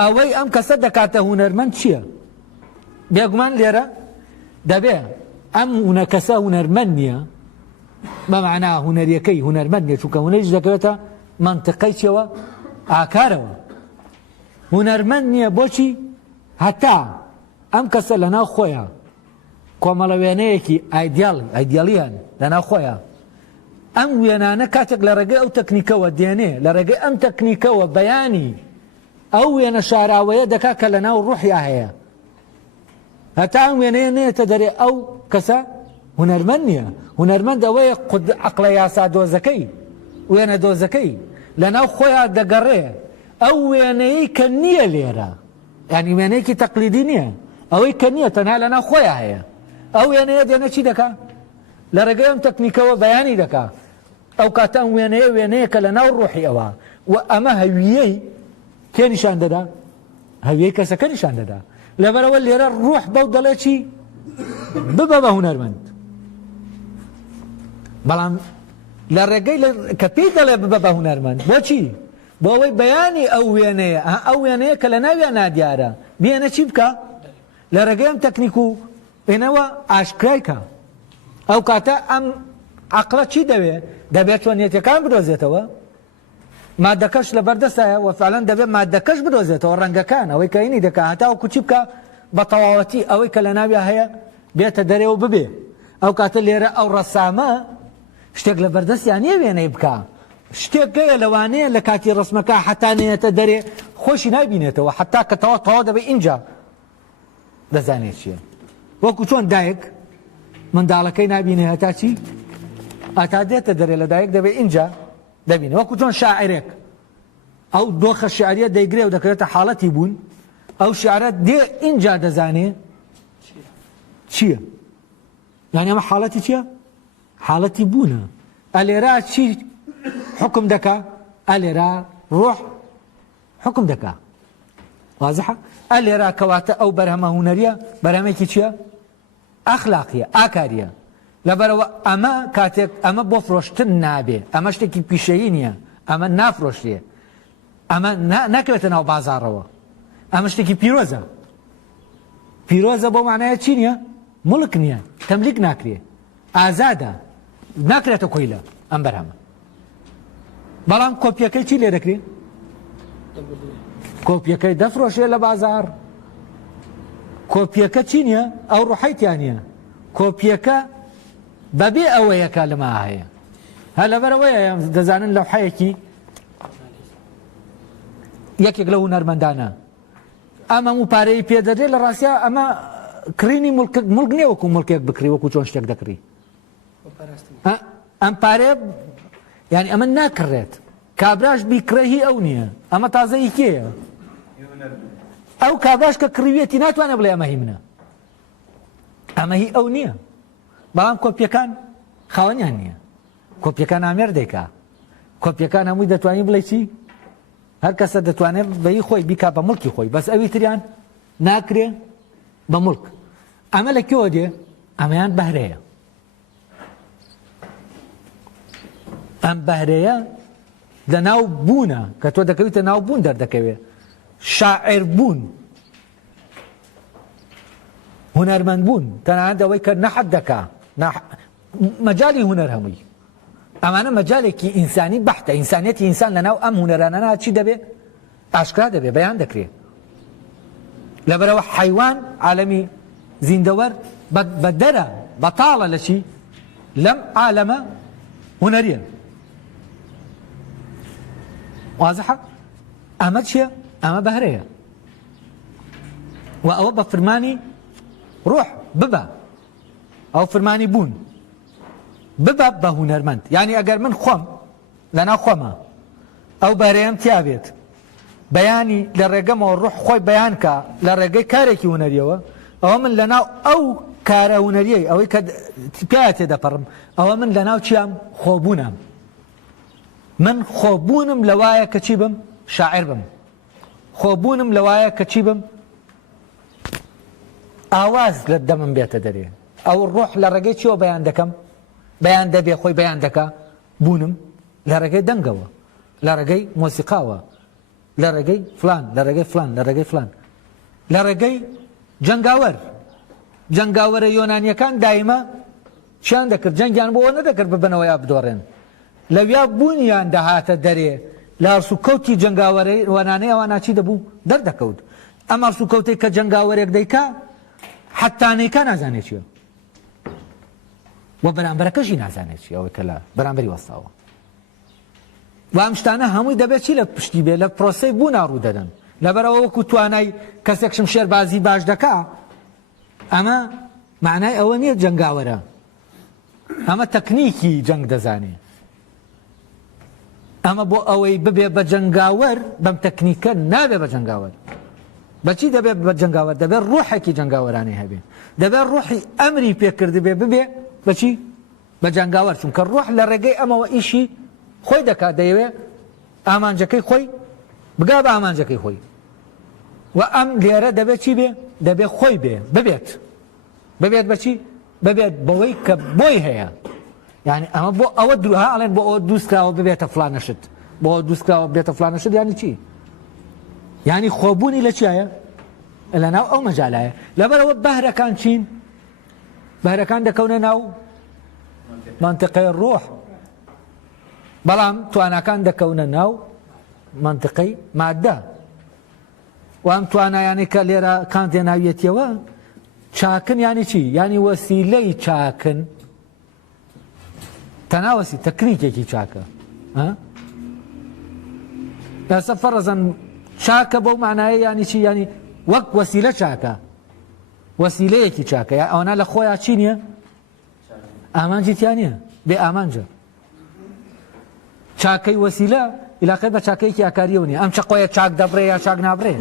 ئەوەی ئەم کەسە دەکاتە هونەرمەند چییە بێگومان لێرە دەبێ ئەم کەسە هونەرمەند نییە بەمعنا هونەریەکەی هونەرمەند نییە چونکە هونەریش دەکەوێتە منتقەی چێوە ئاکارەوە هونەرمەند نییە بۆچی هەتا ئەم کەسە لەناو خۆیان کۆمەڵە وێنەیەکی ئایدیالیان لەناو خۆیان ئەم وێنانە کاتێک لە ڕێگەی ئەو تەکنیکەوە دێنێ لە ڕێگەی ئەم تەکنیکەوە بەیانی ئەو وێنە شاراوەیە دەکات کە لەناو ڕوحیا هەیە هەتا ئەم وێنەیە نێتە دەرێ ئەو کەسە هونەرمەند نییە هونەرمەند ئەوەیە عەقڵە یاسا دۆزەکەی وێنە دۆزەکەی لەناو خۆیان دەگەڕێ ئەو وێنەیەی کە نییە لێرە یعنی وێنەیەکی تەقلیدی نییە ئەوەی کە نییە تەنها لەناو خۆیان هەیە ئەو وێنەیە دێنە چی دەکا لە ڕێگەی ئەم تەکنیکەوە بەیانی دەکا ئەو کاتە ئەم وێنەیەکە لەناو ڕوحی ئەوە و ئەمە هەویەی کێ نیشان دەدا هەویەی کەسەکە نیشان دەدا لەبەرەوە لێرە ڕوح بەو دەڵێ چی ببە بە هونەرمەند بەڵام لە ڕێگەی کە پێی دەڵێ ببە بە هونەرمەند بۆچی بۆ ئەوەی بەیانی ئەو وێنەیە ئەو وێنەیە کە لە ناویان نادیارە بێنە چی بکە لە ڕێگەی ئەم تەکنیک و بێنەوە ئاشکرایکە ئەو کاتە ئەم عەقڵە چی دەبێت چۆنیەتەکان بدۆزێتەوە مادەکەش لە بەردەستایە و فعلەن دەبێت مادەکەش بدۆزێتەوە ڕەنگەکان ئەوەی کە هینی دەکات هەتاوەکو چی بکە بە تەواوەتی ئەوەی کە لە ناویا هەیە بێتە دەرێەوە ببێ ئەو کاتە لێرە ئەو ڕەسامە شتێک لە بەردەستیان نییە وێنەی بکە شتێک گەیە لەوانەیە لە کاتی ڕسمەکە حتا نێتە دەرێ خۆشی نابینێتەوە حتا کە تەواو دەبێت اینجا دەزانێت چییە وەکو چۆن دایک منداڵەکەی نابینێ هەتا چی ئاتا دێتە دەرێ لە دایک دەبێت اینجا دەبینێ وەکو چۆن شاعرێک ئەو دۆخە شعریە دەیگرێ و دەکرێتە حاڵەتی بوون ئەو شعرە دێ اینجا دەزانێ چییە یعنی ئەمە حاڵەتی چییە حاڵەتی بوونە ئەلێرا چی حکم دەکا ئەلێرا ڕۆح حکم دەکا وازحە ئەلێرا کەواتە ئەو بەرهەمە هونەریە بەرهەمێکی چییە ئەخلاقیە ئاکاریە لەبەرەوە ئەمە کاتێک ئەمە بۆ فرۆشتن نابێ ئەمە شتێکی پیشەیی نییە ئەمە نافرۆشتێ ئەمە نەکەوێتە ناو بازاڕەوە ئەمە شتێکی پیرۆزە بۆ معنایە چی نییە؟ مڵک نییە، تەملیک ناکرێ، ئازادە، ناکرێتە کۆیلە ئەم بەرهەمە. بەڵام کۆپیەکەی چی لێ دەکرێت؟ کۆپیەکەی دەفرۆشێ لە بازار. کۆپیەکە چی نییە؟ ئەو ڕوحەیتیان نییە. کۆپیەکە بەبێ ئەوەیەکە لەما هەیە. هە لەبەرەوەیە دەزانن لەو حەیەکی یەکێک لە هونەرمەندانە ئەمە و پارەی پێدەدرێت، لە ڕاستیە ئەمە کڕینی مڵک نییە وەکو مڵکێک بکری، وەکو چۆن شتێک دەکری. ئەم پارێ یعنی ئەمە ناکڕێت، کابراش بیکڕێ هی ئەو نییە، ئەمە تازەی کێیە؟ ئەو کابراش کە کڕیوێتی ناتوانێت بڵێ ئەمە هی منە، ئەمە هی ئەو نییە. بەڵام کۆپیەکان خاوەنیان نییە، کۆپیەکان ئامێر دەیکا، کۆپیەکان هەمووی دەتوانی بڵێ چی؟ هەر کەسە دەتوانێت بەی خۆی بیکا بە مڵکی خۆی، بەس ئەوی تریان ناکرێ بە مڵک. ئەمە لە کێوە دێ؟ ئەمەیان بەهرەیە. ئەم بەهرەیە لە ناو بوونە کە تۆ دەکەویتە ناو بوون دەردەکەوێت، شاعر بوون، هونەرمەند بوون، تەنانەت ئەوەی کە نەحەد دەکا مەجالی هونەر هەمووی. ئەمانە مەجالێکی ئینسانی بەحتە، ئینسانیەتی ئینسان لە ناو ئەم هونەرانەدا چی دەبێت؟ ئاشکرا دەبێت، بەیان دەکرێت. لەبەرەوە حەیوان عالەمی زیندەوەر بە دەرە بەتاڵە لە چی؟ لەم عالەمە هونەریە. واضحە؟ ئەمە چییە؟ ئەمە بەهرەیە. و ئەوە بە فرمانی ڕۆح ببە، ئەو فرمانی بوون ببە بە هونەرمەند. یعنی ئەگەر من خۆم لەناو خۆمە ئەو بەهرەیەم تیابێت، بەیانی لە ڕێگەمەوە ڕوح خۆی بەیان کە لە ڕێگەی کارێکی هونەریەوە، ئەوە من لەناو ئەو کارە هونەریەی ئەوەی کە پیا تێدەپەڕم، ئەوە من لەناو چیام؟ خۆبوونم. من خۆبوونم لەوایە کە چی بم؟ شاعر بم. خۆبوونم لەوایە کە چی بم؟ ئاواز لە دەمم بێتە دەرێ. ئەو ڕۆح لە ڕێگەی چیەوە بەیان دەکەم؟ بەیان دەبێ خۆی بەیان دەکا بوونم لە ڕێگەی دەنگەوە، لە ڕێگەی مۆسیقاوە، لە ڕێگەی فلان، لە ڕێگەی فلان، لە ڕێگەی فلان، لە ڕێگەی جەنگاوەر. جەنگاوەرە یۆنانیەکان دایمە چیان دەکرد؟ جەنگیان بۆەوە نەدەکرد ببنەوە یا بدۆڕێن، لەویا بوونیان دەهاتە دەرێ، لە ئەرسوکەوتی جەنگاوەرەی وەنانەی ئەوانە چی دەبوو؟ دەردەکەوت. ئەم ئەرسوکەوتەی کە جەنگاوەرێک دەیکا حەتانەیکە نازانێت چییە، و بەرامبەرەکەشی نازانێت چی، ئەوەی کە لە بەرامبەری وەستاوە. و ئەم شتانە هەمووی دەبێت چی لە پشتی بێ؟ لە پرۆسەی بوون ڕوو دەدەن. لەبەرەوە وەکو توانای کەسێک شمشێربازی باش دەکا، ئەمە معنای ئەوە نییە جەنگاوەرە، ئەمە تەکنیکی جەنگ دەزانێت. ئەمە بۆ ئەوەی ببێ بە جەنگاوەر بەم تەکنیکە نابێ بە جەنگاوەر. بەچی دەبێت بە جەنگاوەر؟ دەبێت ڕوحێکی جەنگاوەرانەی هەبێ، دەبێت ڕوحی ئەمری پێکرد بێ ببێ بەچی؟ بە جەنگاوەر. چونکە ڕوح لە ڕێگەی ئەمەوە ئیشی خۆی دەکات، دەیەوێت ئامانجەکەی خۆی بگا بە ئامانجەکەی خۆی. و ئەم لێرە دەبێت چی بێ؟ دەبێت خۆی بێ، ببێت بەچی؟ ببێت بەوەی کە بۆی هەیە. یعنی ئەمە بۆ ئەوە دوها ئەڵێن بۆ ئەوە دووسکراوە ببێتە فلانەشت، بۆ ئەوە دووسکراوە بێتە فلانەشت. یعنی چی؟ یعنی خۆبوونی لە چیایە؟ لەناو ئەو مەجالایە. لەبەرەوە بەهرەکان چین؟ بەهرەکان دەکەونە ناو منطقەی ڕۆح، بەڵام تواناکان دەکەونە ناو منطقەی مادە. و ئەم توانایانی کە لێرە کانتێ ناویەتیەوە چاکن یانی چی؟ یانی وەسیلەی چاکن، تەناوەسی تەکنیکێکی چاکە. ئێستا فەرەزەن چاکە بەو معنایە یانی چی؟ یانی وەک وەسیلە چاکە، وەسیلەیەکی چاکە. یا ئەوانە لە خۆیان چی نییە؟ ئامانجی تیان نییە، بێ ئامانجە. چاکەی وەسیلە علاقەی بە چاکەیەکی ئاکاریەوە نییە. ئەم چقۆیە چاک دەبڕێ یا چاک نابڕێ،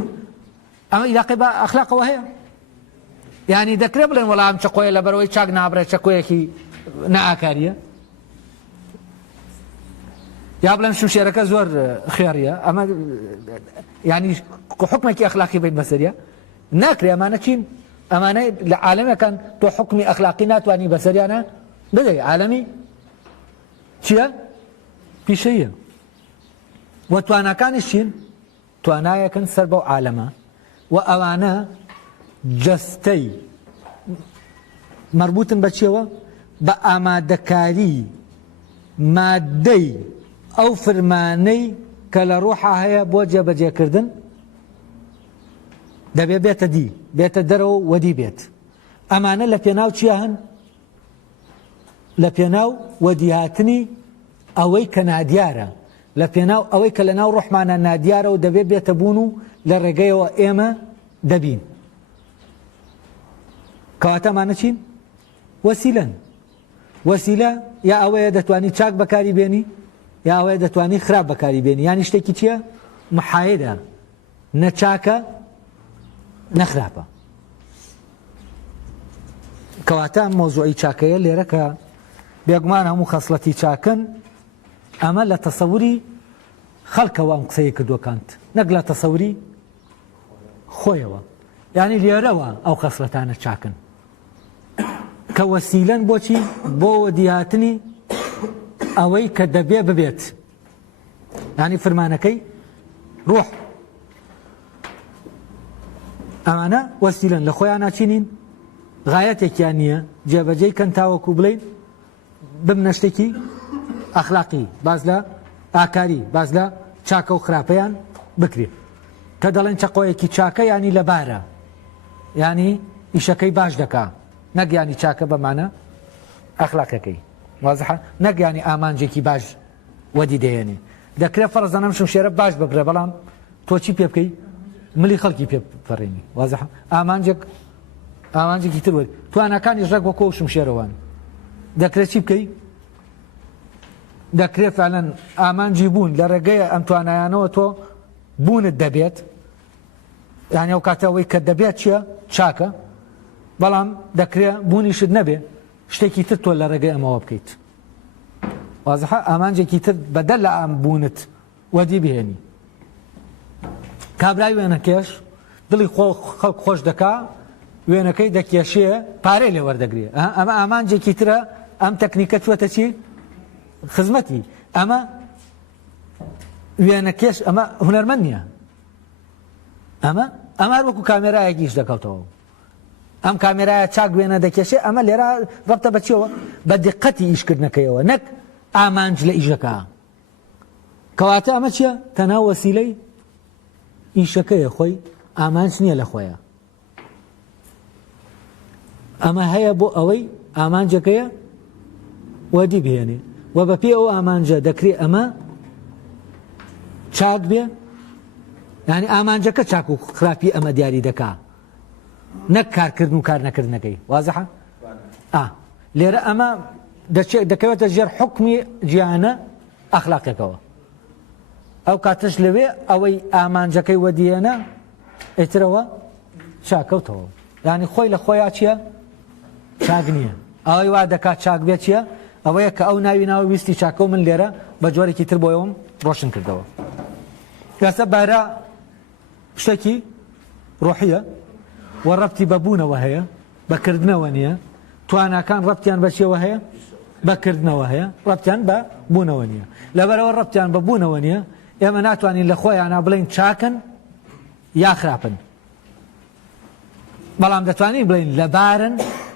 ئەمە علاقەی بە ئەخلاقەوە هەیە. یعنی دەکرێت بڵێن وەڵام ئەم چقۆیە لەبەرەوەی چاک نابڕێ چقۆیەکی نەئاکاریە، یا بڵێن شمشێرەکە زۆر خێریە، ئەمە یعنی حکمێکی ئەخلاقی بین بەسەریە ناکرێ. ئەمانە چین؟ ئەمانەی لە عالەمەکان تۆ حکمی ئەخلاقی ناتوانی بەسەریانە بدەی. عالەمی چییە؟ پیشەیە. و تواناکانیش چین؟ توانایەکن سەر بەو عالەمە و ئەوانە جەستەی مربوطن بە چێوە بە ئامادەکاری مادەی ئەو فرمانەی کە لە ڕۆحا هەیە بۆ جێبەجێکردن دەبێ بێتە دی بێتە دەرەوە وەدی بێت ئەمانە لە پێناو چیا هەن لە پێناو وەدیهاتنی ئەوەی کە نادیارە لە پێناو ئەوەی کە لە ناو ڕۆحمانە نادیارە و دەبێت بێتە بوون و لە ڕێگەیەوە ئێمە دەبین کەواتەمانە چین وەسیلەن وەسیلە یا ئەوەیە دەتوانی چاک بەکاری بێنی یا ئەوەیە دەتوانی خراپ بەکاری بێنی یانی شتێکی چییە محایدە نەچاکە نەخراپە کەواتە ئەم مۆزوعی چاکەیە لێرە کە بێگومان هەموو خەسڵەتی چاکن ئەمە لە تەسەوری خەڵکەوە ئەم قسەیە کردووەکانت نەک لە تەسەوری خۆیەوە یعنی لێرەوە ئەو خەسڵەتانە چاکن کە وەسیلەن بۆچی بۆ وەدیهاتنی ئەوەی کە دەبێ ببێت یعنی فرمانەکەی ڕۆح ئەمانە وەسیلەن لە خۆیان ناچینین غایەتێکیان نییە جێبەجێی کەن تاوەکو بڵین بمنە شتێکی ئەخلاقی باز لە ئاکاری باز لە چاکە و خراپەیان بکرێت کە دەڵێن چەقۆیەکی چاکە ینی لەبارە ینی ئیشەکەی باش دەکا نەک ینی چاکە بەمانە ئەخلاقەکەی وازحە نەک ینی ئامانجێکی باش وەدی دەهێنێ دەکرێت فەرزانە ئەم شمشێرە باش ببرێ بەڵام تۆ چی پێ بکەی ملی خەڵکی پێ بفەڕێنی وازحە ئامانجێکی تر وەری توانەکانی ژەک وەکۆ شمشێرەوان دەکرێت چی بکەی دەکرێت فعلەن ئامانجی بوون لە ڕێگەیە ئەم توانایانەوە تۆ بوونت دەبێت یعنی ئەو کاتەوەی کە دەبێت چییە چاکە بەڵام دەکرێت بوونیشت نەبێ شتێکی تر تۆ لە ڕێگەی ئەمەوە بکەیت وازحە ئامانجێکی تر بەدەل لە ئەم بوونت وەدی بهێنی کابرای وێنەکێش دڵی خەڵک خۆش دەکا وێنەکەی دەکێشەیە پارەی لێ وەردەگرێ ئەمە ئامانجێکی ترە ئەم تەکنیکە چوەتە چی خزمەتی ئەمە وێنەکێش ئەمە هونەرمەند نییە ئەمە وەکو کامێرایەکیش دەکەوتەوە ئەم کامێرایە چاک وێنە دەکێشێ ئەمە لێرە ڕەبتە بەچیەوە بە دقەتی ئیشکردنەکەیەوە نەک ئامانج لە ئیشەکە کەواتە ئەمە چییە تەنها وەسیلەی ئیشەکەیە خۆی ئامانج نییە لە خۆیە ئەمە هەیە بۆ ئەوەی ئامانجەکەیە وەدی بهێنێ و بە پێ ئەو ئامانجە دەکرێت ئەمە چاک بێ یعنی ئامانجەکە چاک و خراپی ئەمە دیاری دەکا نەک کارکردن و کار نەکردنەکەی وازحە لێرە ئەمە دەکەوێتە ژێر حکمی گیانە ئەخلاقێکەوە ئەو کاتەش لەوێ ئەوەی ئامانجەکەی وەدیێنە ئیترەوە چاکەوتەوە یعنی خۆی لە خۆیان چییە چاک نییە ئەوەی وا دەکات چاک بێت چییە ئەوەیە کە ئەو ناوی ناوە ویستی چاکە و من لێرە بە جۆرێکی تر بۆیەوەم ڕۆشن کردەوە یاسە بارە شتێکی ڕۆحیە و ڕەبتی بەبوونەوە هەیە بەکردنەوە نییە تواناکان ڕەبتیان بەچیەوە هەیە بەکردنەوە هەیە ڕەبتیان بە بوونەوە نییە لەبەرەوە ڕەبتیان بە بوونەوە نییە ئێمە ناتوانین لە خۆیانە بڵین چاکن یا خراپن بەڵام دەتوانین بڵین لەبارن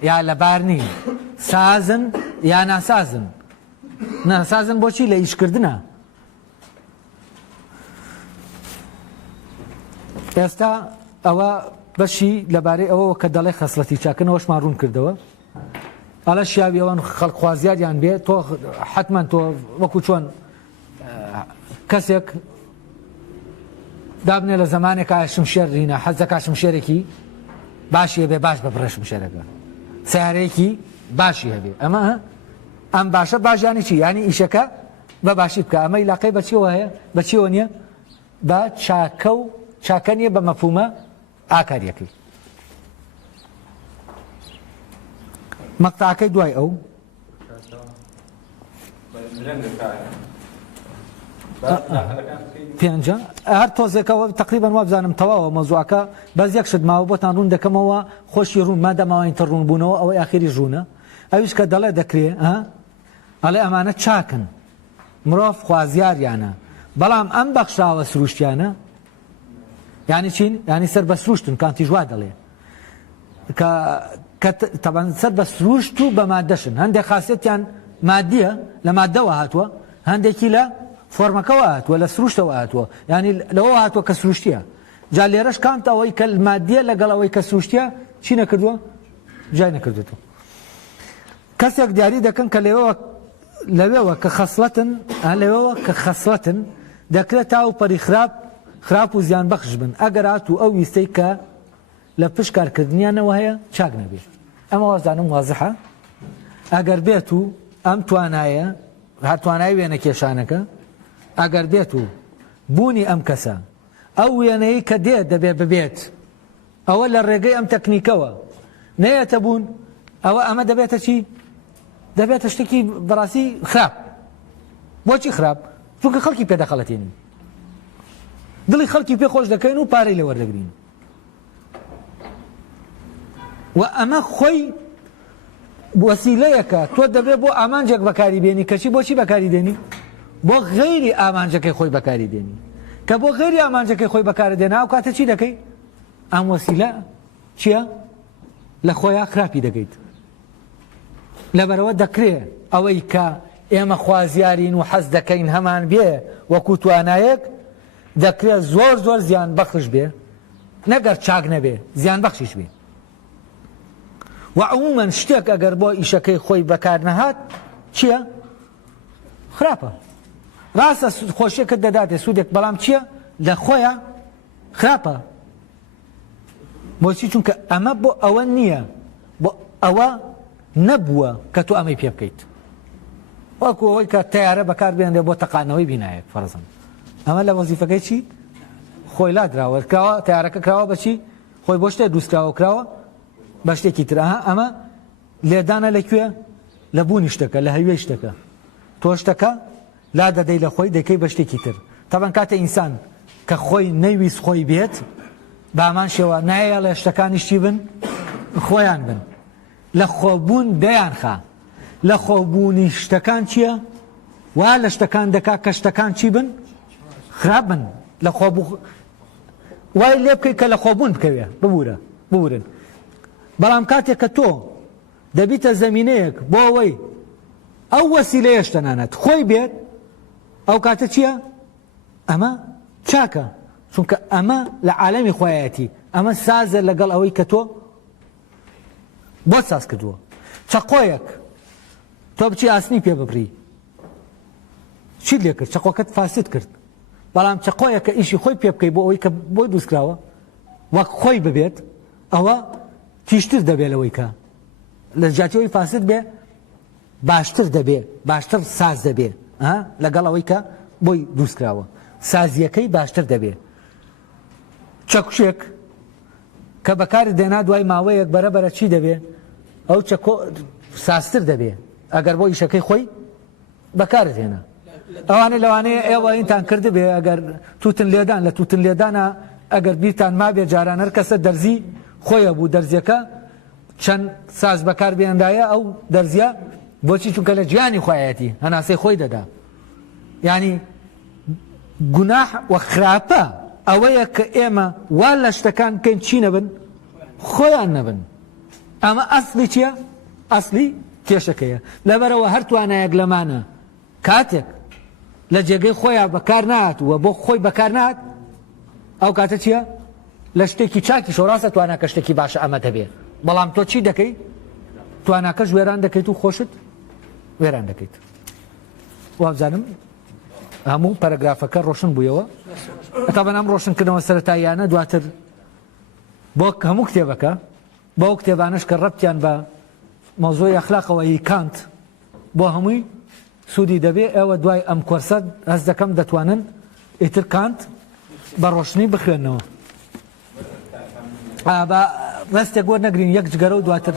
یا لەبار نین سازن یا ناسازن ناسازن بۆچی لە ئیشکردنە ئێستا ئەوە بەشی لەبارەی ئەوەوە کە دەڵێ خەسڵەتی چاکنەوەشمان ڕوون کردەوە ئەڵە شیاوی ئەوان خەڵکوازیاریان بێ تۆ حتمما تۆ وەکو چۆن کەسێک دابنێ لە زمانێکە شمشێر هینە حەزەکە شمشێرێکی باشی هەبێ باش بەبڕێ شمشێرەکە سیارەیەکی باشی هەبێ ئەمە ئەم باشە باشیانی چی ینی ئیشەکە بە باشی بکە ئەمە عیلاقەی بەچیەوە هەیە بەچیەوە نییە بە چاکە و چاکە نییە بە مەفهومە ئاکاریەکەی مەقتەعەکەی دوای ئەو پێنجە هەر تۆزێکەوە تقریبا وابزانم تەواوە مەوزوعەکە بەس یەک شت ماوە بۆتان ڕوون دەکەمەوە خۆشی ڕوون مادەماوەین تر ڕوون بوونەوە ئەوەی ئاخری ڕوونە ئەویش کە دەڵێ دەکرێ ئەڵێ ئەمانە چاکن مرۆڤ خوازیاریانە بەڵام ئەم بەخشاوە سروشتیانە یعنی چین یعنی سەر بە سروشتن کانتی ژوا دەڵێ کە تەبەن سەر بە سروشت و بە مادەشن هەندێک خاصیەتیان مادیە لە مادەوە هاتووە هەندێکی لە فۆرمەکەەوە هاتووە لە سروشتەوە هاتووە ینی لەوە هاتووە کە سروشتیە جا لێرەش کانت ئەوەی کە مادیە لەگەڵ ئەوەی کە سروشتیە چی نەکردووە جای نەکردێتەوە کەسێک دیاری دەکەن کە لەوێەوە کە خەسڵەتن لەوێەوە کە خەسڵەتن دەکرێت تا و پەری خراپ و زیان بەخش بن ئەگەر هات و ئەو ویستەی کە لە پشت کارکردنیانەوە هەیە چاک نەبێت ئەمە وازانم وازحە ئەگەر بێت و ئەم توانایە هاتوانای وێنە کێشانەکە ئەگەر بێت و بوونی ئەم کەسە ئەو وێنەی کە دێت دەبێت ببێت ئەوە لە ڕێگەی ئەم تەکنیکەوە نەیەتە بوون ئەمە دەبێتە چی دەبێتە شتێکی بەڕاستی خراپ بۆچی خراپ چونکە خەڵکی پێدەخەڵەتێنین دڵی خەڵکی پێ خۆش دەکەین و پارەی لێ وەردەگرین و ئەمە خۆی وەسیلەیەکە تۆ دەبێت بۆ ئامانجێک بەکاری بێنی کەچی بۆچی بەکاری دێنی بۆ غەیری ئامانجەکەی خۆی بەکاری دێنی کە بۆ غەیری ئامانجەکەی خۆی بەکار دێنا ئەو کاتە چی دەکەی ئەم وەسیلە چییە لە خۆیان خراپی دەکەیت لەبەرەوە دەکرێت ئەوەی کە ئێمە خوازیارین و حەز دەکەین هەمان بێ وەکو توانایەک دەکرێت زۆر زیان بەخش بێ نەگەر چاک نەبێ زیان بەخشیش بێ و عمومەن شتێک ئەگەر بۆ ئیشەکەی خۆی بەکار نەهات چییە خراپە ڕاستە خۆشیەکەت دەداتێ سوودێک بەڵام چییە لە خۆیان خراپە بۆچی چونکە ئەمە بۆ ئەوە نییە بۆ ئەوە نەبووە کە تۆ ئەمەی پێ بکەیت وەکو ئەوەی کە تەیارە بەکار بێنێ بۆ تەقانەوەی بینایەک فەرزن ئەمە لە وەزیفەکەی چی خۆی لادراوە کراوە تەیارەکە کراوە بەچی خۆی بۆ شتێ دروستکراوە کراوە بە شتێکی تر ئەمە لێدانە لەکوێ لە بوونی شتەکە لە هەوێی شتەکە تۆ شتەکە لا دەدەی لە خۆی دەکەی بە شتێکی تر تەبەن کاتە ئینسان کە خۆی نەیویست خۆی بێت بامان شێوە نایە لە شتەکانیشتی بن خۆیان بن لە خۆبوون دەیان خا لە خۆبوونی شتەکان چییە وا لە شتەکان دەکا کە شتەکان چی بن خراپ بن لە خۆبوو وای لێ بکەیت کە لە خۆبوون بکەوێ ببورن بەڵام کاتێک کە تۆ دەبیتە زەمینەیەک بۆ ئەوەی ئەو وەسیلەیە شتەنانەت خۆی بێت ئەو کاتە چییە ئەمە چاکە چونکە ئەمە لە عالەمی خۆیەتی ئەمە سازە لەگەڵ ئەوەی کە تۆ بۆ ساز کردووە چەقۆیەک تۆ بچی ئاسنی پێ ببڕی چیت لێ کرد چەقۆکەت فاسد کرد بەڵام چەقۆیەکە ئیشی خۆی پێ بکەی بۆ ئەوەی کە بۆی دروستکراوە وەک خۆی ببێت ئەوە تیشتر دەبێت لەوەی کە لە جاتیەوەی فاسد بێ باشتر دەبێ باشتر ساز دەبێ لەگەڵ ئەوەی کە بۆی دروستکراوە سازیەکەی باشتر دەبێ چەکوشێک کە بەکاری دێنا دوای ماوەیەک بەرەبەرە چی دەبێ ئەو چەکۆ سازتر دەبێ ئەگەر بۆ ئیشەکەی خۆی بەکارت هێنا ئەوانەی لەوانەیە ئێوە ئینتان کرد بێ ئەگەر توتن لێدان لە توتن لێدانە ئەگەر بیرتان مابێ جاران هەر کەسە دەرزی خۆیە بوو دەرزیەکە چەند ساز بەکار بێندایە ئەو دەرزیە بۆچی چونکە لە گیانی خۆیەتی هەناسەی خۆی دەدا یعنی گوناح و خراپە ئەوەیە کە ئێمە وا لە شتەکان بکەین چی نەبن خۆیان نەبن ئەمە ئەسلی چییە ئەسلی کێشەکەیە لەبەرەوە هەر توانایەک لەمانە کاتێک لە جێگەی خۆیان بەکار نهاتووە بۆ خۆی بەکار نهات ئەو کاتە چییە لە شتێکی چاکی شۆڕاستە تواناکە شتێکی باشە ئەمە دەبێت بەڵام تۆ چی دەکەی تواناکەش وێران دەکەیت و خۆشت وێران دەکەیت وابزانم هەموو پەرەگرافەکە ڕۆشن بوویەوە تا بەنام ڕۆشنکردنەوە سەرەتاییانە دواتر بۆ هەموو کتێبەکە بۆ کتێبانش کە ڕەبتیان بە مۆزۆی ئەخلاقەوەی کانت بۆ هەمووی سوودی دەبێ ئێوە دوای ئەم کۆرسە هەست دەکەم دەتوانن ئیتر کانت بە ڕۆشنی بخوێنەوە ڕاستێک وەرنەگرین یەک جگەرە و دواتر